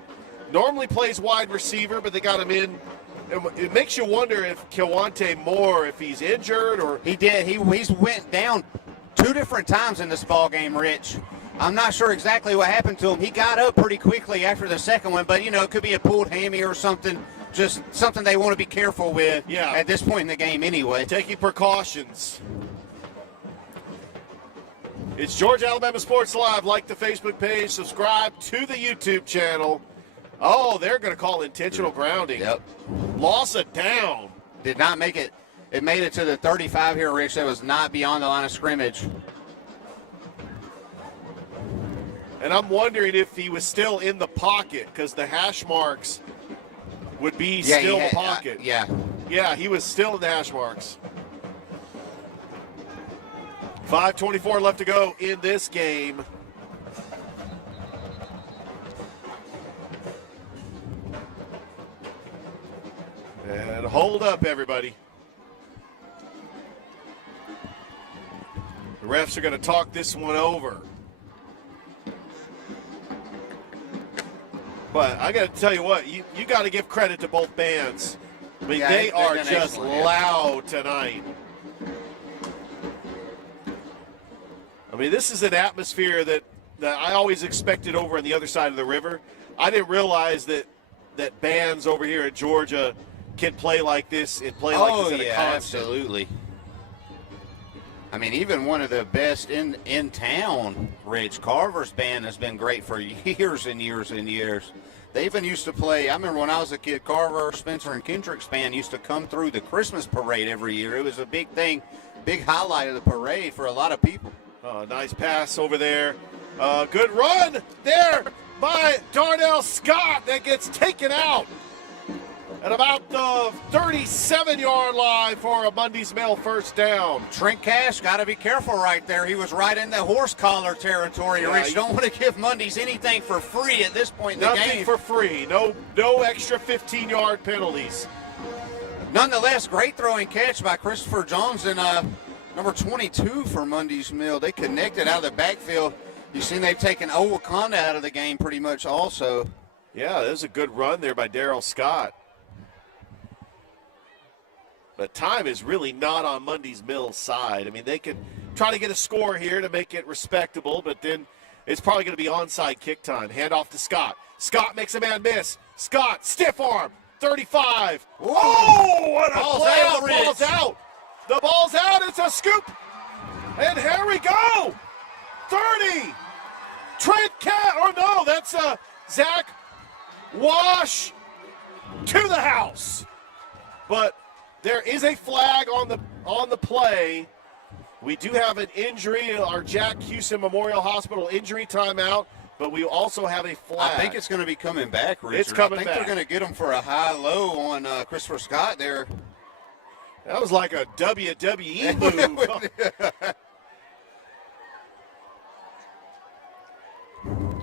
Normally plays wide receiver, but they got him in. It makes you wonder if Kewante Moore, if he's injured or... He did. He's went down 2 different times in this ball game, Rich. I'm not sure exactly what happened to him. He got up pretty quickly after the second one, but, it could be a pulled hammy or something. Just something they want to be careful with at this point in the game anyway. Taking precautions. It's Georgia Alabama Sports Live. Like the Facebook page, subscribe to the YouTube channel. Oh, they're going to call intentional grounding. Yep. Loss of down. Did not make it. It made it to the 35 here, Rich. That was not beyond the line of scrimmage. And I'm wondering if he was still in the pocket because the hash marks would be still in the pocket. Yeah, he was still in the hash marks. 5:24 left to go in this game. And hold up, everybody. The refs are going to talk this one over. But I got to tell you what, you got to give credit to both bands. I mean, they are just loud tonight. I mean, this is an atmosphere that I always expected over on the other side of the river. I didn't realize that bands over here in Georgia can play like this and play like this at a concert. Absolutely. I mean, even one of the best in town, Rich, Carver's band has been great for years and years and years. They even used to play, I remember when I was a kid, Carver, Spencer, and Kendrick's band used to come through the Christmas parade every year. It was a big thing, big highlight of the parade for a lot of people. Oh, nice pass over there. Good run there by Darnell Scott that gets taken out at about the 37-yard line for a Mundy's Mill first down. Trent Cash got to be careful right there. He was right in the horse collar territory. Yeah, Rich, don't want to give Mundy's anything for free at this point in the game. Nothing for free. No extra 15-yard penalties. Nonetheless, great throwing catch by Christopher Johnson, number 22 for Mundy's Mill. They connected out of the backfield. You've seen they've taken Owakanda out of the game pretty much also. Yeah, there's a good run there by Darrell Scott. But time is really not on Mundy's Mill's side. I mean, they could try to get a score here to make it respectable, but then it's probably going to be onside kick time. Hand off to Scott. Scott makes a man miss. Scott, stiff arm. 35. Oh, what a Ball's play. out, The ball's Rich. out. The ball's out. It's a scoop. And here we go. 30. Trent Cat. Oh, no, that's Zach Wash to the house. But there is a flag on the play. We do have an injury, our Jack Houston Memorial Hospital injury timeout, but we also have a flag. I think it's going to be coming back, Richard. It's coming I think back. they're going to get him for a high-low on Christopher Scott there. That was like a WWE move.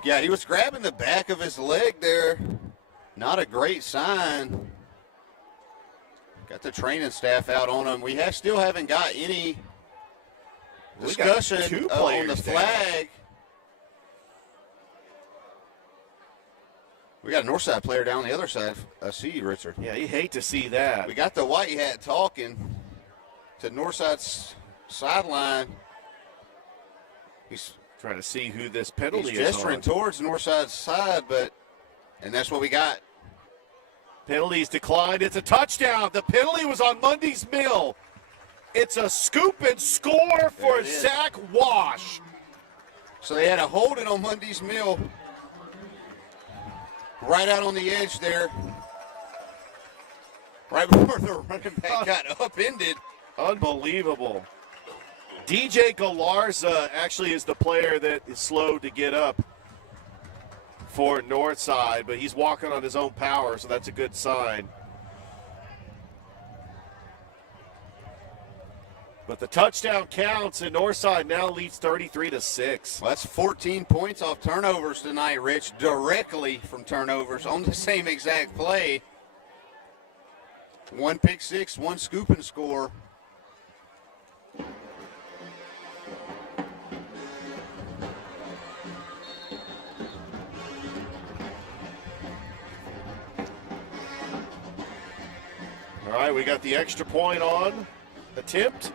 Yeah, he was grabbing the back of his leg there. Not a great sign. Got the training staff out on him. We still haven't got any discussion on the flag. We got a Northside player down the other side. I see you, Richard. Yeah, you hate to see that. We got the white hat talking to Northside's sideline. He's trying to see who this penalty he's is gesturing on. towards Northside's side, and that's what we got. Penalties declined. It's a touchdown. The penalty was on Mundy's Mill. It's a scoop and score for Zach Wash. So they had a hold it on Mundy's Mill. Right out on the edge there. Right before the running back got upended. Unbelievable. DJ Galarza actually is the player that is slow to get up for Northside, but he's walking on his own power, so that's a good sign. But the touchdown counts, and Northside now leads 33-6. Well, that's 14 points off turnovers tonight, Rich, directly from turnovers on the same exact play. One pick six, one scoop and score. All right, we got the extra point on attempt.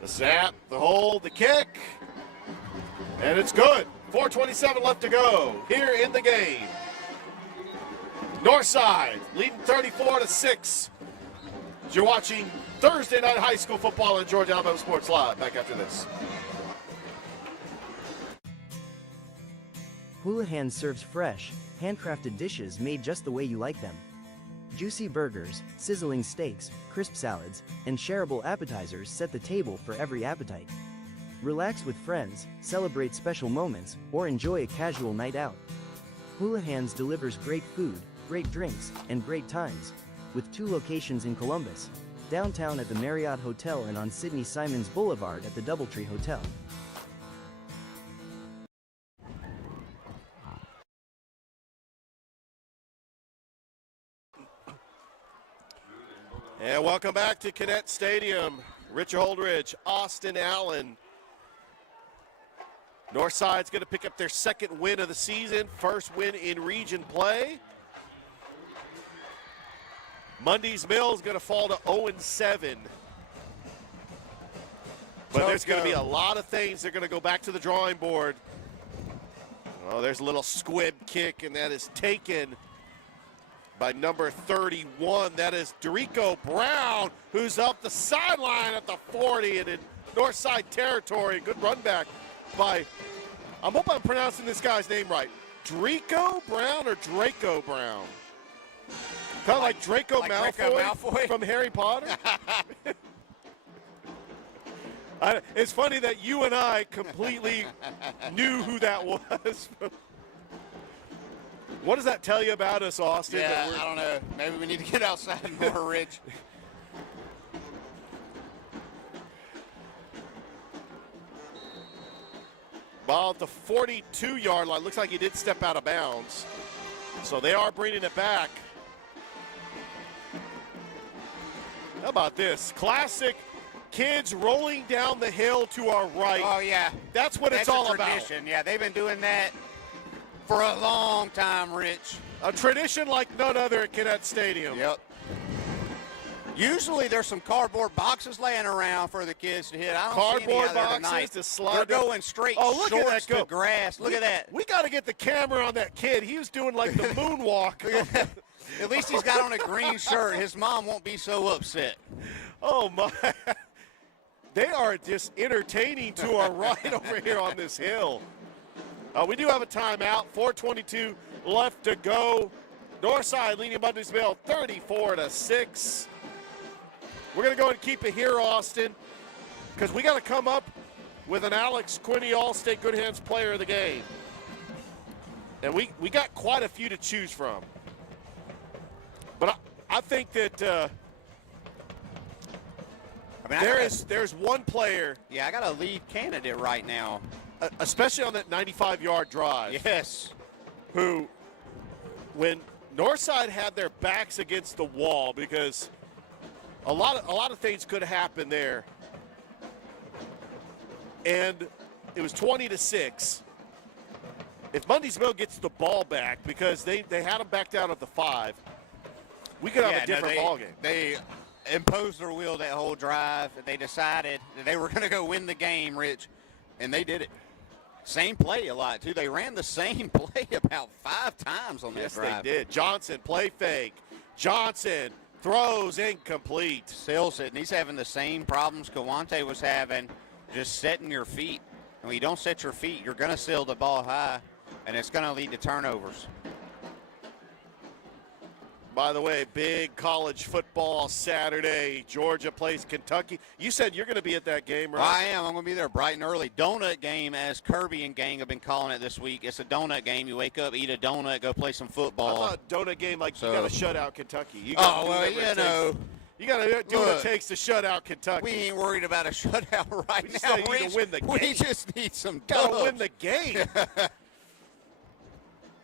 The snap, the hold, the kick, and it's good. 4:27 left to go here in the game. Northside leading 34-6. You're watching Thursday Night High School Football on Georgia Alabama Sports Live. Back after this. Houlihan serves fresh, handcrafted dishes made just the way you like them. Juicy burgers, sizzling steaks, crisp salads, and shareable appetizers set the table for every appetite. Relax with friends, celebrate special moments, or enjoy a casual night out. Houlihan's delivers great food, great drinks, and great times, with 2 locations in Columbus, downtown at the Marriott Hotel and on Sidney Simons Boulevard at the Doubletree Hotel. And welcome back to Kinnett Stadium. Richard Holdridge, Austin Allen. Northside's going to pick up their second win of the season, first win in region play. Mundy's Mill is going to fall to 0-7. But there's going to be a lot of things. They're going to go back to the drawing board. Oh, there's a little squib kick, and that is taken by number 31. That is Dorico Brown, who's up the sideline at the 40 and in Northside territory. Good run back by, I hope I'm pronouncing this guy's name right. Dorico Brown or Draco Brown? Kind of like Draco Malfoy from Harry Potter. It's funny that you and I completely knew who that was. What does that tell you about us, Austin? Yeah, I don't know. Maybe we need to get outside more, Rich. Ball at the 42-yard line. Looks like he did step out of bounds. So they are bringing it back. How about this? Classic kids rolling down the hill to our right. Oh, yeah. That's what it's all about. Tradition. Yeah, they've been doing that for a long time, Rich. A tradition like none other at Kinnett Stadium. Yep. Usually there's some cardboard boxes laying around for the kids to hit. I don't Cardboard see any out there boxes tonight. to slide. They're going straight Oh, look at shorts that go. to grass. Look at that. We got to get the camera on that kid. He was doing like the moonwalk. At least he's got on a green shirt. His mom won't be so upset. Oh, my. They are just entertaining to our right over here on this hill. We do have a timeout. 4:22 left to go. Northside leading Mundy's Mill 34-6. We're going to go and keep it here, Austin, because we got to come up with an Alex Quinney All-State Good Hands Player of the Game. And we got quite a few to choose from. But I think that there's one player. Yeah, I got a lead candidate right now. Especially on that 95-yard drive. Yes. Who, when Northside had their backs against the wall, because a lot of things could happen there. And it was 20-6. If Mundy's Mill gets the ball back, because they had them back down at the 5, we could have a different ball game. They imposed their will that whole drive, and they decided that they were going to go win the game, Rich, and they did it. Same play a lot, too. They ran the same play about 5 times on that drive. Yes, they did. Johnson, play fake. Johnson throws incomplete. Seals it, and he's having the same problems Kawante was having, just setting your feet. And when you don't set your feet, you're going to sail the ball high, and it's going to lead to turnovers. By the way, big college football Saturday. Georgia plays Kentucky. You said you're going to be at that game, right? Well, I am. I'm going to be there bright and early. Donut game, as Kirby and gang have been calling it this week. It's a donut game. You wake up, eat a donut, go play some football. I thought donut game like you got to shut out Kentucky. You got to do what it takes to shut out Kentucky. We ain't worried about a shutout right now. We need to win the game. We just need some Got dubs. to win the game.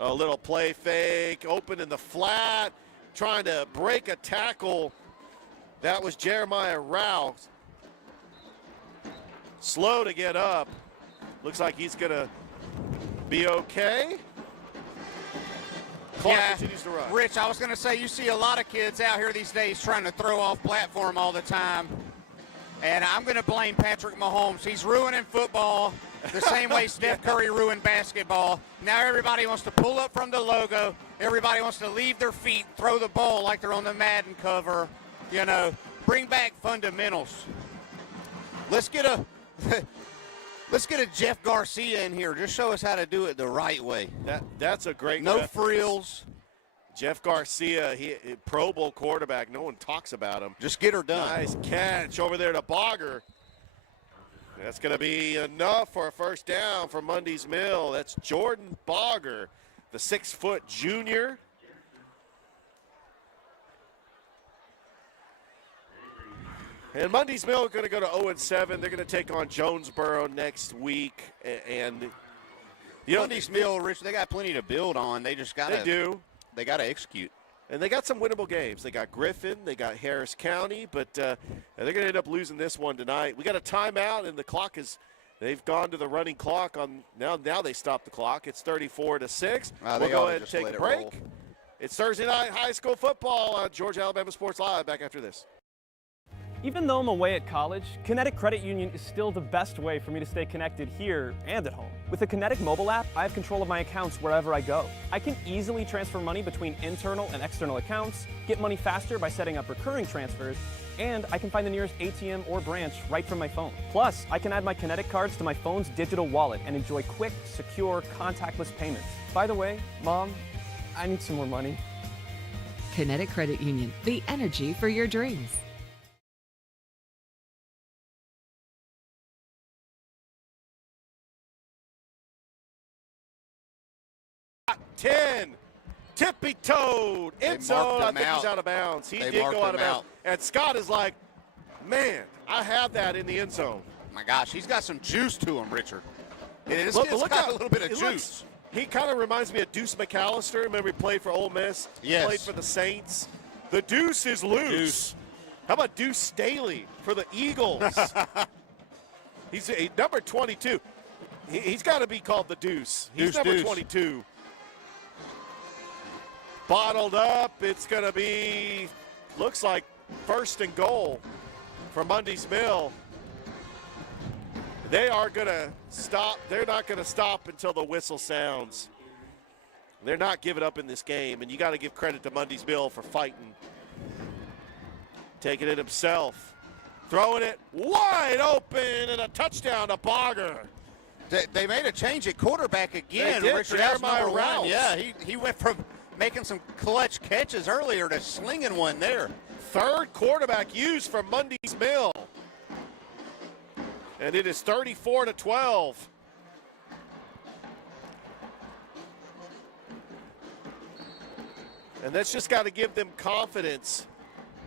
A little play fake, open in the flat. Trying to break a tackle. That was Jeremiah Rouse. Slow to get up. Looks like he's going to be okay. Clock continues to run. Rich, I was going to say, you see a lot of kids out here these days trying to throw off platform all the time. And I'm going to blame Patrick Mahomes. He's ruining football the same way Steph Curry ruined basketball. Now everybody wants to pull up from the logo. Everybody wants to leave their feet, throw the ball like they're on the Madden cover. You know, bring back fundamentals. Let's get a Jeff Garcia in here. Just show us how to do it the right way. That's a great No reference. frills. Jeff Garcia, he Pro Bowl quarterback. No one talks about him. Just get her done. Nice catch over there to Bogger. That's going to be enough for a first down for Mundy's Mill. That's Jordan Bogger, the 6-foot junior. And Mundy's Mill are going to go to 0-7. They're going to take on Jonesboro next week. And you know, Mundy's Mill, Rich, they got plenty to build on. They just got to. They do. They got to execute. And they got some winnable games. They got Griffin, they got Harris County, but they're going to end up losing this one tonight. We got a timeout, and the clock is – they've gone to the running clock on – now they stop the clock. It's 34-6. We'll go ahead and take a break. It's Thursday night high school football on Georgia Alabama Sports Live. Back after this. Even though I'm away at college, Kinetic Credit Union is still the best way for me to stay connected here and at home. With the Kinetic mobile app, I have control of my accounts wherever I go. I can easily transfer money between internal and external accounts, get money faster by setting up recurring transfers, and I can find the nearest ATM or branch right from my phone. Plus, I can add my Kinetic cards to my phone's digital wallet and enjoy quick, secure, contactless payments. By the way, Mom, I need some more money. Kinetic Credit Union, the energy for your dreams. 10, tippy-toed, end zone. I think he's out of bounds. He did go out of bounds. And Scott is like, man, I have that in the end zone. My gosh, he's got some juice to him, Richard. It's look got a little bit of juice. He kind of reminds me of Deuce McAllister. Remember he played for Ole Miss? Yes. Played for the Saints. The Deuce is loose. Deuce. How about Deuce Staley for the Eagles? He's number 22. He's got to be called the Deuce. He's number 22. Bottled up. It's going to be, looks like first and goal for Mundy's Mill. They are going to stop. They're not going to stop until the whistle sounds. They're not giving up in this game, and you got to give credit to Mundy's Mill for fighting. Taking it himself. Throwing it wide open, and a touchdown to Bogger. They made a change at quarterback again. They did. Richard, Jeremiah number one. Rouse. Yeah, he went from making some clutch catches earlier to slinging one there. Third quarterback used for Mundy's Mill. And it is 34-12. And that's just got to give them confidence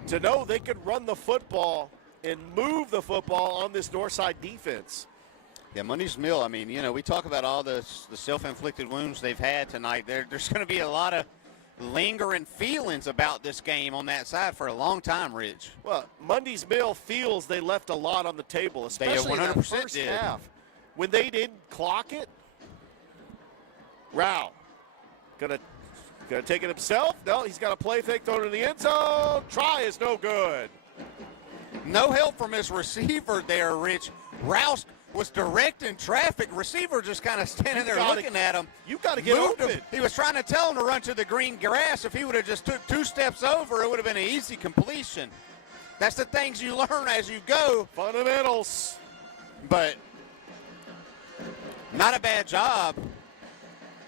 to know they can run the football and move the football on this Northside defense. Yeah, Mundy's Mill, I mean, you know, we talk about all the self-inflicted wounds they've had tonight. There's going to be a lot of lingering feelings about this game on that side for a long time, Rich. Well, Mundy's Mill feels they left a lot on the table, especially in that first half. When they didn't clock it, Rao gonna take it himself. No, he's got a play fake, throw it in the end zone. Try is no good. No help from his receiver there, Rich. Rouse was directing traffic. Receiver just kind of standing there looking at him. You've got to get open. He was trying to tell him to run to the green grass. If he would have just took 2 steps over, it would have been an easy completion. That's the things you learn as you go. Fundamentals. But not a bad job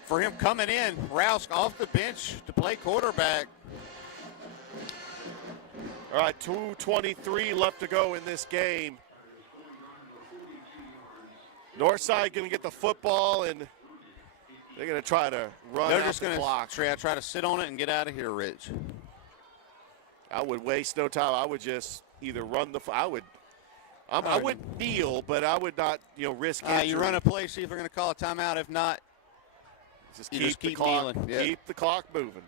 for him coming in. Rouse off the bench to play quarterback. All right, 2:23 left to go in this game. Northside going to get the football, and they're going to try to run They're out just the going clock. to try to sit on it and get out of here, Rich. I would waste no time. I would just either run the. I wouldn't kneel, but I would not, risk injury. You run a play, see if they're going to call a timeout. If not, just keep the clock. kneeling. Yeah. Keep the clock moving.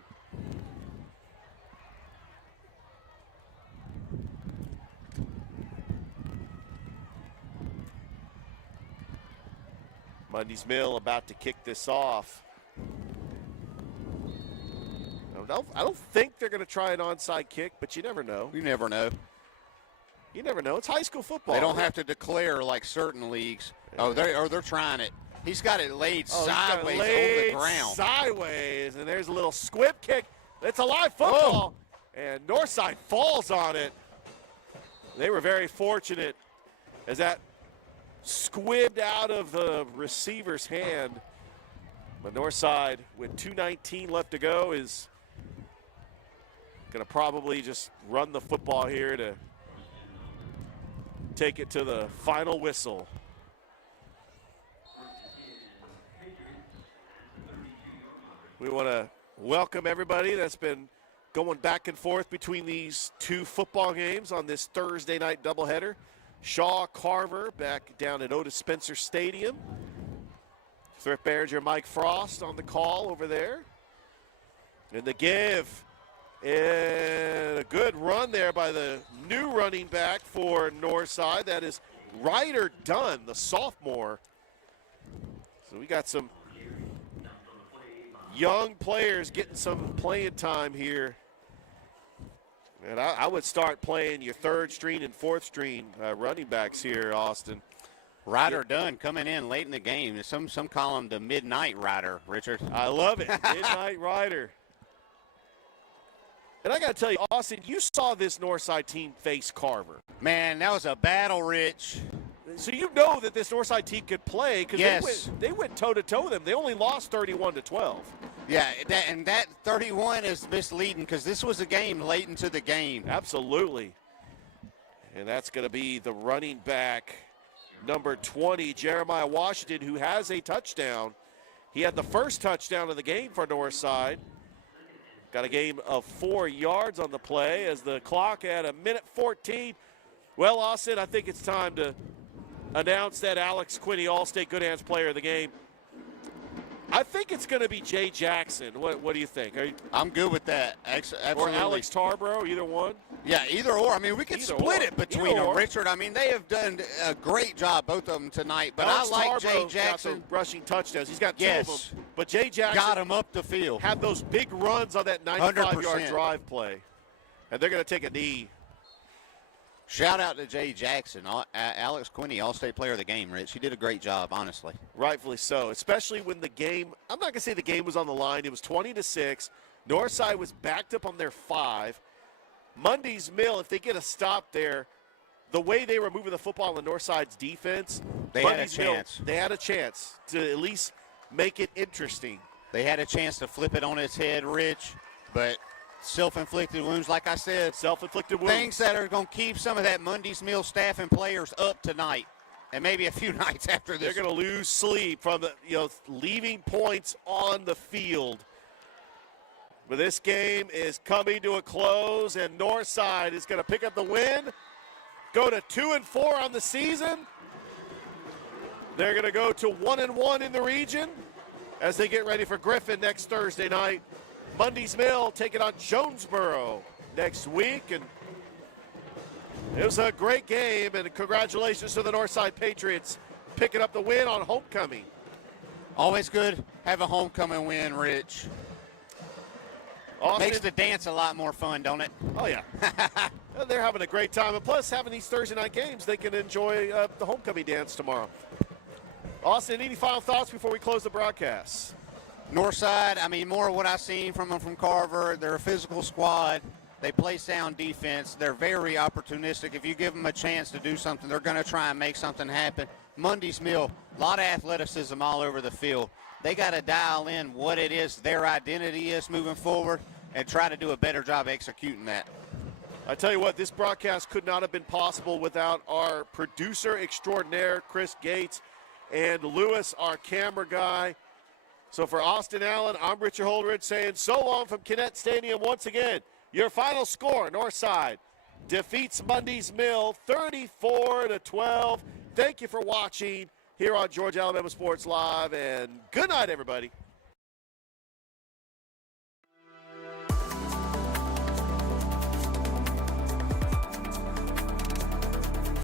Mundy's Mill about to kick this off. I don't think they're going to try an onside kick, but you never know. You never know. You never know. It's high school football. They don't have to declare like certain leagues. Oh, they're trying it. He's got it laid sideways on the ground. Sideways, and there's a little squib kick. It's a live football, and Northside falls on it. They were very fortunate as that squibbed out of the receiver's hand. But Northside, with 2:19 left to go, is going to probably just run the football here to take it to the final whistle. We want to welcome everybody that's been going back and forth between these two football games on this Thursday night doubleheader. Shaw Carver back down at Otis Spencer Stadium. Thrift manager Mike Frost on the call over there. And the give. And a good run there by the new running back for Northside. That is Ryder Dunn, the sophomore. So we got some young players getting some playing time here. And I would start playing your third string and fourth string running backs here, Austin. Ryder Dunn coming in late in the game. Some call him the midnight rider, Richard. I love it. Midnight rider. And I got to tell you, Austin, you saw this Northside team face Carver. Man, that was a battle, Rich. So you know that this Northside team could play because yes. they went toe-to-toe with them. They only lost 31-12. Yeah, that 31 is misleading because this was a game late into the game. Absolutely. And that's going to be the running back, number 20, Jeremiah Washington, who has a touchdown. He had the first touchdown of the game for Northside. Got a gain of 4 yards on the play as the clock at 1:14. Well, Austin, I think it's time to announce that Alex Quinney All-State Good Hands Player of the Game. I think it's going to be Jay Jackson. What do you think? I'm good with that. Absolutely. Or Alex Tarboro, either one? Yeah, either or. I mean, we could split it between them, Richard. I mean, they have done a great job, both of them tonight. But Alex I like Tarboro Jay Jackson. got the rushing touchdowns. He's got two of them. But Jay Jackson got him up the field. Had those big runs on that 95-yard drive play. And they're going to take a knee. Shout out to Jay Jackson, Alex Quinney, All-State Player of the Game, Rich. He did a great job, honestly. Rightfully so, especially when the game, I'm not going to say the game was on the line. It was 20-6. Northside was backed up on their 5. Mundy's Mill, if they get a stop there, the way they were moving the football on the Northside's defense, they had a chance. They had a chance to at least make it interesting. They had a chance to flip it on its head, Rich, but self-inflicted wounds, like I said. Self-inflicted wounds. Things that are going to keep some of that Mundy's Mill staff and players up tonight, and maybe a few nights after this. They're going to lose sleep from the, leaving points on the field. But this game is coming to a close, and Northside is going to pick up the win, go to 2-4 on the season. They're going to go to 1-1 in the region as they get ready for Griffin next Thursday night. Mundy's Mill taking on Jonesboro next week. And it was a great game, and congratulations to the Northside Patriots picking up the win on homecoming. Always good have a homecoming win, Rich. Austin, makes the dance a lot more fun, don't it? Oh, yeah. They're having a great time. And plus, having these Thursday night games, they can enjoy the homecoming dance tomorrow. Austin, any final thoughts before we close the broadcast? Northside, I mean, more of what I've seen from them from Carver. They're a physical squad. They play sound defense. They're very opportunistic. If you give them a chance to do something, they're going to try and make something happen. Mundy's Mill, a lot of athleticism all over the field. They got to dial in what it is their identity is moving forward and try to do a better job executing that. I tell you what, this broadcast could not have been possible without our producer extraordinaire, Chris Gates, and Lewis, our camera guy. So for Austin Allen, I'm Richard Holdridge saying so long from Kinnett Stadium once again. Your final score, Northside defeats Mundy's Mill 34-12. Thank you for watching here on Georgia Alabama Sports Live, and good night, everybody.